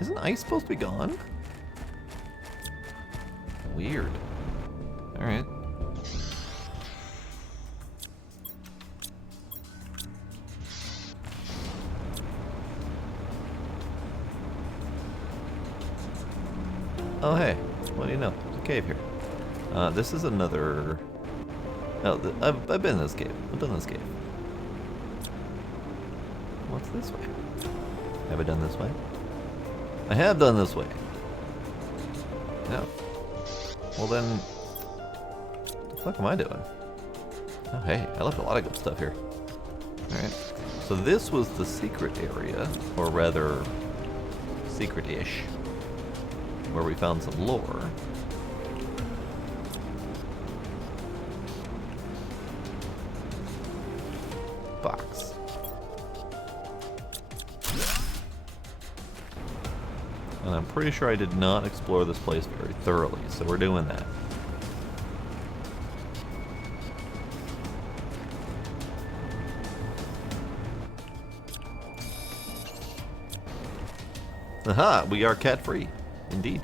Isn't ice supposed to be gone? Weird. Alright. Oh hey, what do you know? There's a cave here. This is another... Oh, I've been in this cave. I've done this cave. What's this way? Have I done this way? I have done this way. No. Well then... What the fuck am I doing? Oh hey, I left a lot of good stuff here. Alright. So this was the secret area, or rather... secret-ish, where we found some lore. Box. And I'm pretty sure I did not explore this place very thoroughly, so we're doing that. Aha, we are cat-free. Indeed.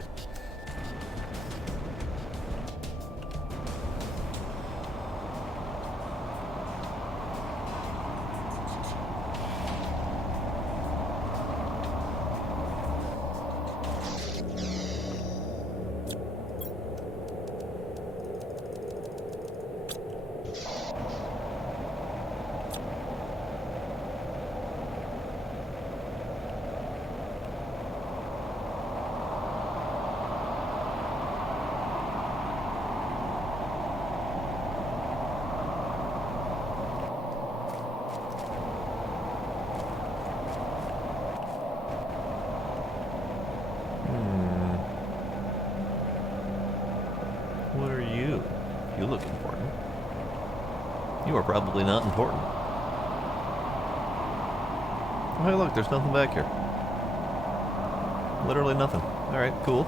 What are you? You look important. You are probably not important. Oh, hey, look, there's nothing back here. Literally nothing. Alright, cool.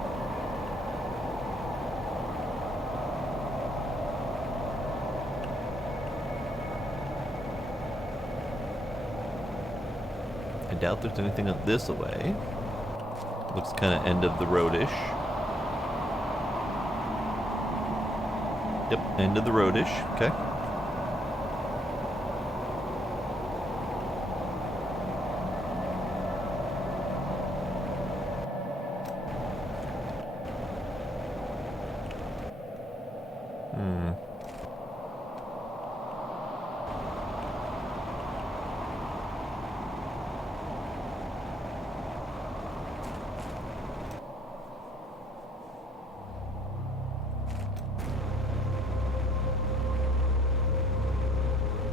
I doubt there's anything up this way. Looks kind of end of the road-ish. Yep, end of the road-ish. Okay.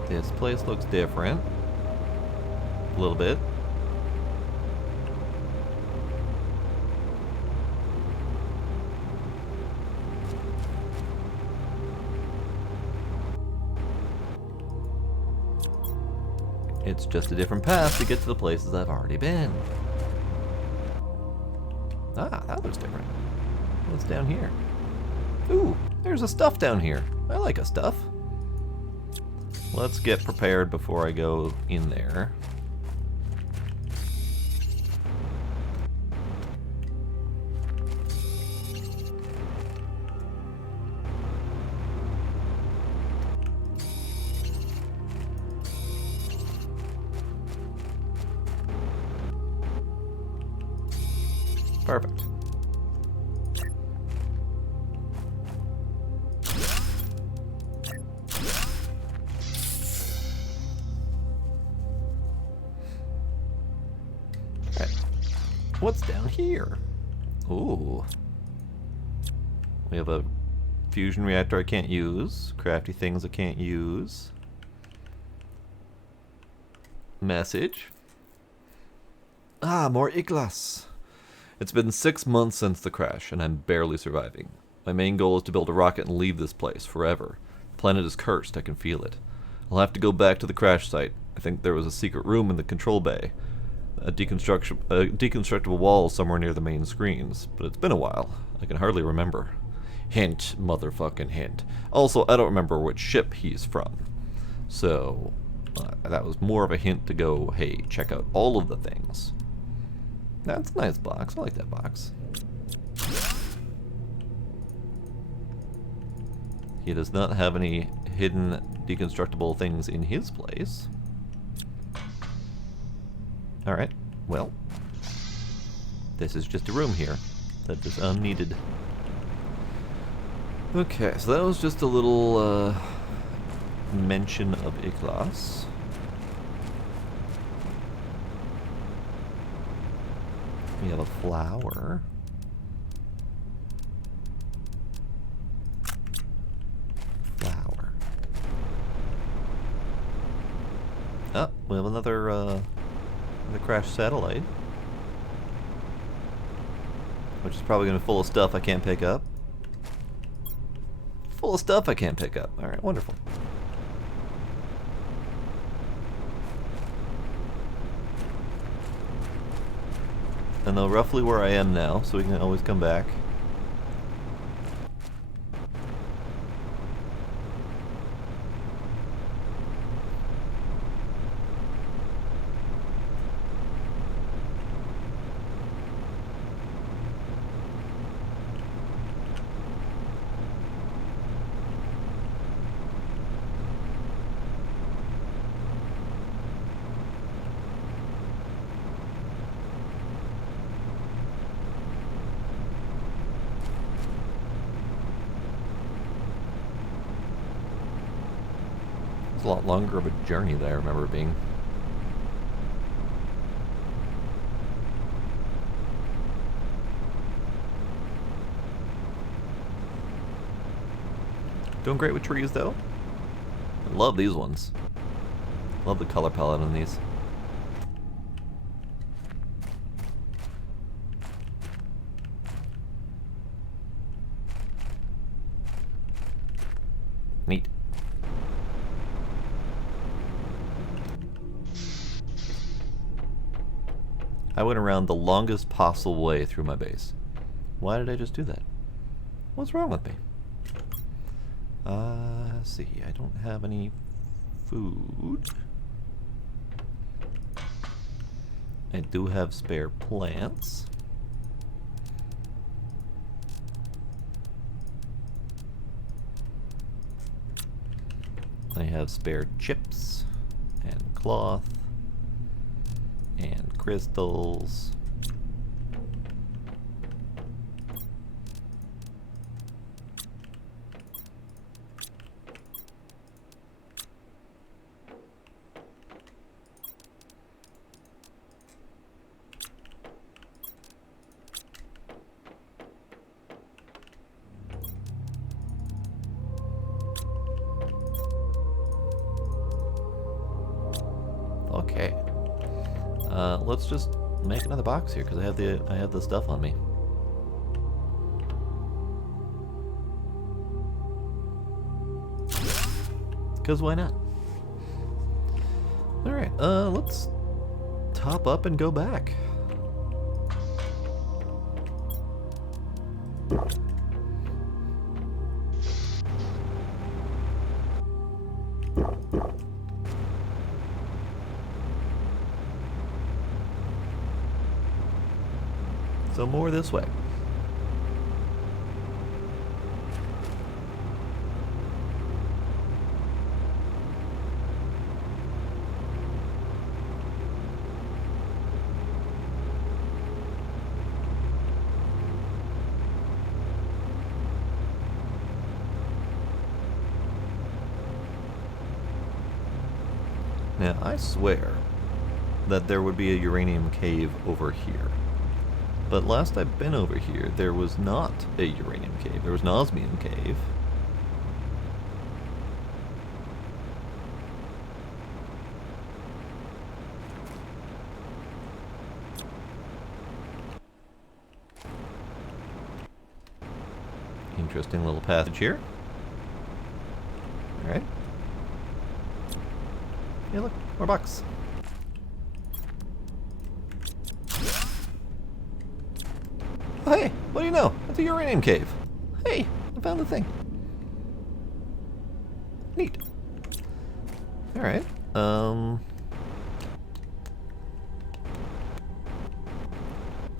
This place looks different. A little bit. It's just a different path to get to the places I've already been. Ah, that looks different. What's down here? Ooh, there's a stuff down here. I like a stuff. Let's get prepared before I go in there. Perfect. What's down here? Ooh. We have a fusion reactor I can't use. Crafty things I can't use. Message. Ah, more iglas. It's been 6 months since the crash, and I'm barely surviving. My main goal is to build a rocket and leave this place forever. The planet is cursed, I can feel it. I'll have to go back to the crash site. I think there was a secret room in the control bay. A deconstructible wall somewhere near the main screens, but it's been a while. I can hardly remember. Hint, motherfucking hint. Also, I don't remember which ship he's from. So, that was more of a hint to go, hey, check out all of the things. That's a nice box. I like that box. He does not have any hidden deconstructible things in his place. Alright, well, this is just a room here that is unneeded. Okay, so that was just a little mention of iglas. We have a flower. Flower. Oh, we have another the crashed satellite. which is probably going to be full of stuff I can't pick up. Full of stuff I can't pick up. Alright, wonderful. I know roughly where I am now, so we can always come back. It's a lot longer of a journey than I remember it being. Doing great with trees, though. I love these ones. Love the color palette on these. Neat. I went around the longest possible way through my base. Why did I just do that? What's wrong with me? Let's see. I don't have any food. I do have spare plants. I have spare chips and cloth and crystals. Okay. Let's just make another box here because I have the stuff on me. Because why not? All right. Let's top up and go back. So more this way. Now, I swear that there would be a uranium cave over here. But last I've been over here, there was not a uranium cave. There was an osmium cave. Interesting little passage here. Alright. Yeah, look, more bucks. Oh, hey, what do you know? It's a uranium cave. Hey, I found the thing. Neat. Alright,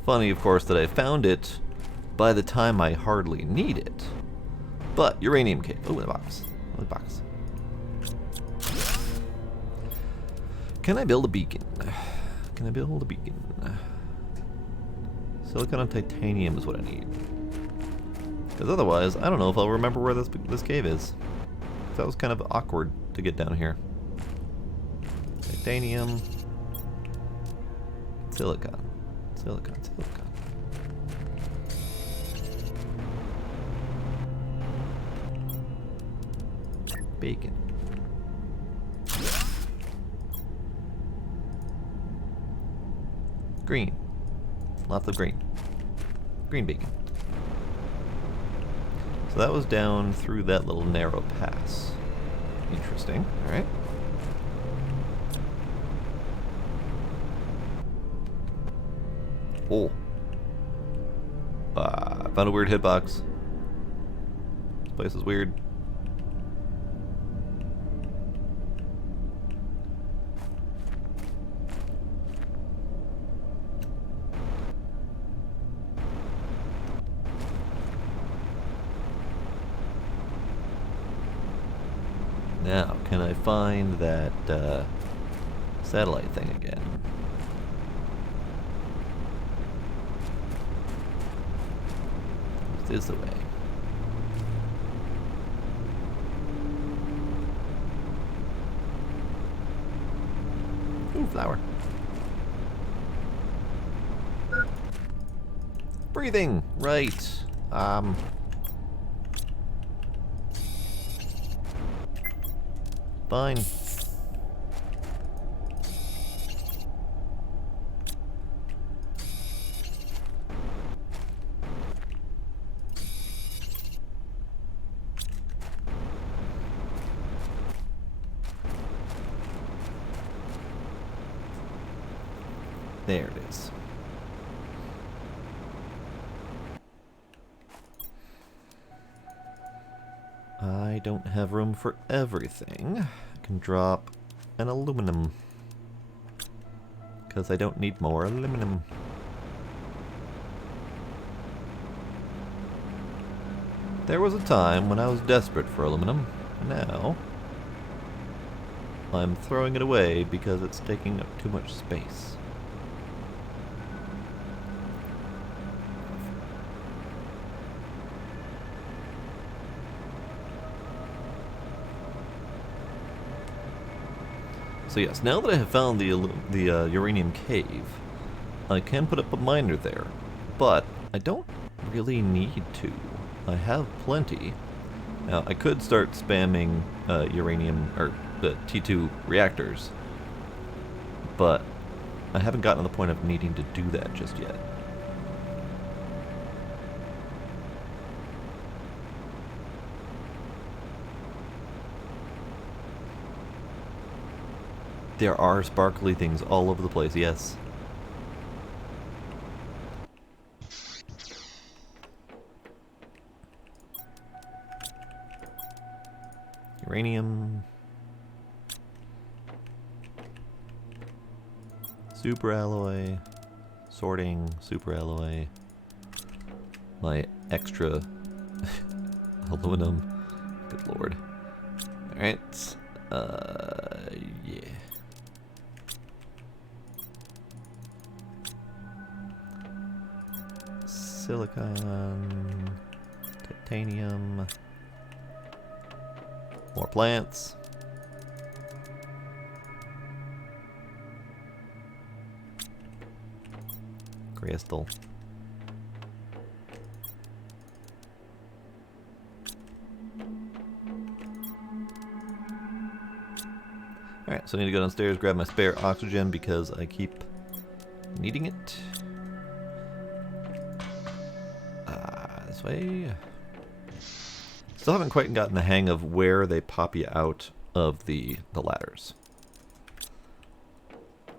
funny, of course, that I found it by the time I hardly need it. But, uranium cave. Oh, the box. Oh, the box. Can I build a beacon? Can I build a beacon? Silicon and titanium is what I need. Because otherwise, I don't know if I'll remember where this cave is. That was kind of awkward to get down here. Titanium. Silicon. Silicon. Silicon. Bacon. Green. Lots of green. Green beacon. So that was down through that little narrow pass. Interesting. Alright. Oh. I found a weird hitbox. This place is weird. Now, can I find that satellite thing again? This is the way. Ooh, flower. Breathing! Right. Fine. There it is. I don't have room for everything. I can drop an aluminum. Because I don't need more aluminum. There was a time when I was desperate for aluminum. Now, I'm throwing it away because it's taking up too much space. So yes, now that I have found the Uranium Cave, I can put up a miner there, but I don't really need to. I have plenty. Now, I could start spamming uranium, or the T2 reactors, but I haven't gotten to the point of needing to do that just yet. There are sparkly things all over the place, yes. Uranium. Super alloy. Sorting, super alloy. My extra aluminum. Good lord. Alright. Yeah. Silicon, titanium, more plants. Crystal. Alright, so I need to go downstairs, grab my spare oxygen because I keep needing it. This way. Still haven't quite gotten the hang of where they pop you out of the ladders.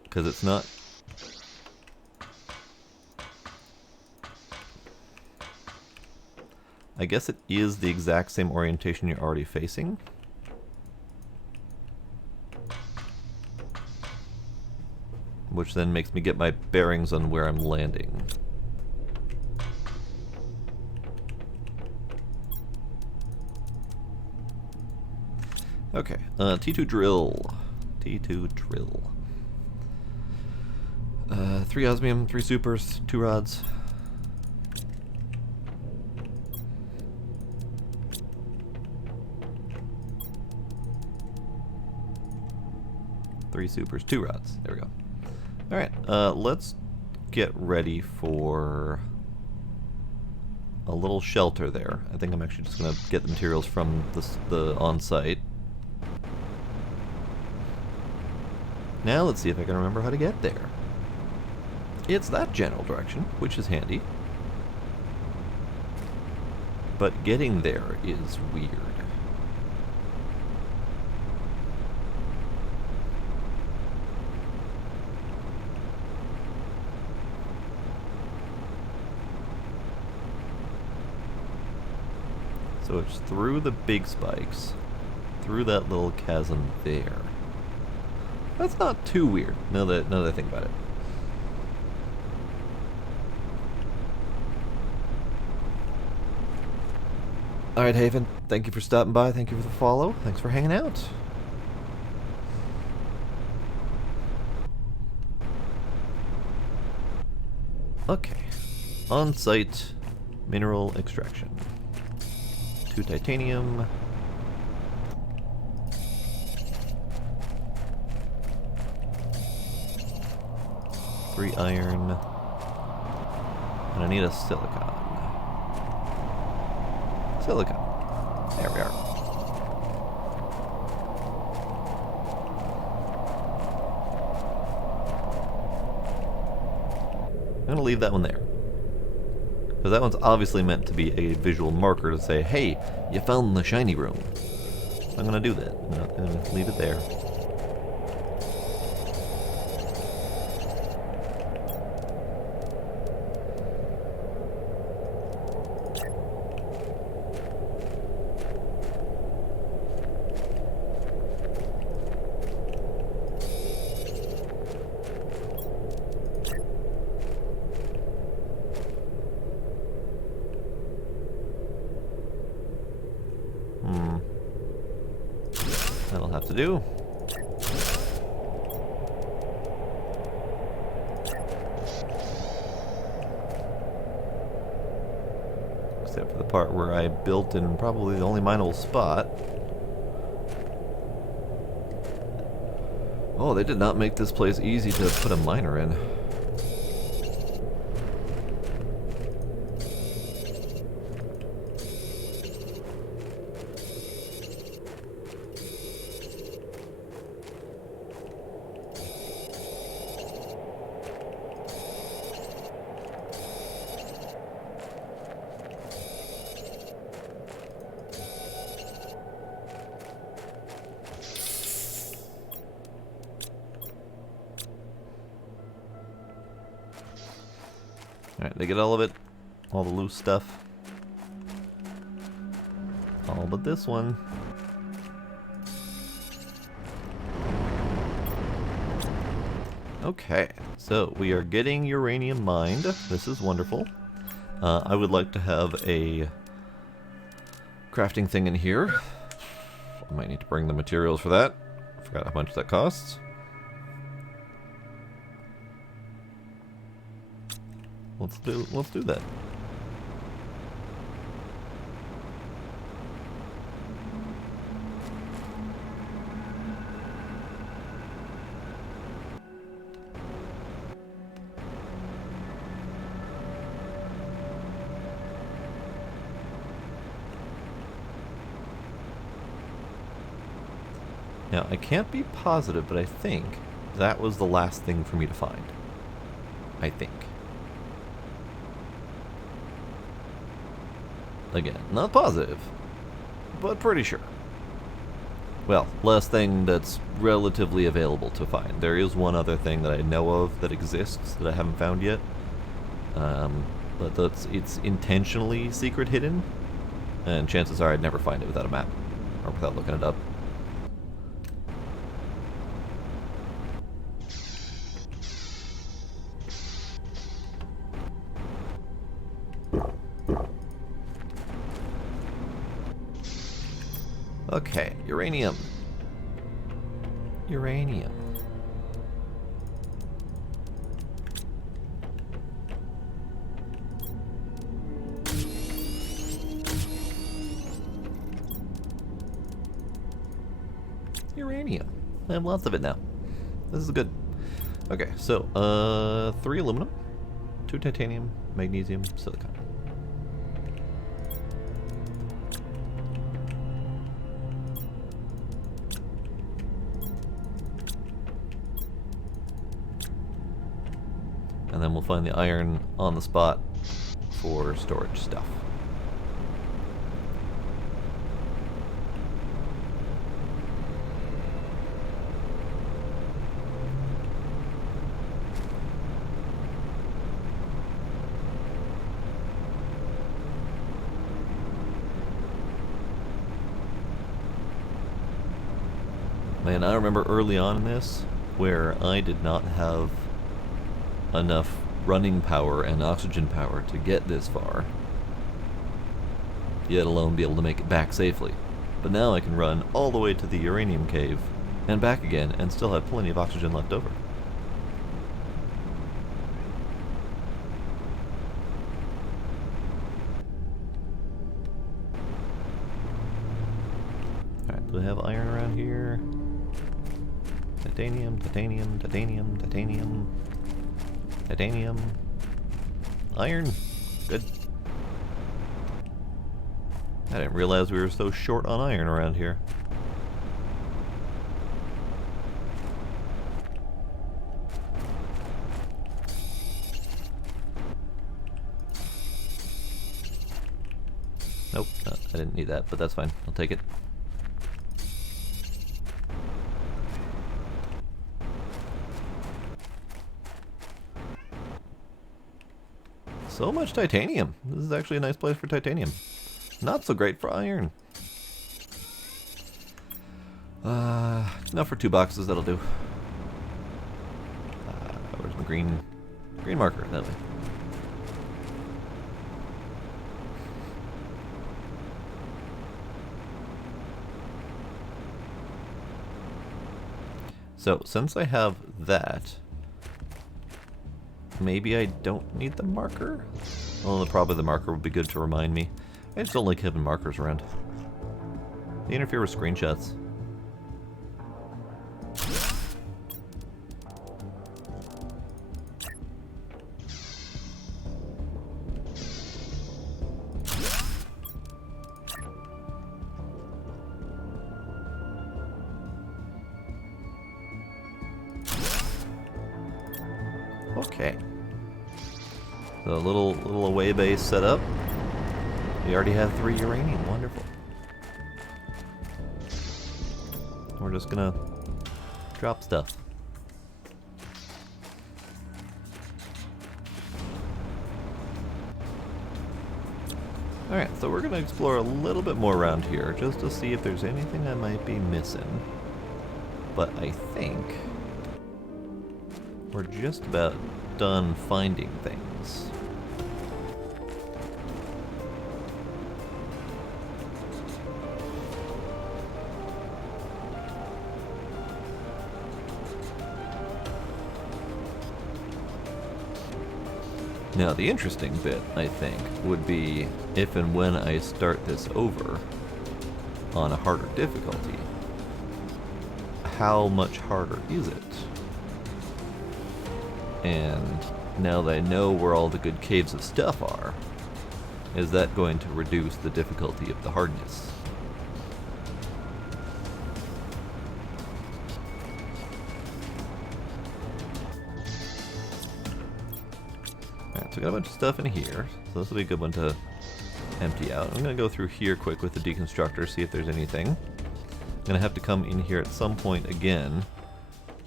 Because it's not... I guess it is the exact same orientation you're already facing. Which then makes me get my bearings on where I'm landing. Okay, T2 drill. T2 drill. 3 osmium, 3 supers, 2 rods. Three supers, 2 rods. There we go. Alright, let's get ready for a little shelter there. I think I'm actually just going to get the materials from the on-site. Now let's see if I can remember how to get there. It's that general direction, which is handy. but getting there is weird. So it's through the big spikes, through that little chasm there. That's not too weird, now that I think about it. Alright, Haven, thank you for stopping by, thank you for the follow, thanks for hanging out. Okay, on-site mineral extraction. 2 titanium. 3 iron. And I need a silicon. Silicon. There we are. I'm going to leave that one there. Because that one's obviously meant to be a visual marker to say, hey, you found the shiny room. So I'm going to do that. I'm going to leave it there. That'll have to do. Except for the part where I built in probably the only mineable spot. Oh, they did not make this place easy to put a miner in. Alright, they get all of it. All the loose stuff. All but this one. Okay, so we are getting uranium mined. This is wonderful. I would like to have a crafting thing in here. I might need to bring the materials for that. I forgot how much that costs. Let's do that. Now, I can't be positive, but I think that was the last thing for me to find. I think. Again, not positive, but pretty sure. Well, last thing that's relatively available to find. There is one other thing that I know of that exists that I haven't found yet. But it's intentionally secret hidden, and chances are I'd never find it without a map, or without looking it up. Okay, uranium. Uranium. Uranium. I have lots of it now. This is good. Okay, so 3 aluminum, 2 titanium, magnesium, silicon. And then we'll find the iron on the spot for storage stuff. Man, I remember early on in this where I did not have enough running power and oxygen power to get this far, yet alone be able to make it back safely. But now I can run all the way to the Uranium Cave and back again and still have plenty of oxygen left over. Alright, do we have iron around here? Titanium, titanium, titanium, titanium, titanium, iron. Good. I didn't realize we were so short on iron around here. Nope, no, I didn't need that, but that's fine. I'll take it. So much titanium. This is actually a nice place for titanium. Not so great for iron. Enough for 2 boxes, that'll do. Where's my green marker? That way. So, since I have that, maybe I don't need the marker? Well, probably the marker would be good to remind me. I just don't like having markers around. They interfere with screenshots. Okay. So a little away base set up. We already have 3 uranium. Wonderful. We're just gonna drop stuff. Alright, so we're gonna explore a little bit more around here just to see if there's anything I might be missing. But I think we're just about done finding things. Now the interesting bit, I think, would be if and when I start this over on a harder difficulty, how much harder is it? And now that I know where all the good caves of stuff are, is that going to reduce the difficulty of the hardness? Alright, so we got a bunch of stuff in here, so this will be a good one to empty out. I'm going to go through here quick with the deconstructor, see if there's anything. I'm going to have to come in here at some point again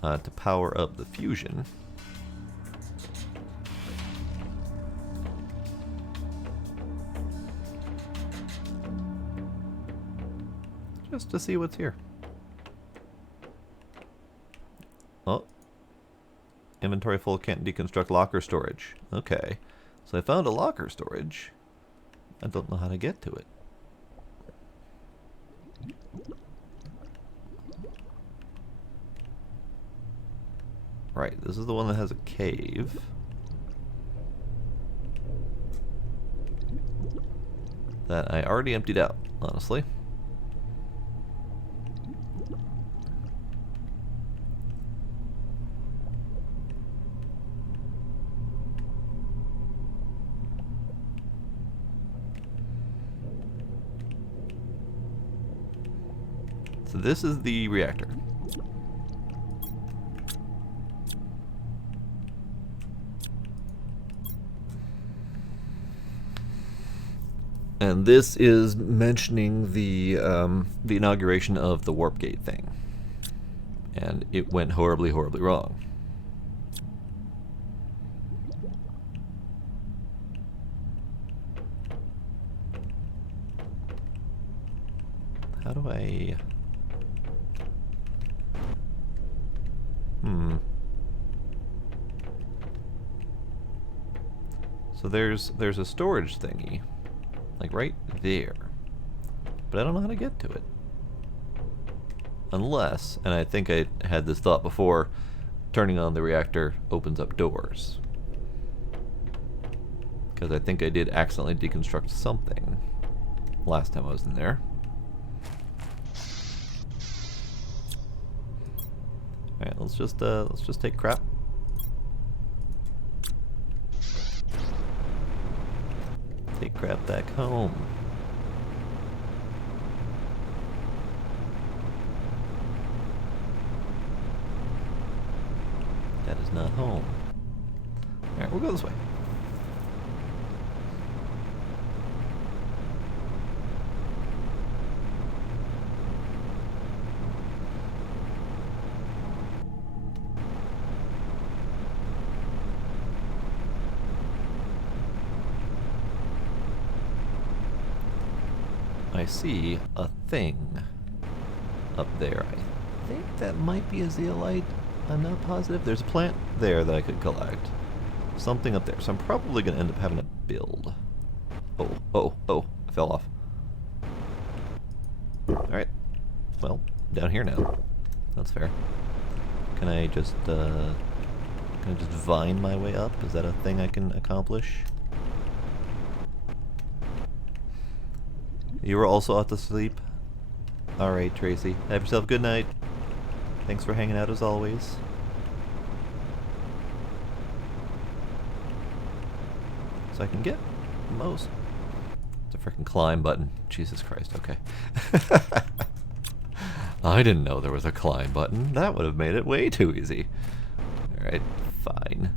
to power up the fusion. Just to see what's here. Oh. Inventory full, can't deconstruct locker storage. Okay. So I found a locker storage. I don't know how to get to it. Right, this is the one that has a cave. That I already emptied out, honestly. So this is the reactor. And this is mentioning the inauguration of the warp gate thing. And it went horribly, horribly wrong. How do I So there's a storage thingy, like right there, but I don't know how to get to it. Unless, and I think I had this thought before, turning on the reactor opens up doors. Because I think I did accidentally deconstruct something last time I was in there. Alright, let's just take crap. Take crap back home. That is not home. Alright, we'll go this way. I see a thing up there. I think that might be a zeolite. I'm not positive. There's a plant there that I could collect. Something up there. So I'm probably going to end up having to build. Oh, I fell off. Alright. Well, down here now. That's fair. Can I just vine my way up? Is that a thing I can accomplish? You were also off to sleep? Alright, Tracy. Have yourself a good night. Thanks for hanging out as always. So I can get most... It's a freaking climb button. Jesus Christ, okay. I didn't know there was a climb button. That would have made it way too easy. Alright, fine.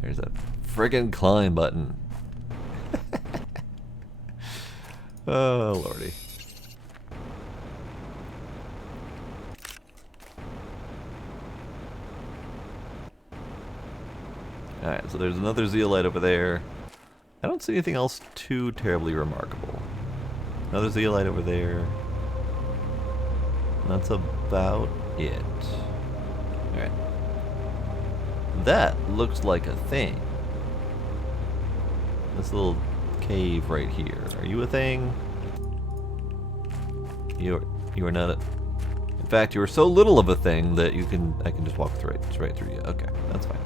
There's a friggin' climb button. Oh, lordy. Alright, so there's another zeolite over there. I don't see anything else too terribly remarkable. Another zeolite over there. That's about it. Alright. That looks like a thing. This little cave right here. Are you a thing? You are not a... In fact, you are so little of a thing that I can just walk straight through you. Okay, that's fine.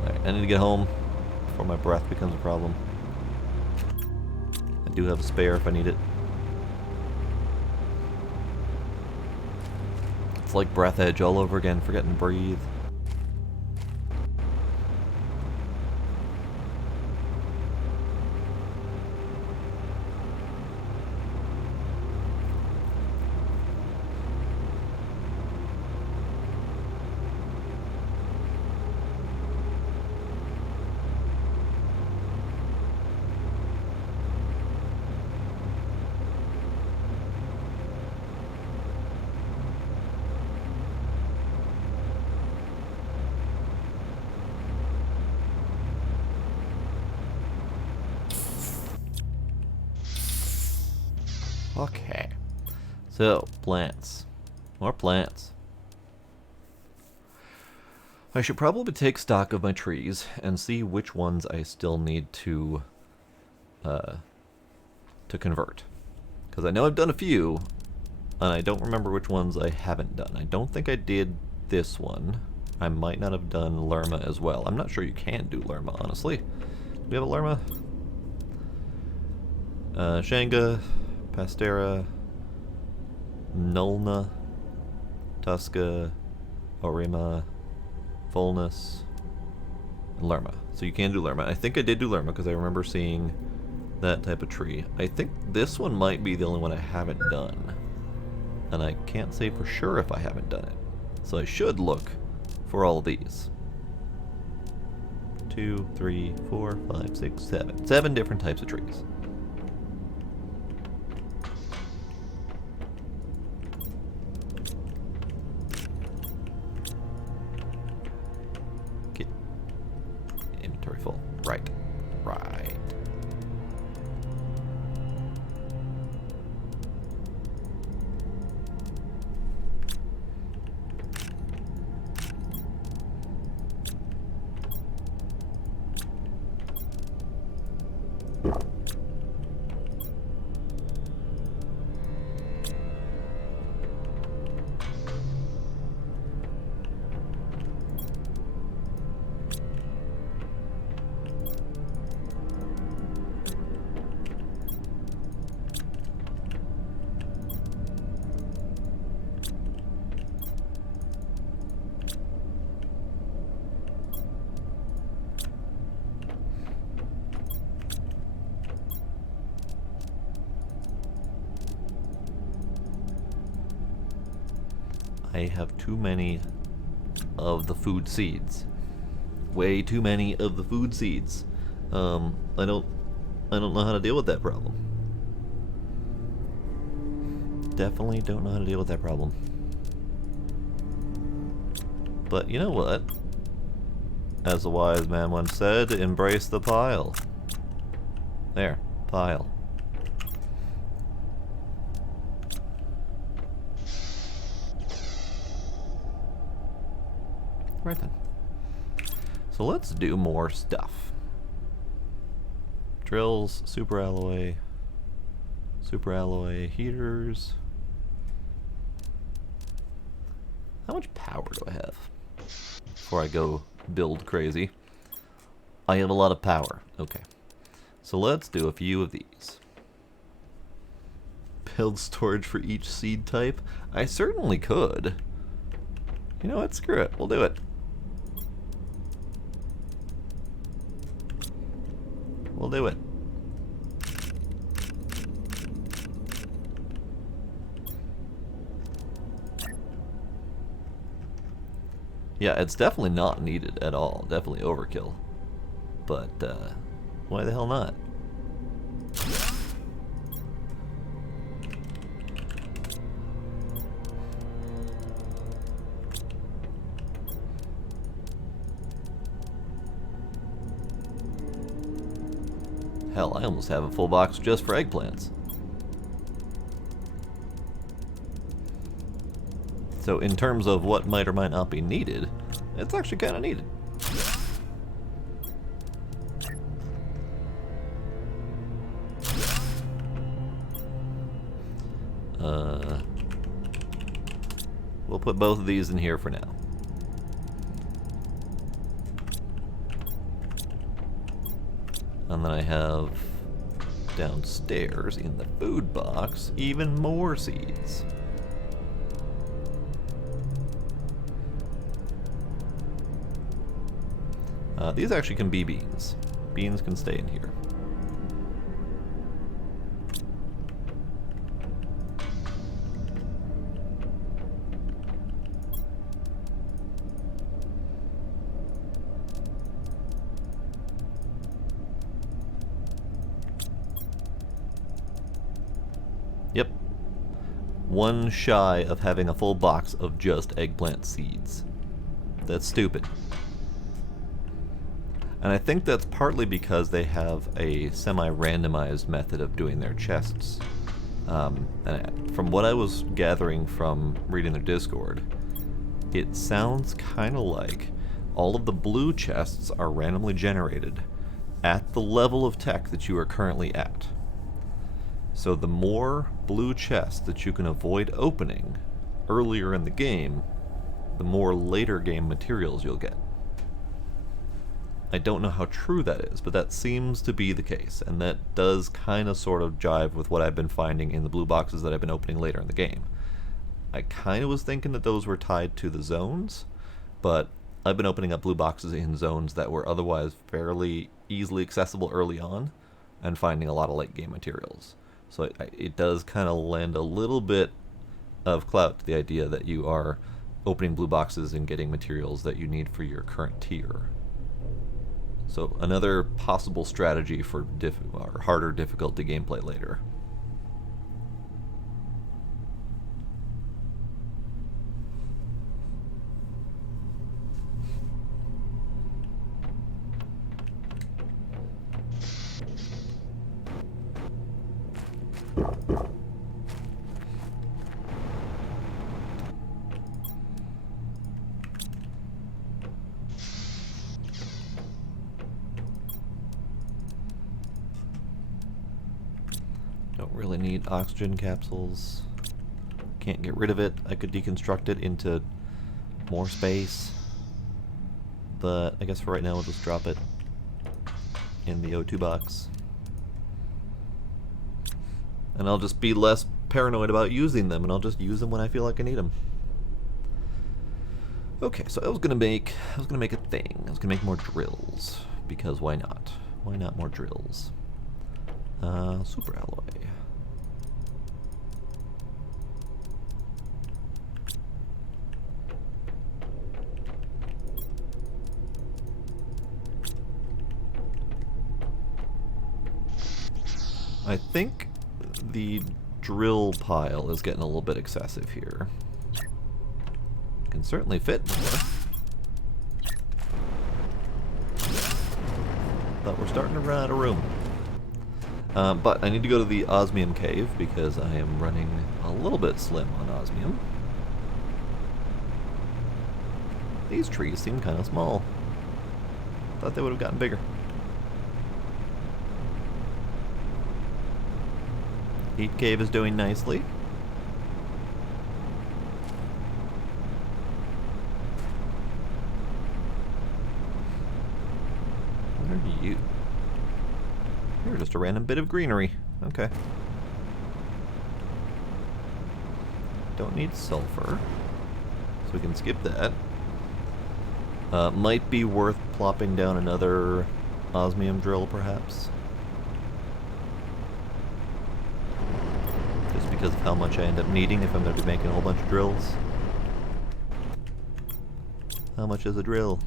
Alright, I need to get home before my breath becomes a problem. I do have a spare if I need it. It's like Breath Edge all over again, forgetting to breathe. Okay. So, plants. More plants. I should probably take stock of my trees and see which ones I still need to convert. Because I know I've done a few, and I don't remember which ones I haven't done. I don't think I did this one. I might not have done Lerma as well. I'm not sure you can do Lerma, honestly. Do we have a Lerma? Shanga, Pastera, Nulna, Tuska, Orima, Fullness, and Lerma. So you can do Lerma. I think I did do Lerma because I remember seeing that type of tree. I think this one might be the only one I haven't done. And I can't say for sure if I haven't done it. So I should look for all of these. 2, 3, 4, 5, 6, 7. 7 different types of trees. Get inventory full. Right. Right. I have too many of the food seeds. Way too many of the food seeds. I don't know how to deal with that problem. Definitely don't know how to deal with that problem. But you know what? As a wise man once said, embrace the pile. There, pile. Right then. So let's do more stuff. Drills, super alloy heaters. How much power do I have before I go build crazy? I have a lot of power. Okay. So let's do a few of these. Build storage for each seed type? I certainly could. You know what? Screw it. We'll do it. We'll do it. Yeah, it's definitely not needed at all. Definitely overkill. But, why the hell not? Hell, I almost have a full box just for eggplants. So in terms of what might or might not be needed, it's actually kind of needed. We'll put both of these in here for now. And then I have downstairs in the food box even more seeds. These actually can be beans. Beans can stay in here. Yep. One shy of having a full box of just eggplant seeds. That's stupid. And I think that's partly because they have a semi-randomized method of doing their chests. And from what I was gathering from reading their Discord, it sounds kind of like all of the blue chests are randomly generated at the level of tech that you are currently at. So the more blue chests that you can avoid opening earlier in the game, the more later game materials you'll get. I don't know how true that is, but that seems to be the case, and that does kind of sort of jive with what I've been finding in the blue boxes that I've been opening later in the game. I kind of was thinking that those were tied to the zones, but I've been opening up blue boxes in zones that were otherwise fairly easily accessible early on, and finding a lot of late game materials. So it does kind of lend a little bit of clout to the idea that you are opening blue boxes and getting materials that you need for your current tier. So another possible strategy for harder difficulty gameplay later. Don't really need oxygen capsules. Can't get rid of it. I could deconstruct it into more space. But I guess for right now we'll just drop it in the O2 box. And I'll just be less paranoid about using them, and I'll just use them when I feel like I need them. Okay, so I was gonna make a thing. I was gonna make more drills, because why not? Why not more drills? Super alloy. I think the drill pile is getting a little bit excessive here. Can certainly fit more. But we're starting to run out of room. But I need to go to the Osmium Cave because I am running a little bit slim on osmium. These trees seem kind of small. Thought they would have gotten bigger. Heat Cave is doing nicely. What are you? You're just a random bit of greenery. Okay. Don't need sulfur, so we can skip that. Might be worth plopping down another osmium drill, perhaps. Just because of how much I end up needing if I'm going to be making a whole bunch of drills. How much is a drill?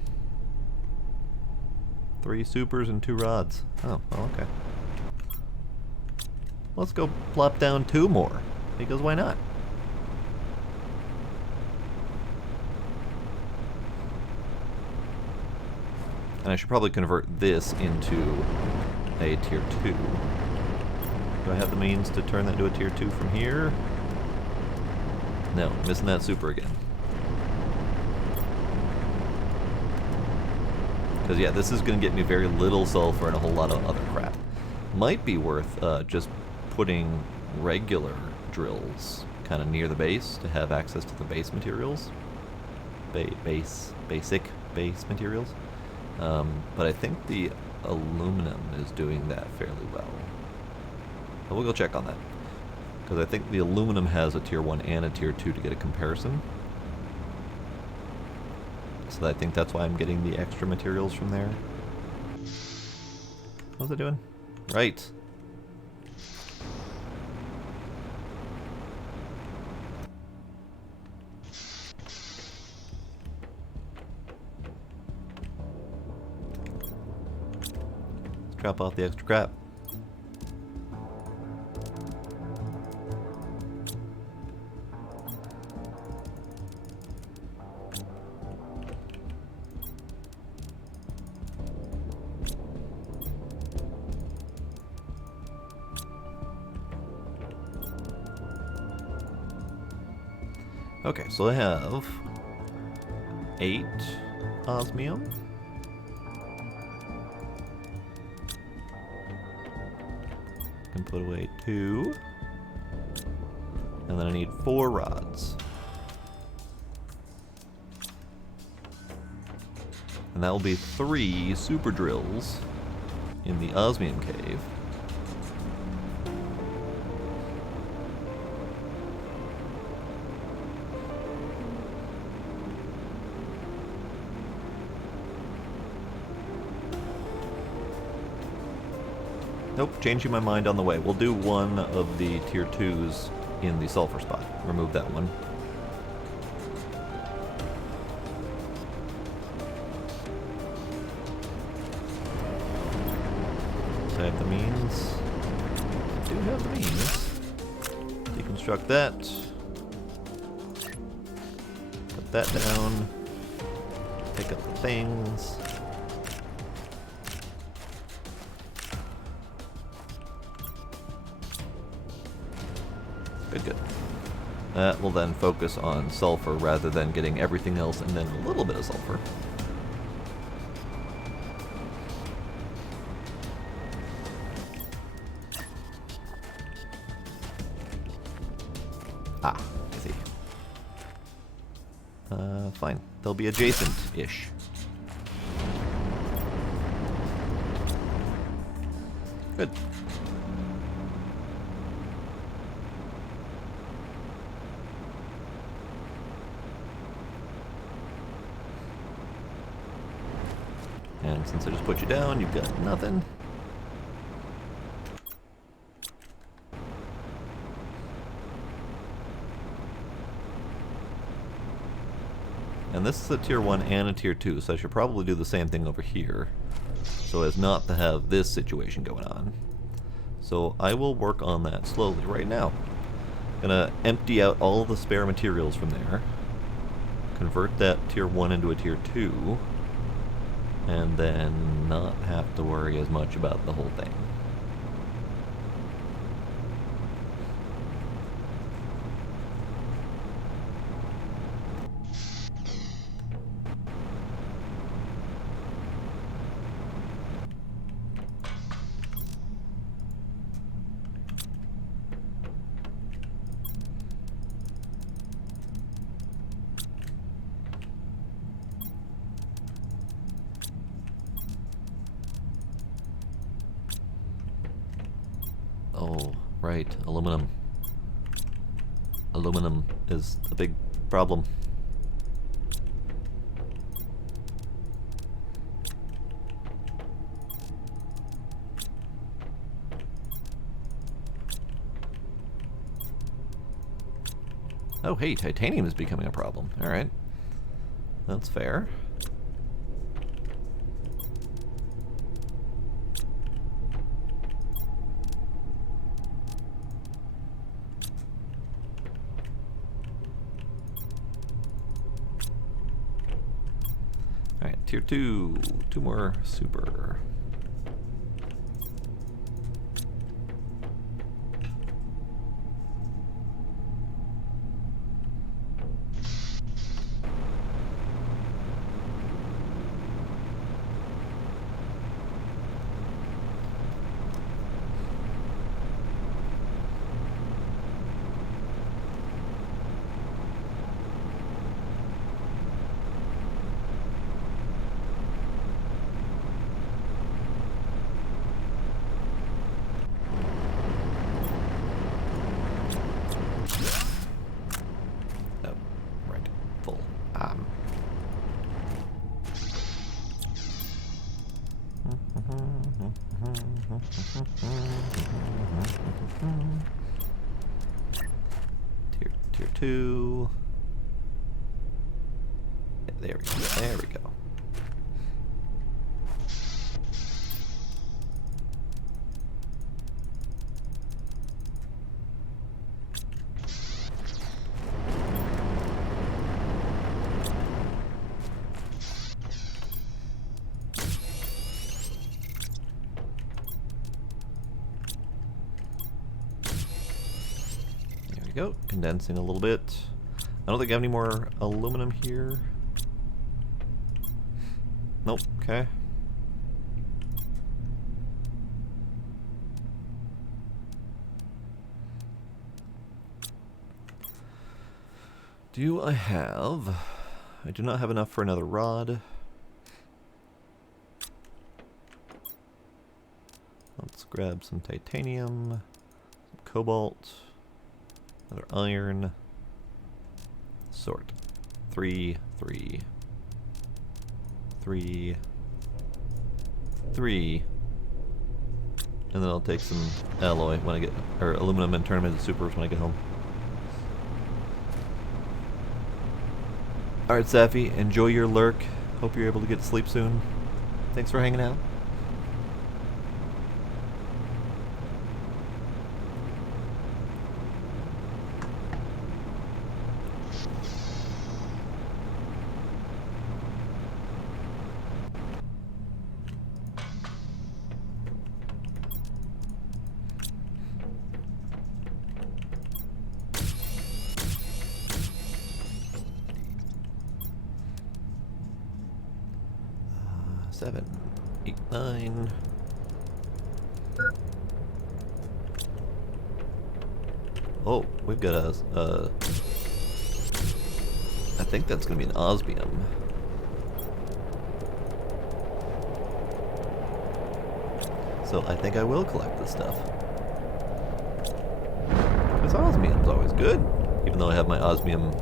3 supers and 2 rods. Oh, well, okay. Let's go plop down 2 more, because why not? And I should probably convert this into a tier 2. Do I have the means to turn that into a tier 2 from here? No, missing that super again. Because yeah, this is going to get me very little sulfur and a whole lot of other crap. Might be worth just putting regular drills kind of near the base to have access to the base materials. Basic base materials. But I think the aluminum is doing that fairly well. But we'll go check on that. Because I think the aluminum has a tier 1 and a tier 2 to get a comparison. So I think that's why I'm getting the extra materials from there. What's it doing? Right. Let's drop off the extra crap. Okay, so I have 8 osmium. Can put away 2. And then I need 4 rods. And that will be 3 super drills in the Osmium Cave. Nope, changing my mind on the way. We'll do one of the tier 2s in the sulfur spot. Remove that one. Do I have the means? I do have the means. Deconstruct that. Put that down. Pick up the things. Good, good. That will then focus on sulfur rather than getting everything else and then a little bit of sulfur. Ah, I see. Fine. They'll be adjacent-ish. Good. And since I just put you down, you've got nothing. And this is a tier 1 and a tier 2, so I should probably do the same thing over here, so as not to have this situation going on. So I will work on that slowly right now. Gonna empty out all the spare materials from there. Convert that tier 1 into a tier 2. And then not have to worry as much about the whole thing. Oh, right, aluminum. Aluminum is a big problem. Oh, hey, titanium is becoming a problem. Alright. That's fair. Alright, tier 2. 2 more super. Oh, right. Full. Tier 2. There we go. There we go. There we go. Condensing a little bit. I don't think I have any more aluminum here. Nope. Okay. Do I have... I do not have enough for another rod. Let's grab some titanium, some cobalt, another iron, sort. 3, 3, 3, 3. And then I'll take some alloy when I get, or aluminum and turn them into supers when I get home. Alright, Safi, enjoy your lurk. Hope you're able to get to sleep soon. Thanks for hanging out. Seven, 8, 9. Oh, we've got a I think that's gonna be an osmium. So I think I will collect this stuff. Because osmium's always good. Even though I have my osmium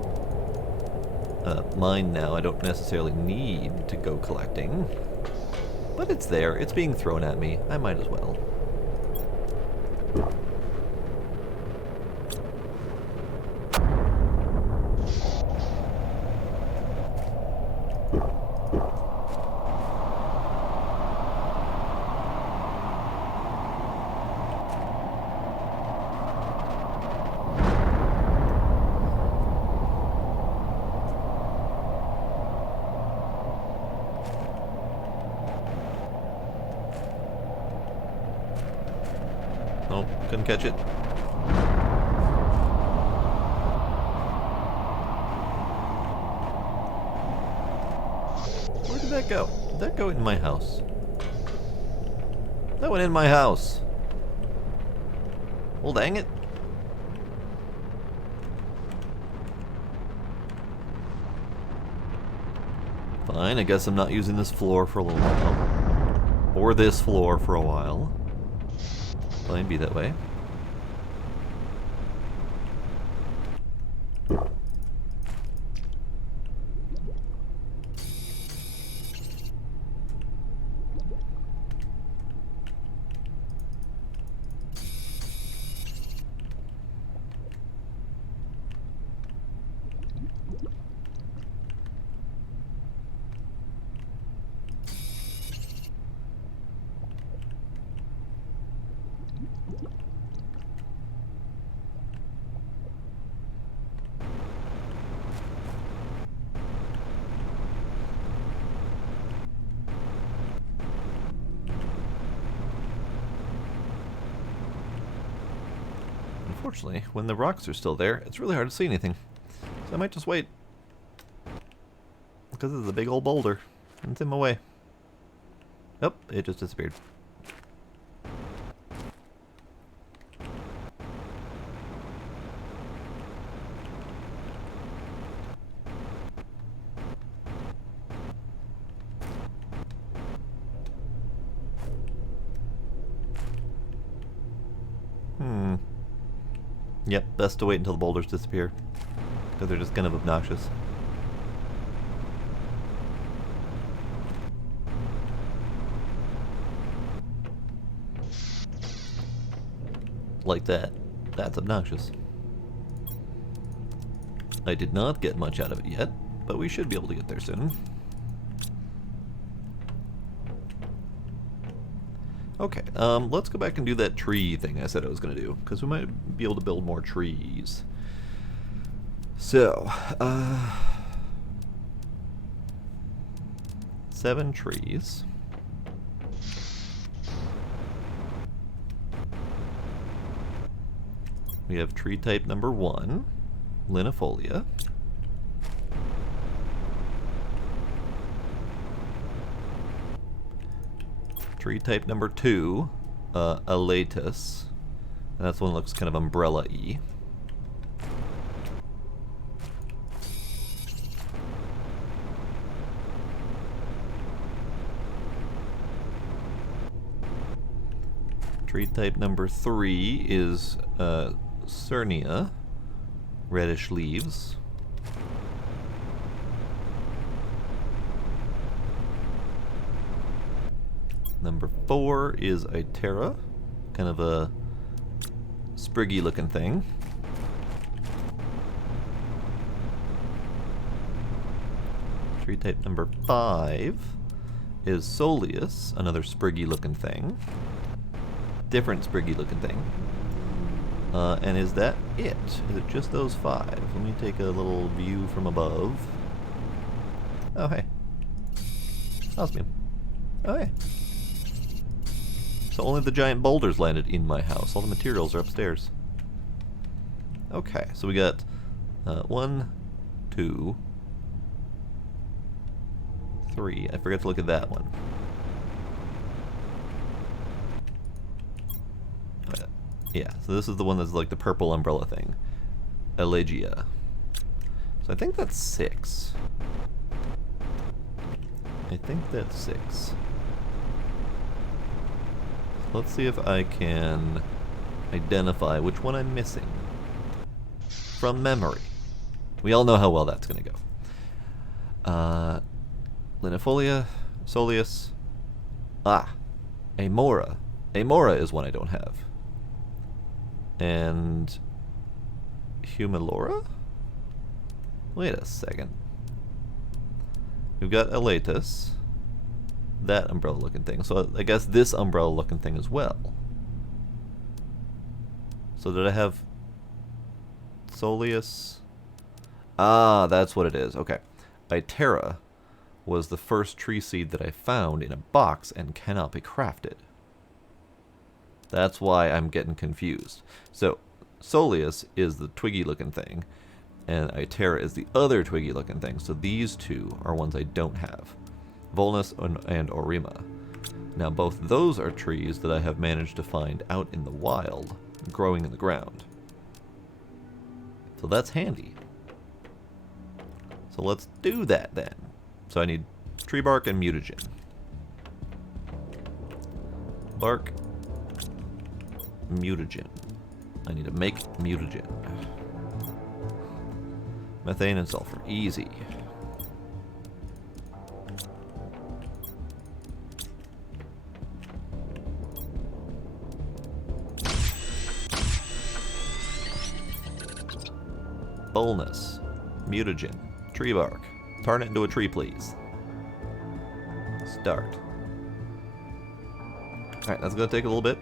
mine now, I don't necessarily need to go collecting. But it's there, it's being thrown at me, I might as well. Couldn't catch it. Where did that go? Did that go in my house? That went in my house. Well, dang it. Fine, I guess I'm not using this floor for a little while. Or this floor for a while. Fine, be that way. Unfortunately, when the rocks are still there, it's really hard to see anything. So I might just wait. Because it's a big old boulder. And it's in my way. Oh, it just disappeared. Yep, best to wait until the boulders disappear. Because they're just kind of obnoxious. Like that. That's obnoxious. I did not get much out of it yet, but we should be able to get there soon. Okay, let's go back and do that tree thing I said I was going to do, because we might be able to build more trees. So, 7 trees. We have tree type number 1, Linifolia. Tree type number 2, Elatus. And that's one that looks kind of umbrella-y. Tree type number 3 is Cernia, reddish leaves. Number 4 is Itera, kind of a spriggy looking thing. Tree type number 5 is Soleus, another spriggy looking thing. Different spriggy looking thing. And is that it? Is it just those 5? Let me take a little view from above. Oh, hey. Osmium. Oh, hey. So only the giant boulders landed in my house. All the materials are upstairs. Okay, so we got 1, 2, 3. I forgot to look at that one. Yeah, so this is the one that's like the purple umbrella thing. Elegia. So I think that's 6. I think that's 6. Let's see if I can identify which one I'm missing. From memory. We all know how well that's going to go. Linifolia, Soleus. Ah, Amora. Amora is one I don't have. And Humilora? Wait a second. We've got Elatus. That umbrella looking thing. So I guess this umbrella looking thing as well. So did I have Soleus? Ah, that's what it is. Okay. Itera was the first tree seed that I found in a box and cannot be crafted. That's why I'm getting confused. So, Soleus is the twiggy-looking thing, and Itera is the other twiggy-looking thing. So these two are ones I don't have. Volnus and Orima. Now both those are trees that I have managed to find out in the wild, growing in the ground. So that's handy. So let's do that then. So I need tree bark and mutagen. Bark, mutagen. I need to make mutagen. Methane and sulfur, easy. Bonus, mutagen, tree bark. Turn it into a tree, please. Start. Alright, that's gonna take a little bit.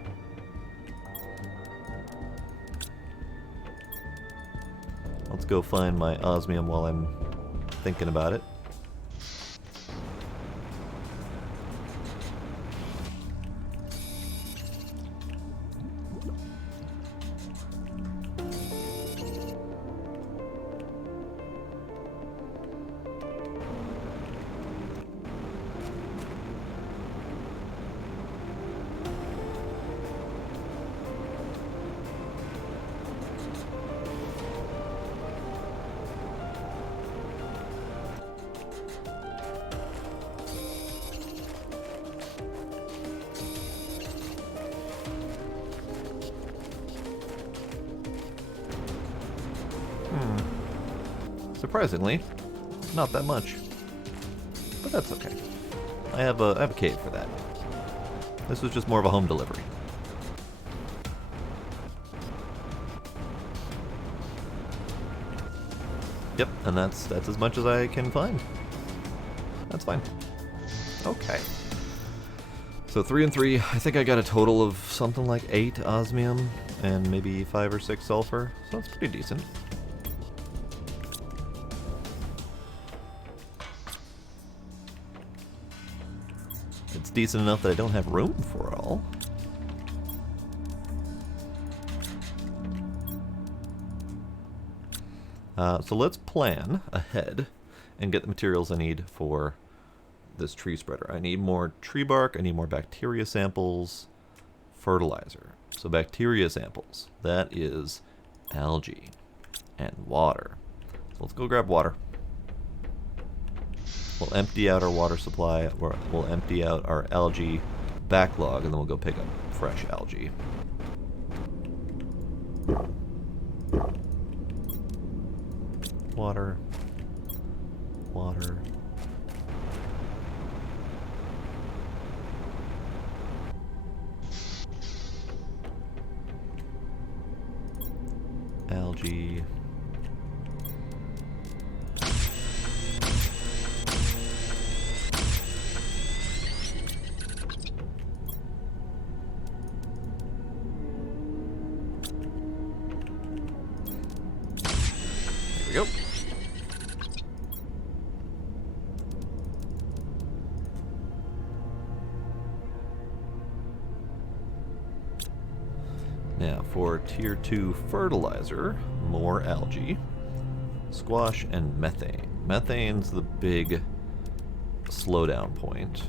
Let's go find my osmium while I'm thinking about it. Surprisingly, not that much. But that's okay. I have a cave for that. This was just more of a home delivery. Yep, and that's as much as I can find. That's fine. Okay. So 3 and 3, I think I got a total of something like 8 osmium and maybe 5 or 6 sulfur, so that's pretty decent. It's decent enough that I don't have room for it all. So let's plan ahead and get the materials I need for this tree spreader. I need more tree bark, I need more bacteria samples, fertilizer. So bacteria samples, that is algae and water. So let's go grab water. We'll empty out our water supply, or we'll empty out our algae backlog, and then we'll go pick up fresh algae. Water. Water. Algae. There we go. Now for tier 2 fertilizer, more algae, squash, and methane. Methane's the big slowdown point.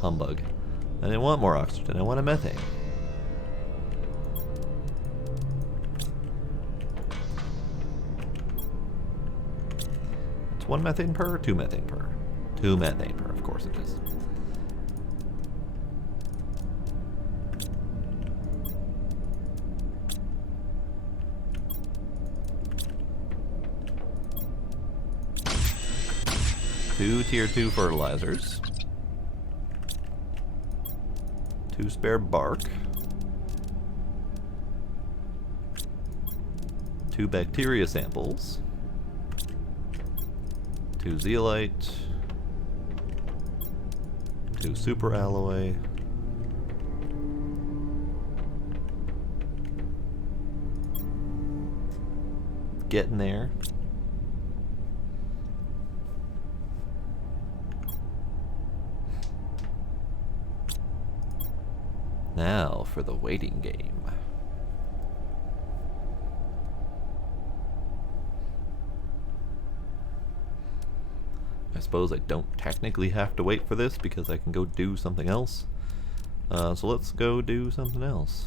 Humbug. I didn't want more oxygen, I wanted methane. It's 1 methane per or 2 methane per? 2 methane per, of course it is. Two tier 2 fertilizers. 2 spare bark. 2 bacteria samples. 2 zeolite. 2 super alloy. Getting there. Now for the waiting game. I suppose I don't technically have to wait for this because I can go do something else. So let's go do something else.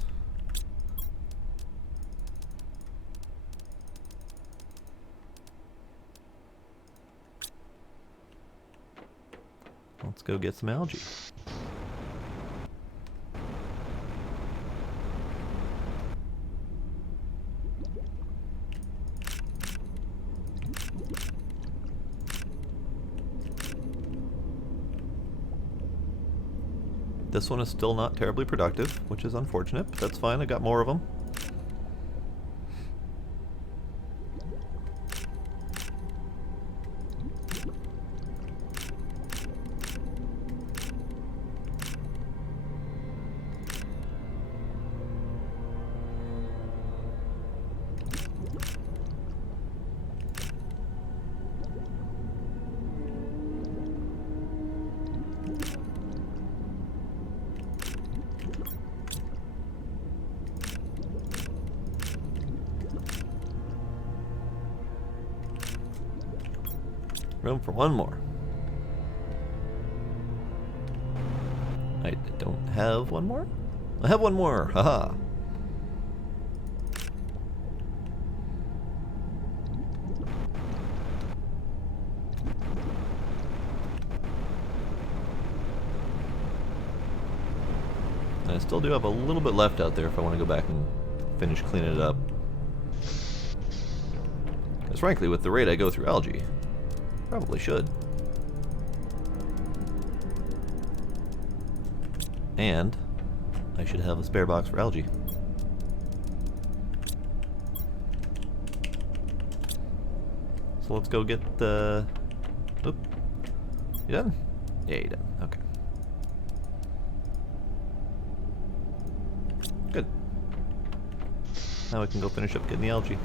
Let's go get some algae. This one is still not terribly productive, which is unfortunate, but that's fine. I got more of them. Room for one more. I don't have one more? I have one more! Haha! I still do have a little bit left out there if I want to go back and finish cleaning it up. Because frankly, with the rate I go through algae, probably should. And I should have a spare box for algae. So let's go get the... Oop. You done? Yeah, you done. Okay. Good. Now we can go finish up getting the algae.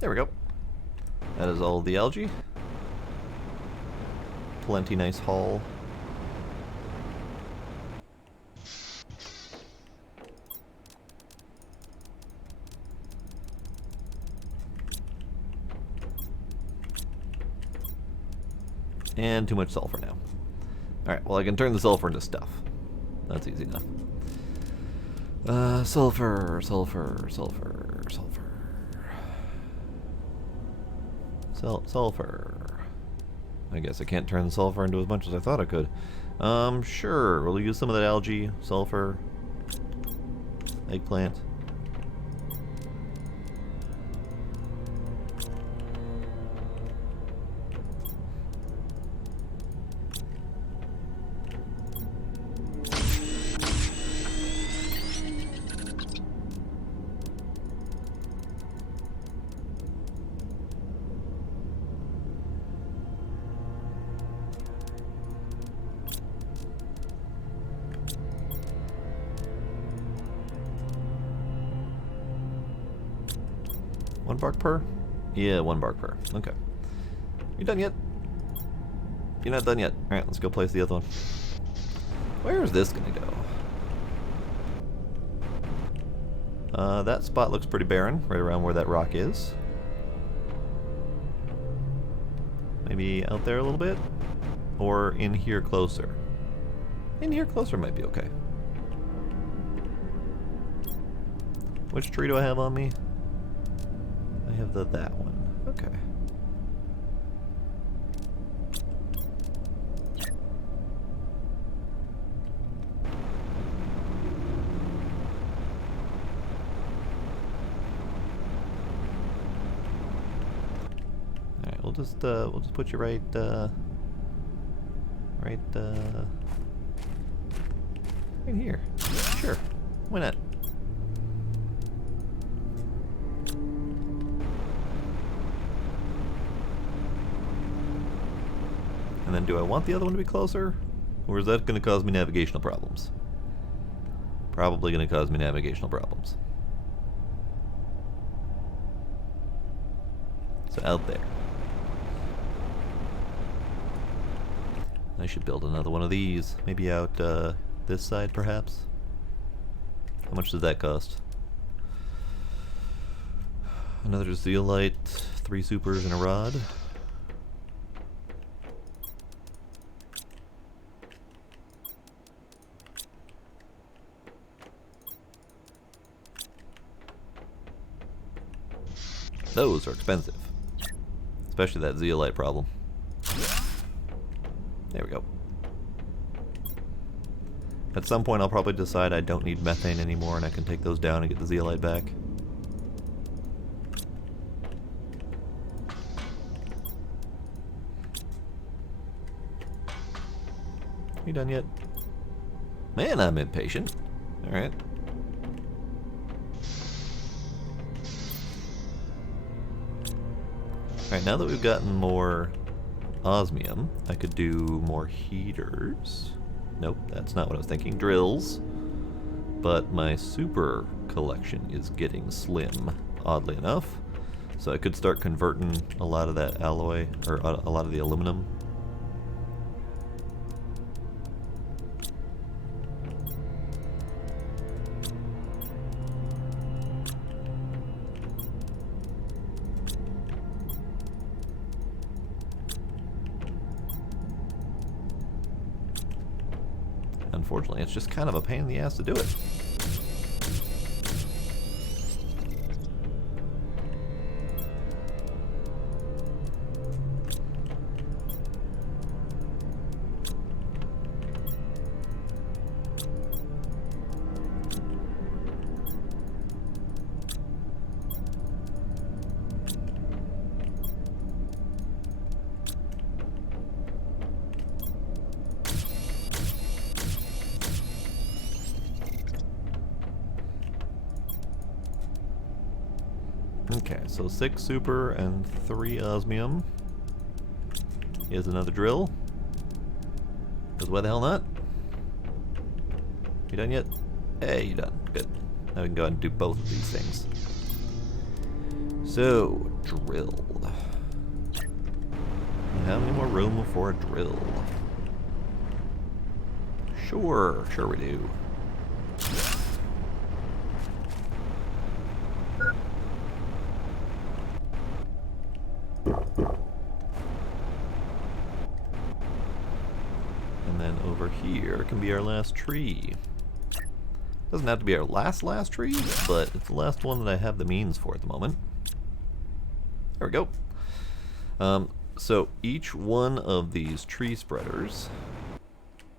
There we go. That is all the algae. Plenty nice haul. And too much sulfur now. Alright, well I can turn the sulfur into stuff. That's easy enough. Sulfur, sulfur, sulfur, sulfur. Sulfur. I guess I can't turn the sulfur into as much as I thought I could. Sure. We'll use some of that algae, sulfur, eggplant. One bark per? Yeah, one bark per. Okay. You done yet? You're not done yet. Alright, let's go place the other one. Where is this gonna go? That spot looks pretty barren, right around where that rock is. Maybe out there a little bit? Or in here closer? In here closer might be okay. Which tree do I have on me? I have that one. Okay. we'll just put you right right here. Sure. Why not? And then do I want the other one to be closer? Or is that going to cause me navigational problems? Probably going to cause me navigational problems. So out there. I should build another one of these. Maybe out this side, perhaps? How much does that cost? Another zeolite, 3 supers, and a rod. Those are expensive. Especially that zeolite problem. There we go. At some point I'll probably decide I don't need methane anymore and I can take those down and get the zeolite back. You done yet? Man, I'm impatient. Alright. Alright, now that we've gotten more osmium, I could do more heaters. Nope, that's not what I was thinking. Drills. But my super collection is getting slim, oddly enough. So I could start converting a lot of that alloy, or a lot of the aluminum. Unfortunately, it's just kind of a pain in the ass to do it. Okay, so 6 super and 3 osmium. Here's another drill. Because why the hell not? You done yet? Hey, you done. Good. Now we can go ahead and do both of these things. So, drill. How many more room for a drill? Sure we do. And then over here can be our last tree. Doesn't have to be our last tree, but it's the last one that I have the means for at the moment. There we go. So each one of these tree spreaders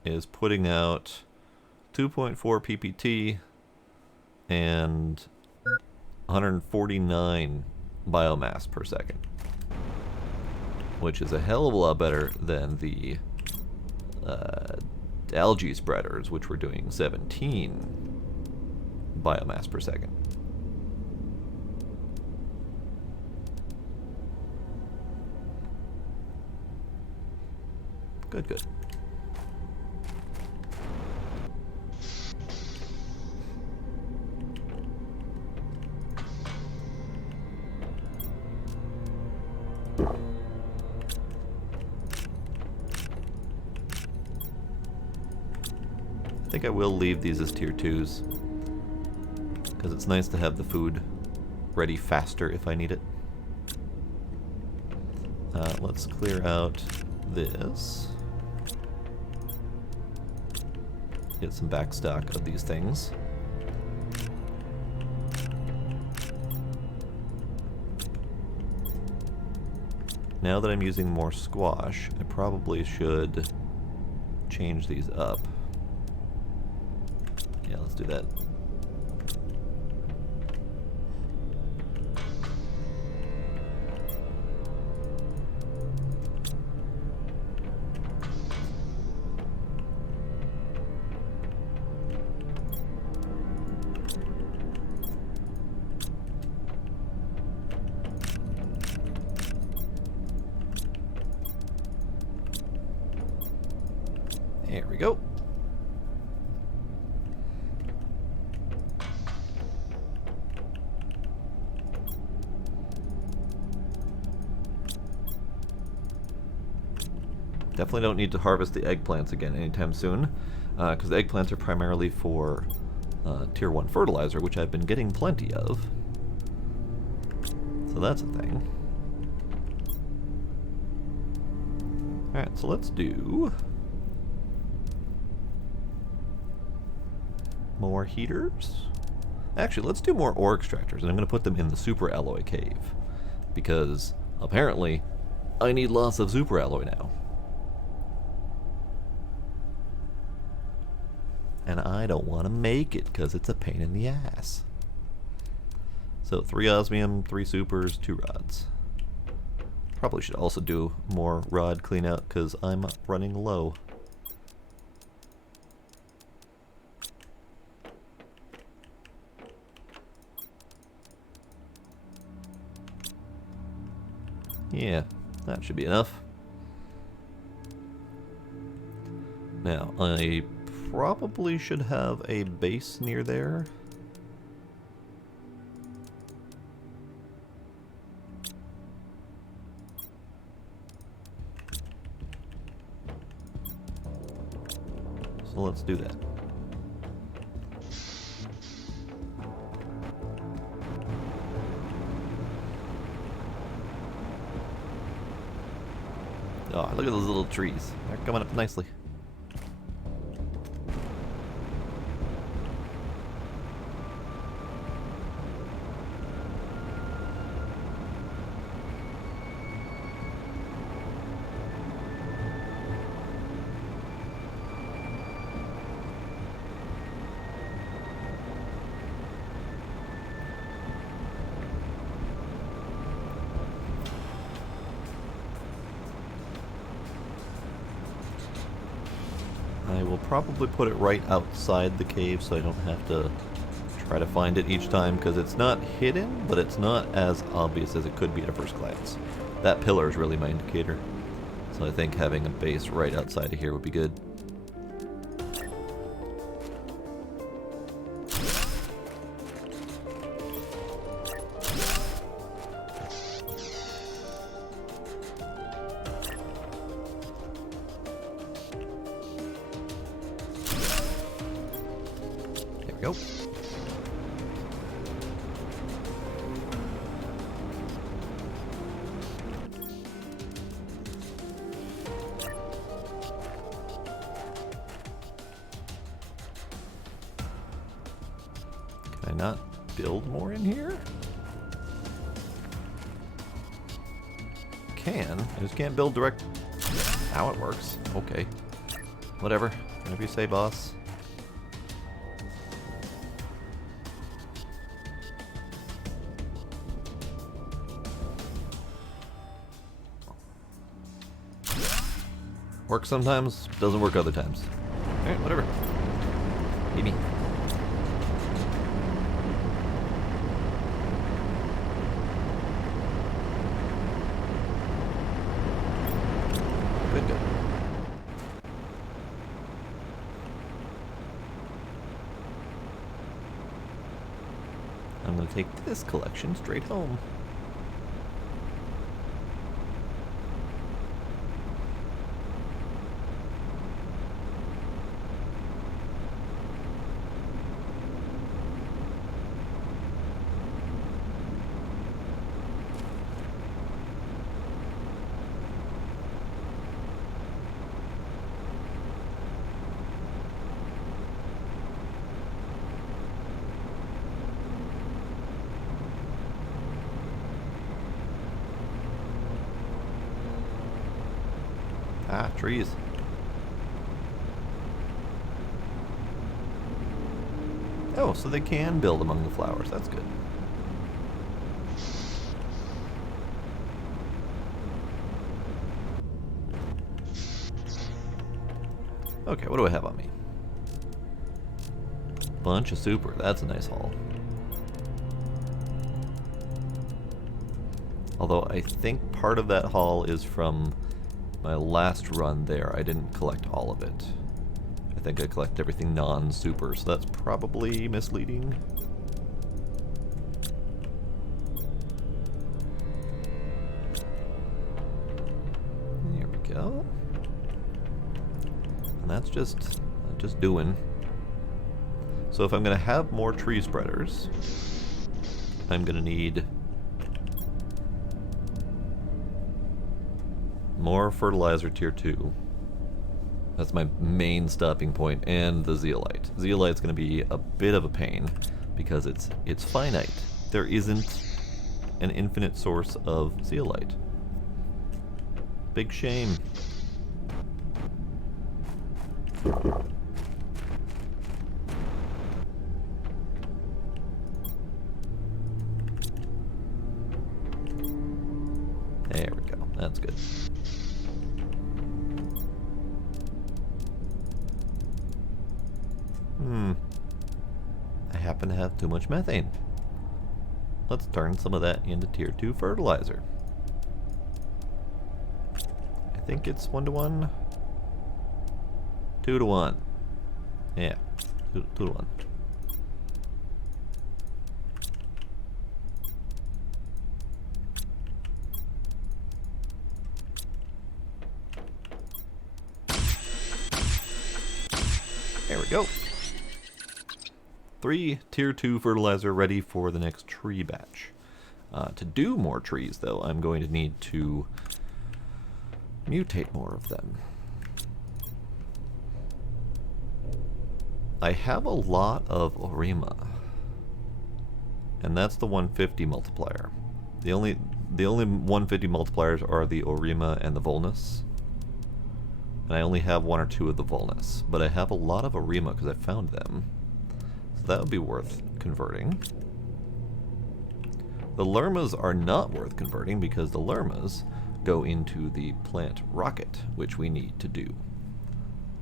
is putting out 2.4 ppt and 149 biomass per second, which is a hell of a lot better than the algae spreaders, which were doing 17 biomass per second. Good. I think I will leave these as tier 2s, because it's nice to have the food ready faster if I need it. Let's clear out this. Get some back stock of these things. Now that I'm using more squash, I probably should change these up. Yeah, let's do that. There we go. Definitely don't need to harvest the eggplants again anytime soon, because the eggplants are primarily for Tier 1 fertilizer, which I've been getting plenty of. So that's a thing. Alright, so let's do more heaters. Actually, let's do more ore extractors, and I'm going to put them in the super alloy cave, because apparently I need lots of super alloy now. And I don't want to make it because it's a pain in the ass. So 3 osmium, 3 supers, 2 rods. Probably should also do more rod clean out because I'm running low. Yeah, that should be enough. Now, I probably should have a base near there. So let's do that. Oh, look at those little trees. They're coming up nicely. I will probably put it right outside the cave so I don't have to try to find it each time, because it's not hidden, but it's not as obvious as it could be at a first glance. That pillar is really my indicator. So I think having a base right outside of here would be good. There we go. Can I not build more in here? Can. I just can't build direct. How it works. Okay. Whatever. Whatever you say, boss. Works sometimes, doesn't work other times. Alright, whatever. Give me. Good, good. I'm going to take this collection straight home. Ah, trees. Oh, so they can build among the flowers. That's good. Okay, what do I have on me? Bunch of super. That's a nice haul. Although I think part of that haul is from my last run there. I didn't collect all of it. think I collect everything non-super, so that's probably misleading. There we go. And that's just doing. So if I'm going to have more tree spreaders, I'm going to need more fertilizer tier 2. That's my main stopping point, and the zeolite. Zeolite's going to be a bit of a pain because it's finite. There isn't an infinite source of zeolite. Big shame. There we go. That's good. I happen to have too much methane. Let's turn some of that into tier 2 fertilizer. I think it's 1 to 1. 2 to 1. Yeah, 2 to 1. There we go. 3 tier 2 fertilizer ready for the next tree batch. To do more trees, though, I'm going to need to mutate more of them. I have a lot of Orima, and that's the 150 multiplier. The only 150 multipliers are the Orima and the Volnus. And I only have 1 or 2 of the Volnus, but I have a lot of Orima because I found them. So that would be worth converting. The Lermas are not worth converting because the Lermas go into the plant rocket, which we need to do.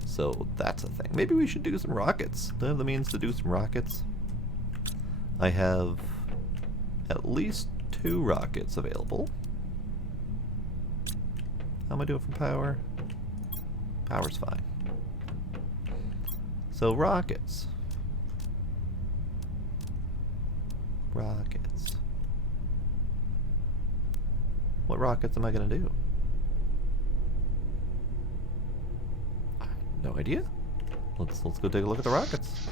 So that's a thing. Maybe we should do some rockets. Do I have the means to do some rockets? I have at least 2 rockets available. How am I doing for power? Power's fine. So rockets. Rockets. What rockets am I gonna do? I have no idea. Let's go take a look at the rockets.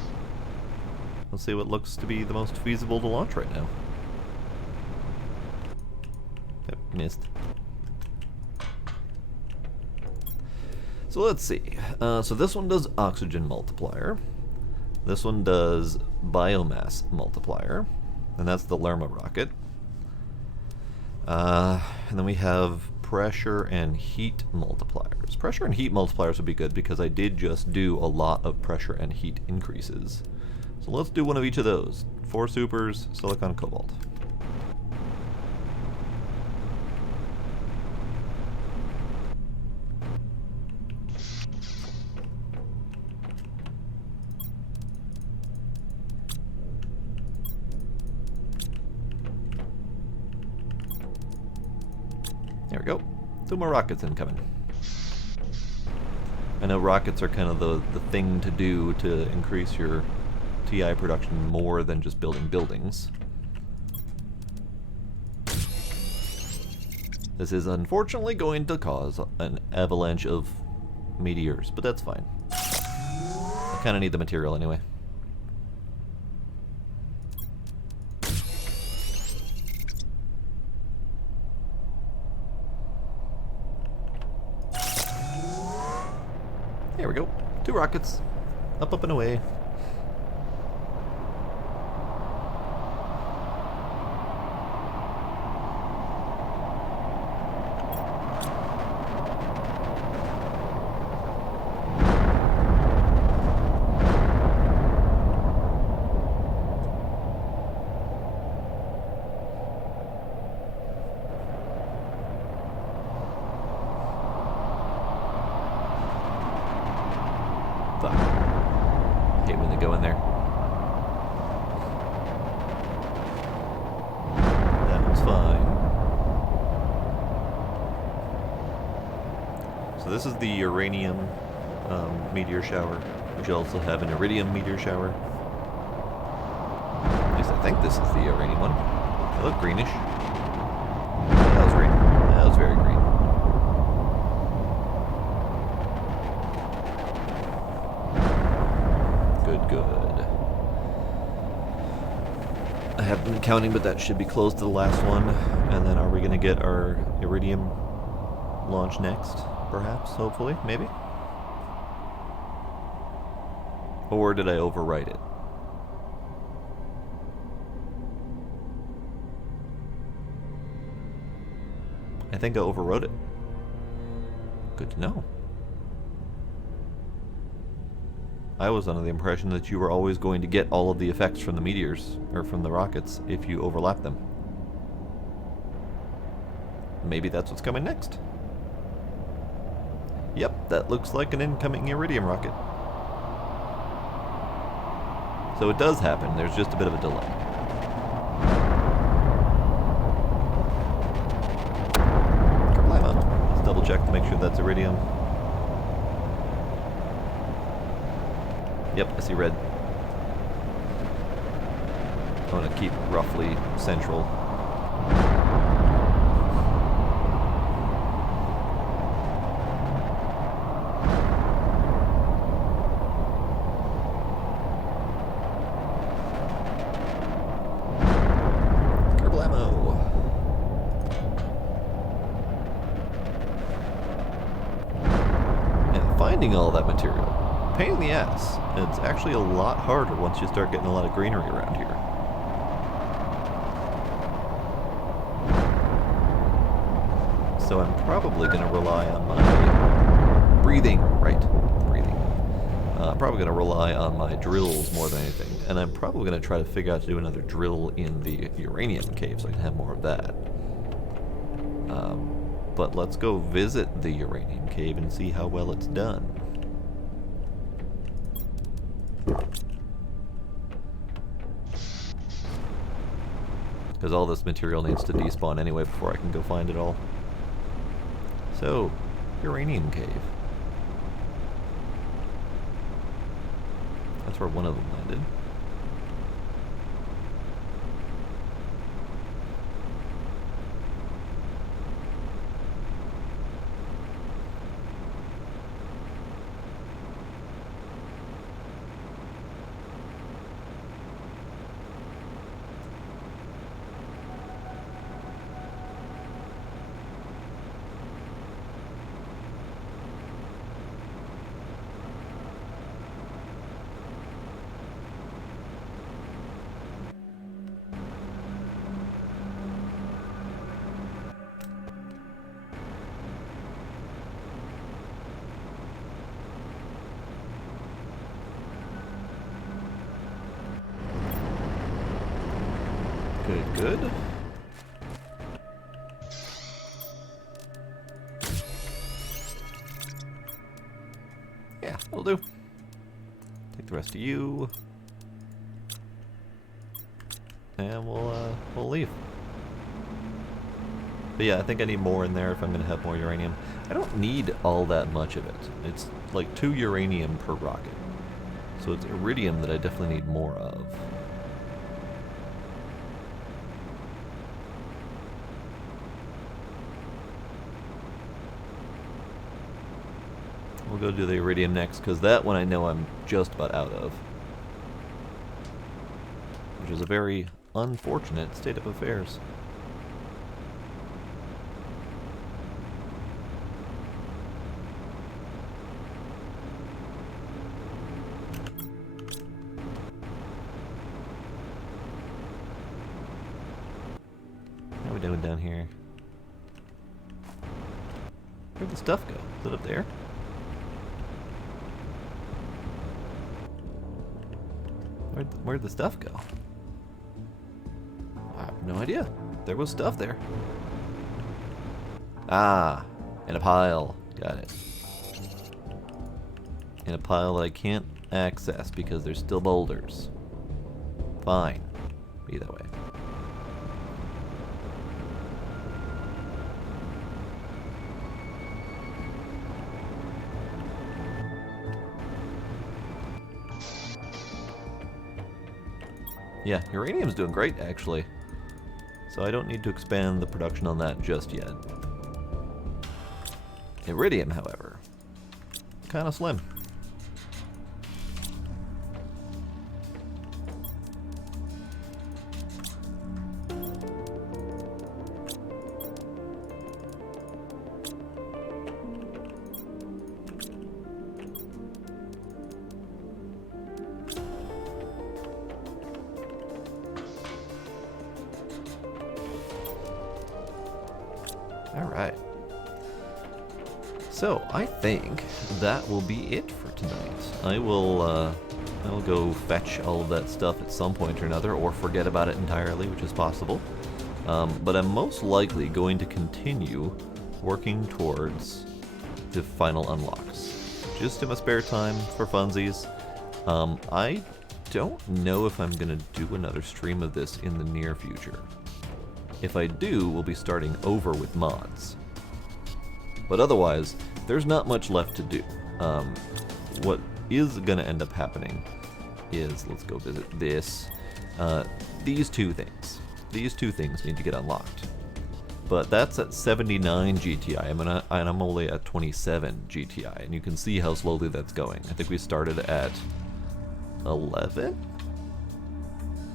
Let's see what looks to be the most feasible to launch right now. Yep, missed. So let's see. So this one does oxygen multiplier. This one does biomass multiplier. And that's the Lerma rocket. And then we have pressure and heat multipliers. Pressure and heat multipliers would be good because I did just do a lot of pressure and heat increases. So let's do one of each of those. 4 supers, silicon, cobalt. There we go. 2 more rockets incoming. I know rockets are kind of the thing to do to increase your TI production more than just building buildings. This is unfortunately going to cause an avalanche of meteors, but that's fine. I kind of need the material anyway. There we go. 2 rockets. Up, up, and away. Fuck. Hate when they go in there. That one's fine. So this is the uranium meteor shower. We should also have an Iridium meteor shower. At least I think this is the uranium one. They look greenish. That was green. That was very green. Good, good. I haven't been counting, but that should be close to the last one. And then are we going to get our Iridium launch next? Perhaps, hopefully, maybe? Or did I overwrite it? I think I overwrote it. Good to know. I was under the impression that you were always going to get all of the effects from the meteors, or from the rockets, if you overlap them. Maybe that's what's coming next. Yep, that looks like an incoming Iridium rocket. So it does happen, there's just a bit of a delay. Let's double check to make sure that's Iridium. Yep, I see red. I want to keep roughly central. Finding all that material, pain in the ass. It's actually a lot harder once you start getting a lot of greenery around here. So I'm probably going to rely on my breathing, I'm probably going to rely on my drills more than anything, and I'm probably going to try to figure out to do another drill in the Uranium Cave so I can have more of that. But let's go visit the Uranium Cave and see how well it's done. Because all this material needs to despawn anyway before I can go find it all. So, Uranium Cave. That's where one of them landed. Good. Yeah, will do. Take the rest of you. And we'll leave. But yeah, I think I need more in there if I'm going to have more uranium. I don't need all that much of it. It's like 2 uranium per rocket. So it's iridium that I definitely need more of. We'll go do the Iridium next, because that one I know I'm just about out of. Which is a very unfortunate state of affairs. How are we doing down here? Where'd the stuff go? Is it up there? Where'd the stuff go? I have no idea. There was stuff there. Ah, in a pile. Got it. In a pile that I can't access because there's still boulders. Fine. Be that way. Yeah, uranium's doing great, actually. So I don't need to expand the production on that just yet. Iridium, however, kind of slim. Alright. So, I think that will be it for tonight. I will go fetch all of that stuff at some point or another, or forget about it entirely, which is possible. But I'm most likely going to continue working towards the final unlocks. Just in my spare time, for funsies. I don't know if I'm going to do another stream of this in the near future. If I do, we'll be starting over with mods. But otherwise, there's not much left to do. What is going to end up happening is, let's go visit this, these two things. These two things need to get unlocked. But that's at 79 GTI, and I'm only at 27 GTI, and you can see how slowly that's going. I think we started at 11?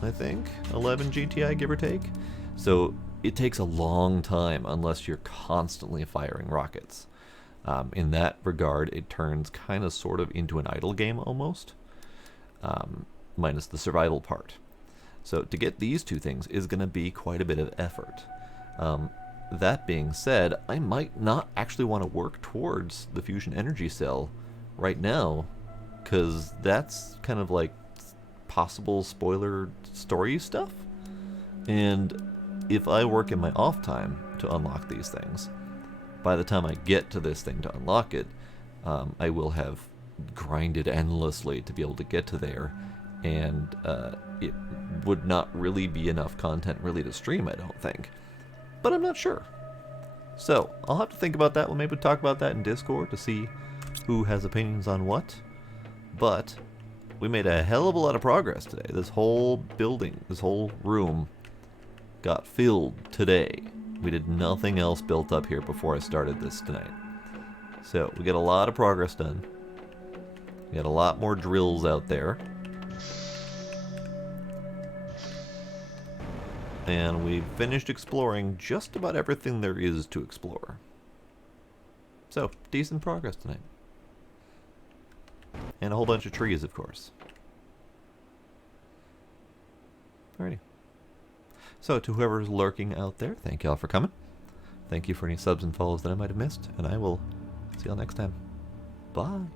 I think? 11 GTI, give or take? So it takes a long time unless you're constantly firing rockets. In that regard, it turns kind of sort of into an idle game almost, minus the survival part. So to get these two things is going to be quite a bit of effort. That being said, I might not actually want to work towards the fusion energy cell right now, because that's kind of like possible spoiler story stuff. And if I work in my off time to unlock these things, by the time I get to this thing to unlock it, I will have grinded endlessly to be able to get to there, and it would not really be enough content really to stream, I don't think. But I'm not sure. So, I'll have to think about that. We'll maybe talk about that in Discord to see who has opinions on what. But we made a hell of a lot of progress today. This whole building, this whole room got filled today. We did nothing else built up here before I started this tonight. So we get a lot of progress done. We got a lot more drills out there. And we finished exploring just about everything there is to explore. So, decent progress tonight. And a whole bunch of trees, of course. Alrighty. So, to whoever's lurking out there, thank y'all for coming. Thank you for any subs and follows that I might have missed, and I will see y'all next time. Bye.